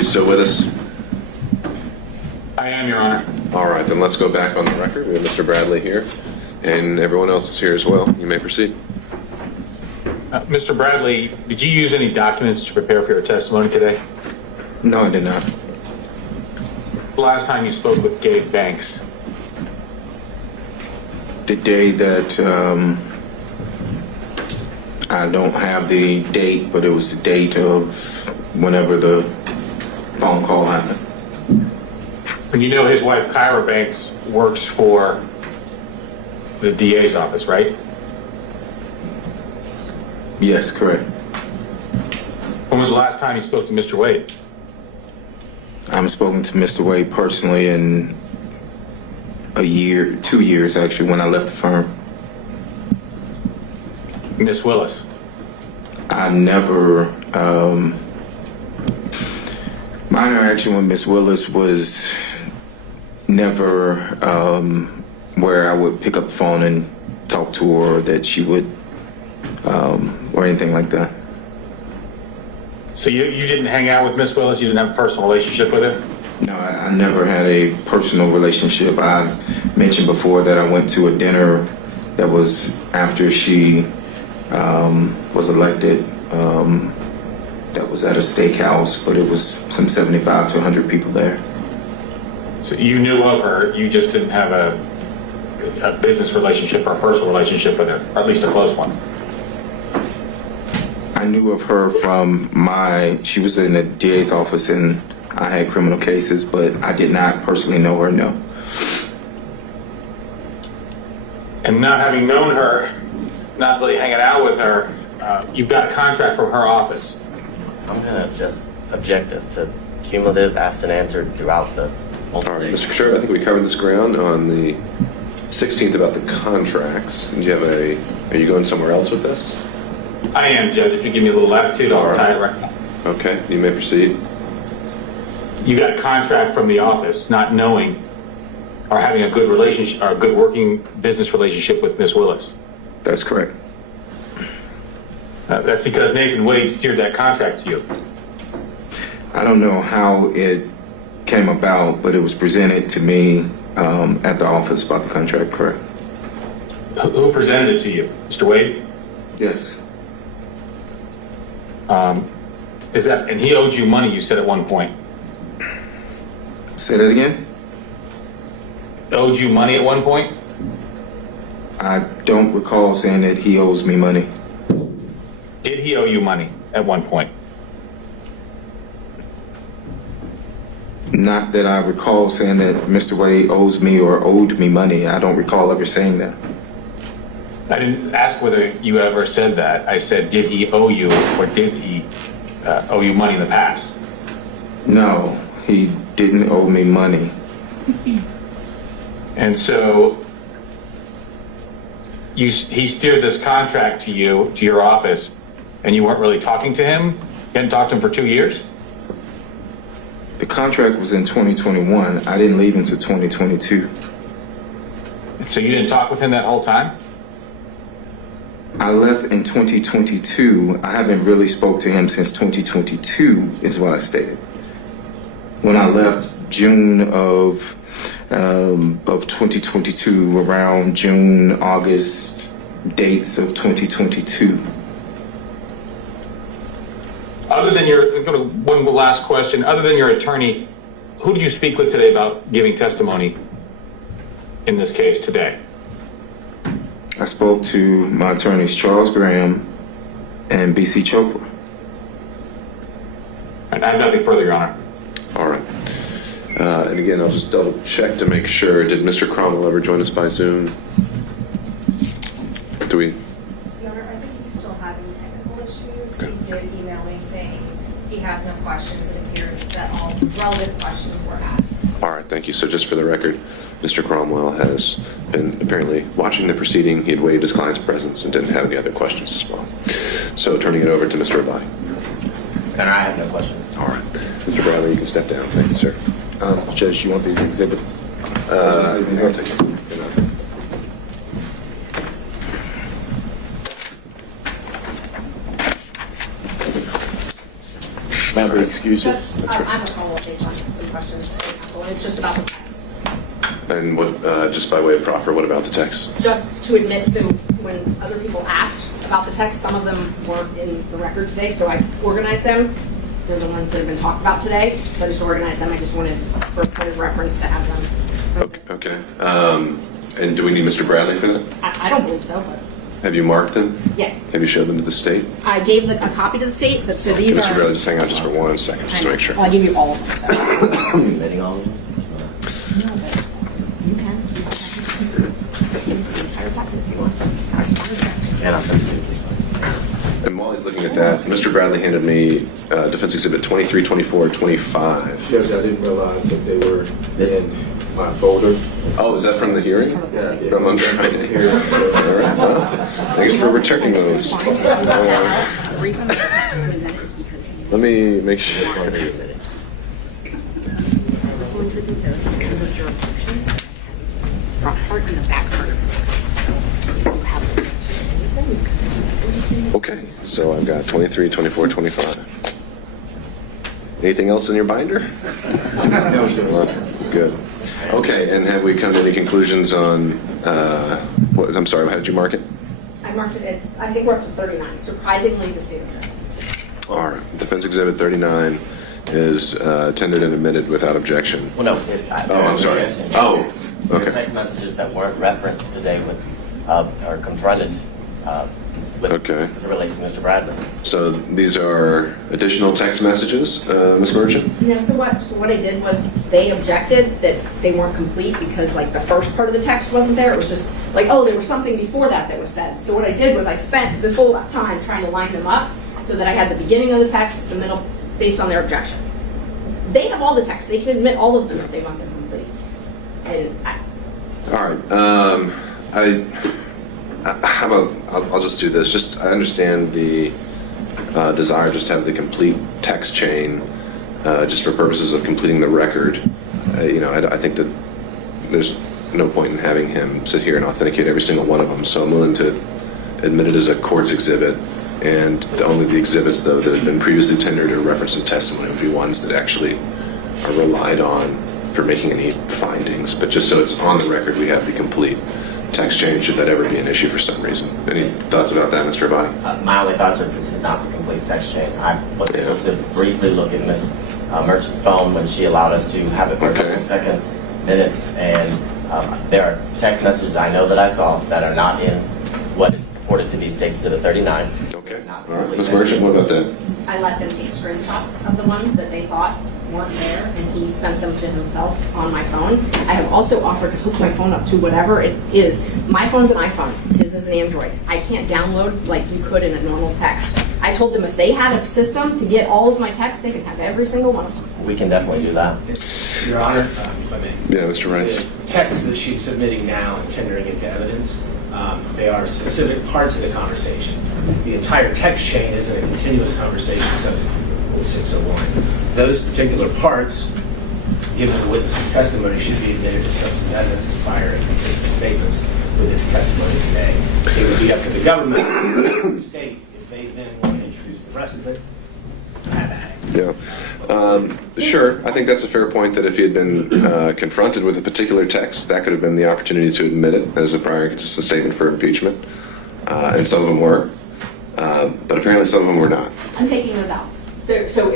still with us? I am, Your Honor. All right, then let's go back on the record. We have Mr. Bradley here, and everyone else is here as well. You may proceed. Mr. Bradley, did you use any documents to prepare for your testimony today? No, I did not. The last time you spoke with Gabe Banks? The day that I don't have the date, but it was the date of whenever the phone call happened. And you know his wife, Kyra Banks, works for the DA's office, right? Yes, correct. When was the last time you spoke to Mr. Wade? I haven't spoken to Mr. Wade personally in a year, 2 years actually, when I left the firm. Miss Willis? I never, my interaction with Miss Willis was never where I would pick up the phone and talk to her, or that she would, or anything like that. So you didn't hang out with Miss Willis? You didn't have a personal relationship with her? No, I never had a personal relationship. I mentioned before that I went to a dinner that was after she was elected. That was at a steakhouse, but it was some 75 to 100 people there. So you knew of her, you just didn't have a business relationship or a personal relationship with her, or at least a close one? I knew of her from she was in the DA's office and I had criminal cases, but I did not personally know her, no. And not having known her, not really hanging out with her, you've got a contract from her office. I'm going to just object as to cumulative asked and answered throughout the All right, Mr. Sherwood, I think we covered this ground on the 16th about the contracts. Do you have are you going somewhere else with this? I am, Judge. If you give me a little latitude, I'll tie it right now. Okay, you may proceed. You got a contract from the office, not knowing or having a good relationship or a good working business relationship with Miss Willis. That's correct. That's because Nathan Wade steered that contract to you. I don't know how it came about, but it was presented to me at the office about the contract, correct? Who presented it to you? Mr. Wade? Yes. And he owed you money, you said at one point. Say that again? Owed you money at one point? I don't recall saying that he owes me money. Did he owe you money at one point? Not that I recall saying that Mr. Wade owes me or owed me money. I don't recall ever saying that. I didn't ask whether you ever said that. I said, did he owe you or did he owe you money in the past? No, he didn't owe me money. And so he steered this contract to you, to your office, and you weren't really talking to him? You hadn't talked to him for 2 years? The contract was in 2021. I didn't leave until 2022. So you didn't talk with him that whole time? I left in 2022. I haven't really spoke to him since 2022 is what I stated. When I left June of 2022, around June, August dates of 2022. Other than one last question, other than your attorney, who did you speak with today about giving testimony in this case today? I spoke to my attorneys, Charles Graham and B.C. Chopra. And I have nothing further, Your Honor. All right. And again, I'll just double check to make sure. Did Mr. Cromwell ever join us by Zoom? Do we? Your Honor, I think he's still having technical issues. He did email me saying he has no questions. It appears that all relevant questions were asked. All right, thank you. So just for the record, Mr. Cromwell has been apparently watching the proceeding. He had waived his client's presence and didn't have any other questions as well. So turning it over to Mr. Abadi. And I have no questions. All right. Mr. Bradley, you can step down. Thank you, sir. Judge, you want these exhibits? I'll take it. Member, excuse me. I have a follow-up based on some questions. It's just about the text. And what, just by way of proffer, what about the text? Just to admit, so when other people asked about the text, some of them weren't in the record today, so I organized them. They're the ones that have been talked about today, so I just organized them. I just wanted, for a point of reference, to have them. Okay. And do we need Mr. Bradley for that? I don't believe so, but Have you marked them? yes. Have you showed them to the state? I gave a copy to the state, but so these Mr. are. Bradley, just hang on just for 1 second, just to make sure. I'll give you all of them. So. Submitting all of them? No, but you can. The entire packet if you want. And I'll send it to you. And while he's looking at that, Mr. Bradley handed me Defense Exhibit 23, 24, 25. Judge, I didn't realize that they were This- in my folder. Oh, is that from the hearing? Yeah. From on Friday? All right, well, thanks for returning those. The reason that I present is because Let me make sure. because of your objections, front part and the back part of the text. So if you have anything, Okay, so I've got 23, 24, 25. Anything else in your binder? No, sir. Good. Okay, and have we come to any conclusions on, what, I'm sorry, how did you mark it? I marked it, I think we're up to 39, surprisingly the state objects. All right, Defense Exhibit 39 is tendered and admitted without objection. Well, no. I'm sorry. Oh, okay. Text messages that weren't referenced today with, are confronted with, Okay. as it relates to Mr. Bradley. So these are additional text messages, Ms. Merchant? No, so what I did was they objected that they weren't complete because like the first part of the text wasn't there. It was just like, oh, there was something before that was said. So what I did was I spent this whole time trying to line them up so that I had the beginning of the text, the middle, based on their objection. They have all the text. They can admit all of them if they want them complete. And All right. How about, I'll just do this. Just, I understand the desire just to have the complete text chain just for purposes of completing the record. I think that there's no point in having him sit here and authenticate every single one of them. So I'm willing to admit it as a court's exhibit. And only the exhibits, though, that have been previously tendered or referenced in testimony would be ones that actually are relied on for making any findings. But just so it's on the record, we have the complete text chain, should that ever be an issue for some reason. Any thoughts about that, Mr. Abadi? My only thoughts are this is not the complete text chain. I was able to briefly look at Ms. Merchant's phone when she allowed us to have it for a couple of seconds, minutes, and there are text messages I know that I saw that are not in what is purported to be State Exhibit 39. Okay. All right. Ms. Merchant, what about that? I let them take screenshots of the ones that they thought weren't there, and he sent them to himself on my phone. I have also offered to hook my phone up to whatever it is. My phone's an iPhone. His is an Android. I can't download like you could in a normal text. I told them if they had a system to get all of my texts, they could have every single one of them. We can definitely do that. Your Honor, if I may. Yeah, Mr. Rice. The texts that she's submitting now and tendering into evidence, they are specific parts of the conversation. The entire text chain isn't a continuous conversation subject to Rule 601. Those particular parts, given the witness's testimony, should be admitted to substantive evidence and prior and consistent statements with this testimony today. It would be up to the government and the state if they then want to introduce the rest of it. Have at it. Yeah. Sure. I think that's a fair point that if he had been confronted with a particular text, that could have been the opportunity to admit it as a prior and consistent statement for impeachment. And some of them were. But apparently some of them were not. I'm taking those out. So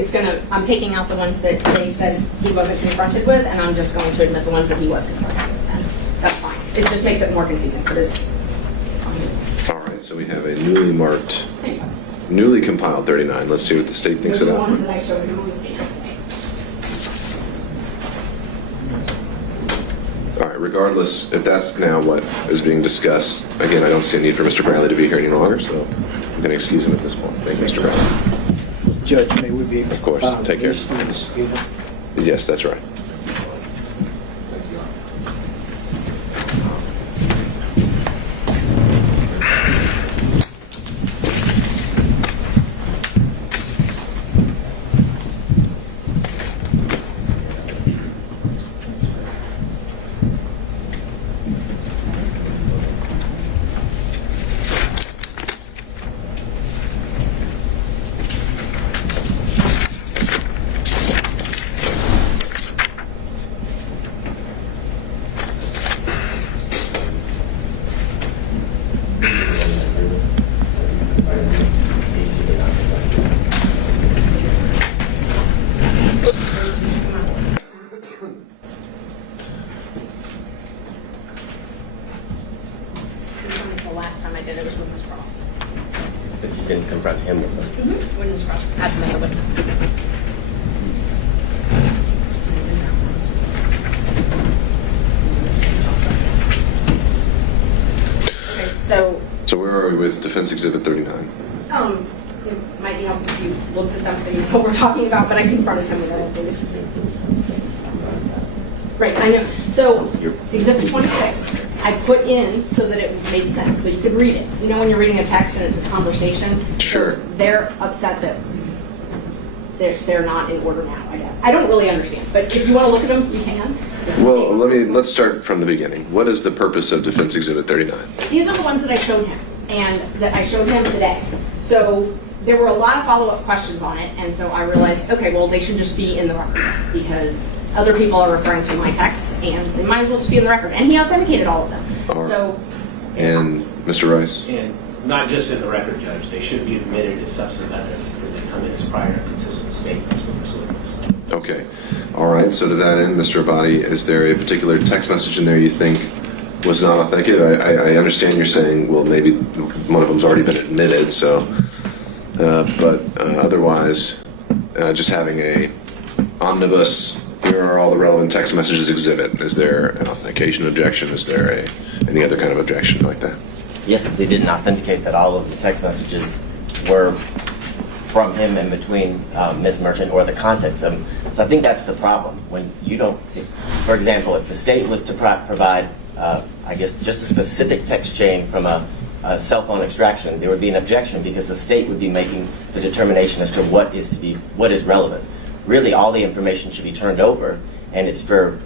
I'm taking out the ones that they said he wasn't confronted with, and I'm just going to admit the ones that he was confronted with. And that's fine. It just makes it more confusing, but it's fine. All right. So we have a newly marked, newly compiled 39. Let's see what the state thinks Those of are the that. ones that I showed him on the stand. All right, regardless, if that's now what is being discussed, again, I don't see a need for Mr. Bradley to be here any longer, so I'm going to excuse him at this point. Thank you, Mr. Bradley. Judge, may we be? Of course, take care. Yes, that's right. with Ms. Cross. But you didn't confront him with them. When Ms. Cross had them as a witness. Okay, So where are we with Defense Exhibit 39? it might be helpful if you looked at them so you know what we're talking about, but I confronted him with all these. Right, I know. So, Exhibit 26, I put in so that it made sense, so you could read it. You know when you're reading a text and it's a conversation? Sure. So they're upset that they're not in order now, I guess. I don't really understand, but if you want to look at them, you can. Well, let's start from the beginning. What is the purpose of Defense Exhibit 39? These are the ones that I showed him, and that I showed him today. So there were a lot of follow-up questions on it, and so I realized, okay, well, they should just be in the record, because other people are referring to my texts, and they might as well just be in the record. And he authenticated all of them. All right. So, And Mr. Rice? And not just in the record, Judge, they should be admitted as substantive evidence because they come in as prior and consistent statements from this witness. Okay. All right. So to that end, Mr. Abadi, is there a particular text message in there you think was not authenticated? I understand you're saying, well, maybe one of them's already been admitted, so, but otherwise, just having a omnibus, here are all the relevant text messages exhibit. Is there an authentication objection? Is there any other kind of objection like that? Yes, because he didn't authenticate that all of the text messages were from him in between Ms. Merchant or the context of them. So I think that's the problem. When you don't, for example, if the state was to provide, I guess, just a specific text chain from a cell phone extraction, there would be an objection because the state would be making the determination as to what is relevant. Really, all the information should be turned over, and it's for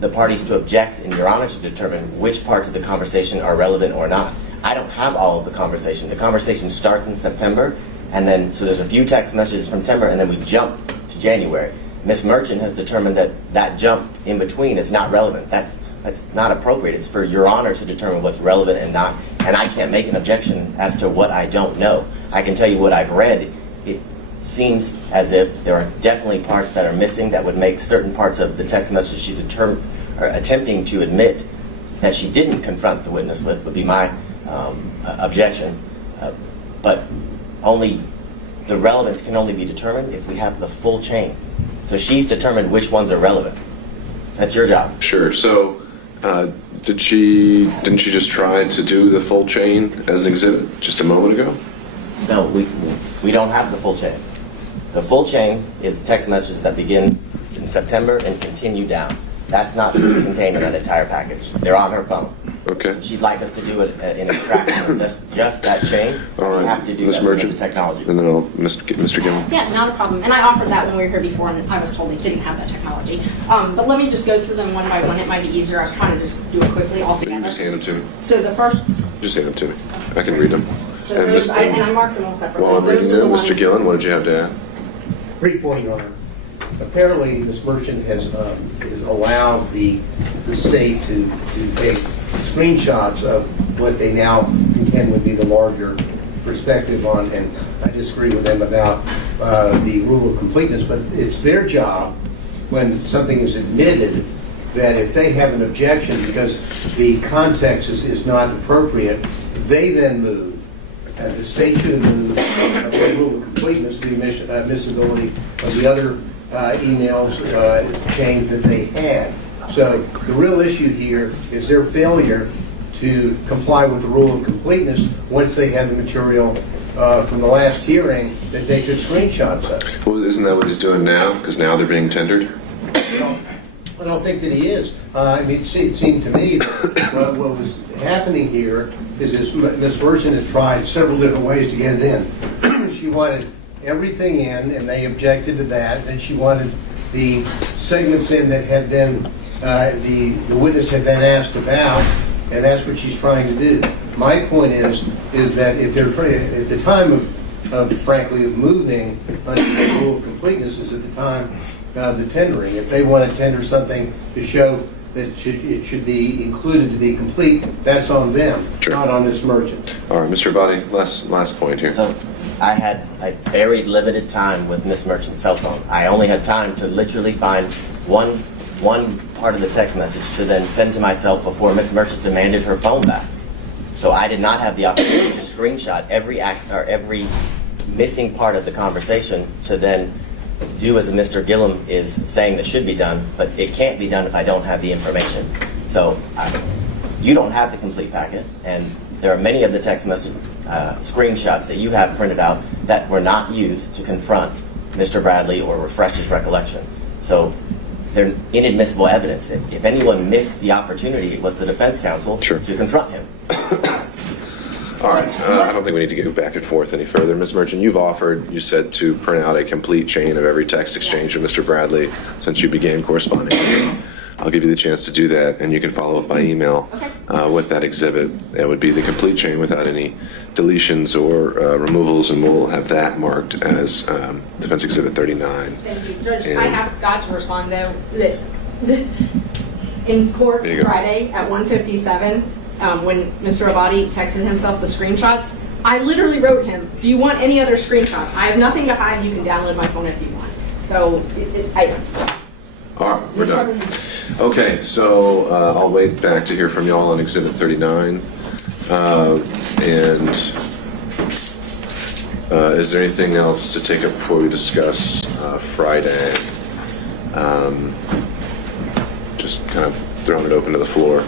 the parties to object and Your Honor to determine which parts of the conversation are relevant or not. I don't have all of the conversation. The conversation starts in September, and then, so there's a few text messages from September, and then we jump to January. Ms. Merchant has determined that that jump in between is not relevant. That's not appropriate. It's for Your Honor to determine what's relevant and not, and I can't make an objection as to what I don't know. I can tell you what I've read. It seems as if there are definitely parts that are missing that would make certain parts of the text message she's attempting to admit that she didn't confront the witness with would be my objection. But only the relevance can only be determined if we have the full chain. So she's determined which ones are relevant. That's your job. Sure. So didn't she just try to do the full chain as an exhibit just a moment ago? No, we don't have the full chain. The full chain is text messages that begin in September and continue down. That's not contained in that entire package. They're on her phone. Okay. She'd like us to do it in extraction of just that chain. All right. We have to do Ms. that with Merchant, the technology. and then I'll Mr. Gilman. yeah, not a problem. And I offered that when we were here before, and I was told they didn't have that technology. But let me just go through them one by one. It might be easier. I was trying to just do it quickly all So you together. just hand them to me. So the first, Just hand them to me. I can read them. so those, and I marked them all separately. While I'm Those reading are the them, ones- Mr. Gillen, what did you have to add? Great point, Your Honor. Apparently, Ms. Merchant has allowed the state to take screenshots of what they now contend would be the larger perspective on, and I disagree with them about the rule of completeness, but it's their job when something is admitted that if they have an objection because the context is not appropriate, they then move. The state should move the rule of completeness, the admissibility of the other emails chain that they had. So the real issue here is their failure to comply with the rule of completeness once they had the material from the last hearing that they took screenshots of. Well, isn't that what he's doing now? Because now they're being tendered? I don't think that he is. I mean, it seemed to me that what was happening here is Ms. Merchant has tried several different ways to get it in. She wanted everything in, and they objected to that. And she wanted the segments in that had been, the witness had been asked about, and that's what she's trying to do. My point is that if they're at the time of frankly, of moving under the rule of completeness is at the time of the tendering. If they want to tender something to show that it should be included to be complete, that's on them, not on this merchant. All right, Mr. Abadi, last point here. So I had a very limited time with Miss Merchant's cell phone. I only had time to literally find one part of the text message to then send to myself before Miss Merchant demanded her phone back. So I did not have the opportunity to screenshot every act or every missing part of the conversation to then do as Mr. Gillum is saying that should be done, but it can't be done if I don't have the information. So you don't have the complete packet, and there are many of the text message screenshots that you have printed out that were not used to confront Mr. Bradley or refresh his recollection. So they're inadmissible evidence. If anyone missed the opportunity, it was the defense counsel to confront him. All right. I don't think we need to go back and forth any further. Ms. Merchant, you've offered, you said, to print out a complete chain of every text exchange with Mr. Bradley since you began corresponding with him. I'll give you the chance to do that, and you can follow up by email with that exhibit. It would be the complete chain without any deletions or removals, and we'll have that marked as Defense Exhibit 39. Thank you, Judge. I have got to respond, though. In court Friday at 1:57, when Mr. Abadi texted himself the screenshots, I literally wrote him, "Do you want any other screenshots? I have nothing to hide. You can download my phone if you want." So All right, we're done. Okay, so I'll wait back to hear from y'all on Exhibit 39. Is there anything else to take up before we discuss Friday? Just kind of throwing it open to the floor.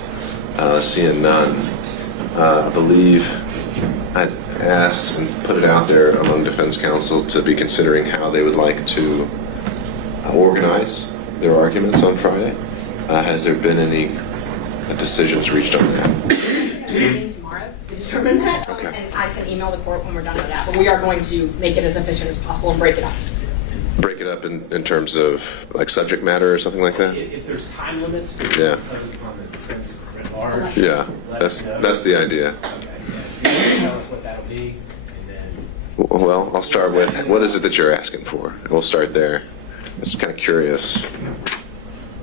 Seeing none. I believe I asked and put it out there among defense counsel to be considering how they would like to organize their arguments on Friday. Has there been any decisions reached on that? meeting tomorrow to determine that, and I can email the court when we're done with that. But we are going to make it as efficient as possible and break it up. Break it up in terms of like subject matter or something like that? If there's time limits, Yeah. impose upon the defense at large. Yeah, that's the idea. Tell us what that'll be, and then. Well, I'll start with, what is it that you're asking for? We'll start there. I'm just kind of curious.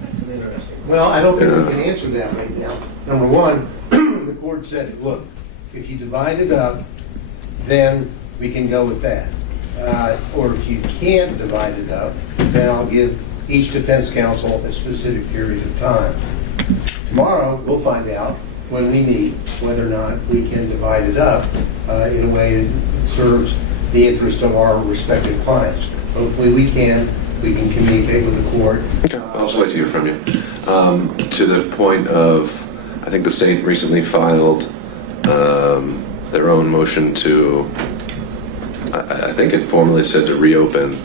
That's an interesting. Well, I don't think we can answer that right now. Number one, the court said, look, if you divide it up, then we can go with that. Or if you can't divide it up, then I'll give each defense counsel a specific period of time. Tomorrow, we'll find out when we meet whether or not we can divide it up in a way that serves the interest of our respective clients. Hopefully we can communicate with the court. Okay, I'll just wait to hear from you. To the point of, I think the state recently filed their own motion to, I think it formally said to reopen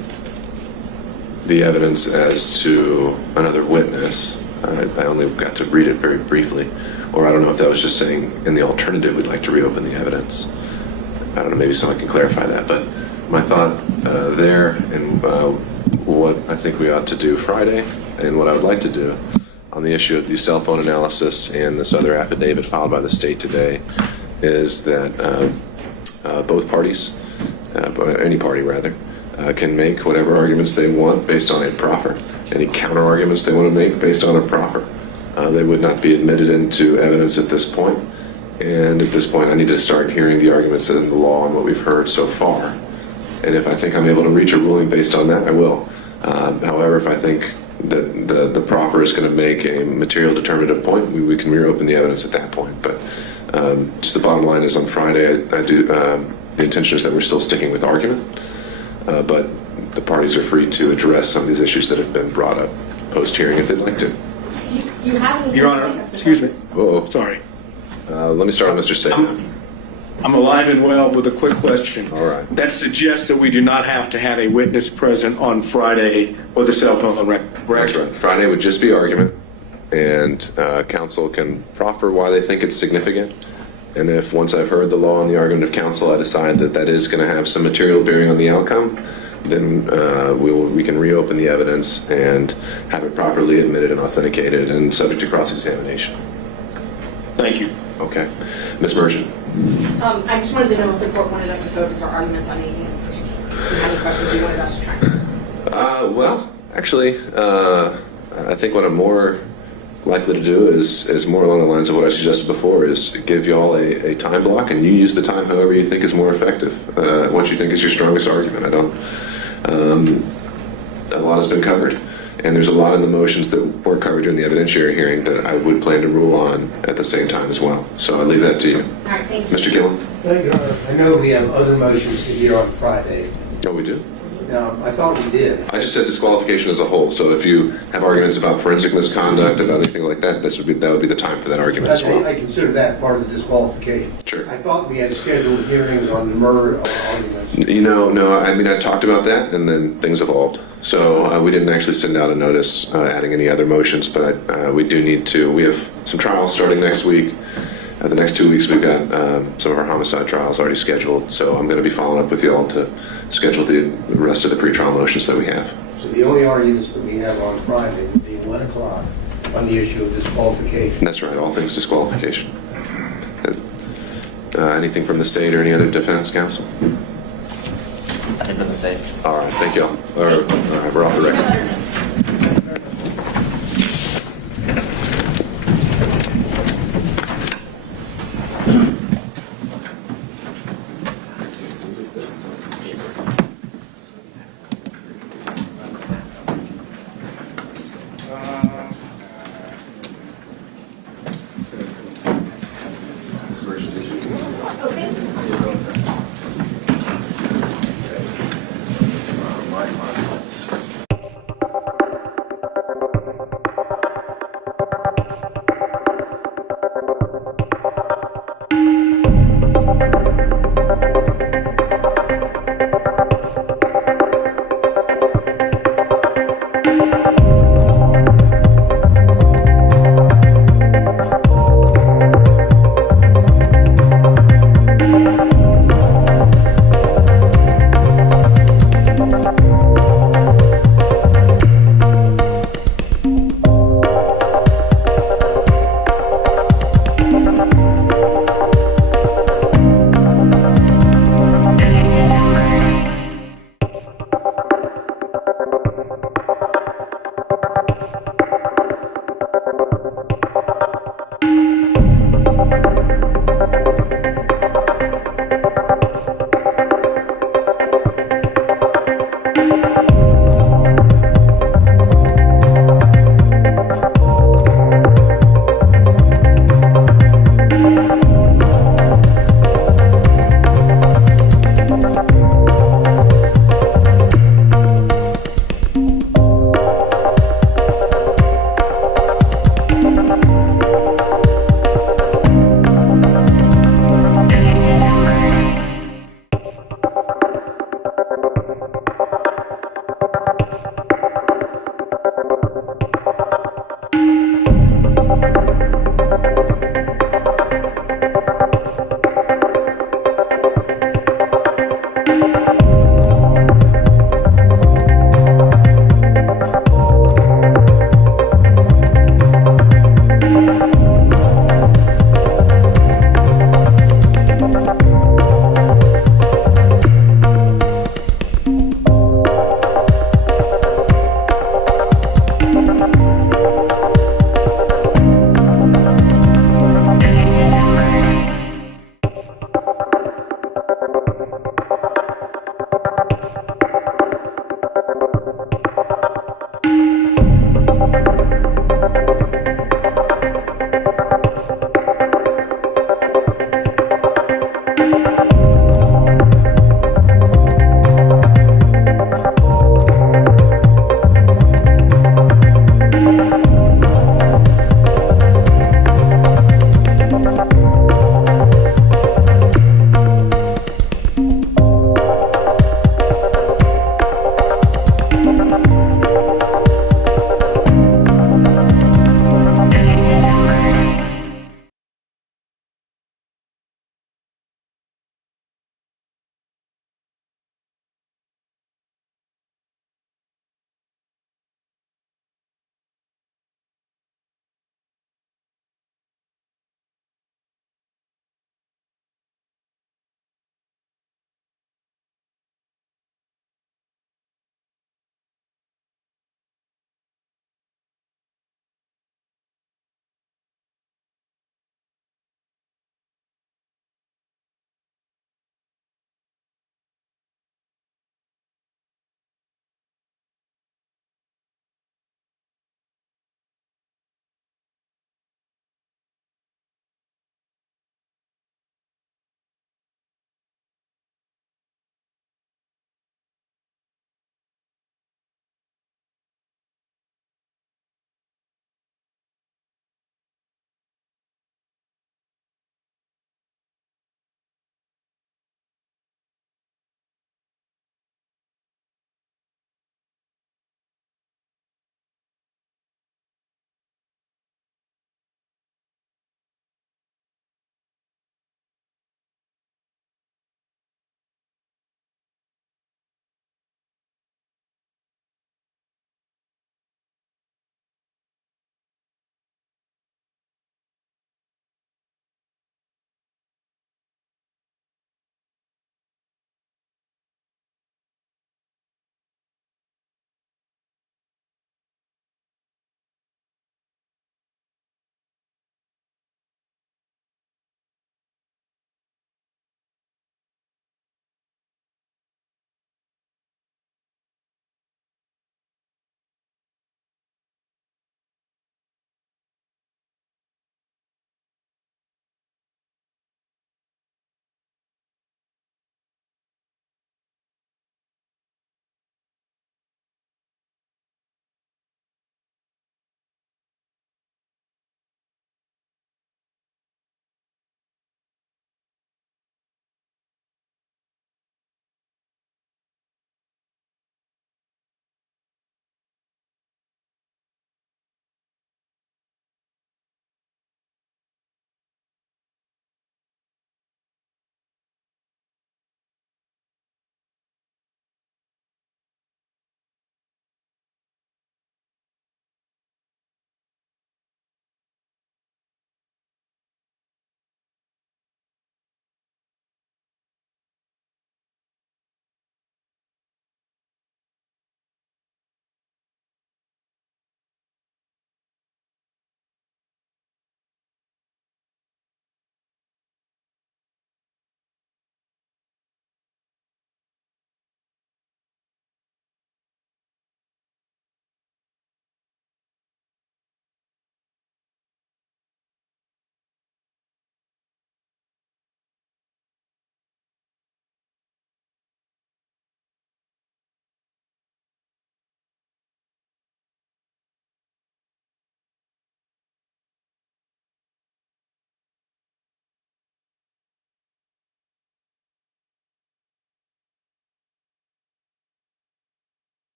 the evidence as to another witness. I only got to read it very briefly. Or I don't know if that was just saying in the alternative we'd like to reopen the evidence. I don't know, maybe someone can clarify that. But my thought there and what I think we ought to do Friday and what I would like to do on the issue of the cell phone analysis and this other affidavit filed by the state today is that both parties, any party rather, can make whatever arguments they want based on a proffer. Any counter arguments they want to make based on a proffer. They would not be admitted into evidence at this point. And at this point, I need to start hearing the arguments in the law and what we've heard so far. And if I think I'm able to reach a ruling based on that, I will. However, if I think that the proffer is going to make a material determinative point, we can reopen the evidence at that point. But just the bottom line is on Friday, the intention is that we're still sticking with argument. But the parties are free to address some of these issues that have been brought up post-hearing if they'd like to. You have any? Your Honor, excuse me. Uh-oh. Sorry. Let me start with Mr. Sadow. I'm alive and well with a quick question. All right. That suggests that we do not have to have a witness present on Friday for the cell phone record. That's right. Friday would just be argument, and counsel can proffer why they think it's significant. And if once I've heard the law and the argument of counsel, I decide that that is going to have some material bearing on the outcome, then we can reopen the evidence and have it properly admitted and authenticated and subject to cross-examination. Thank you. Okay. Ms. Merchant. I just wanted to know if the court wanted us to focus our arguments on anything in particular. If you have any questions you wanted us to try and answer. Well, actually, I think what I'm more likely to do is more along the lines of what I suggested before, is give y'all a time block, and you use the time however you think is more effective, what you think is your strongest argument. A lot has been covered, And there's a lot in the motions that weren't covered during the evidentiary hearing that I would plan to rule on at the same time as well. So I'll leave that to you. All right, thank you. Mr. Gillen? Thank you, Your Honor. I know we have other motions to hear on Friday. Oh, we do? Now, I thought we did. I just said disqualification as a whole. So if you have arguments about forensic misconduct, about anything like that, that would be the time for that argument as well. I consider that part of the disqualification. Sure. I thought we had scheduled hearings on the murder arguments. No. I mean, I talked about that, and then things evolved. So we didn't actually send out a notice adding any other motions, but we do need to. We have some trials starting next week. The next 2 weeks, we've got some of our homicide trials already scheduled. So I'm going to be following up with you all to schedule the rest of the pretrial motions that we have. So the only arguments that we have on Friday would be 1 o'clock on the issue of disqualification. That's right, all things disqualification. Anything from the state or any other defense counsel? I think they're the same. All right, thank you all. All right, we're off the record.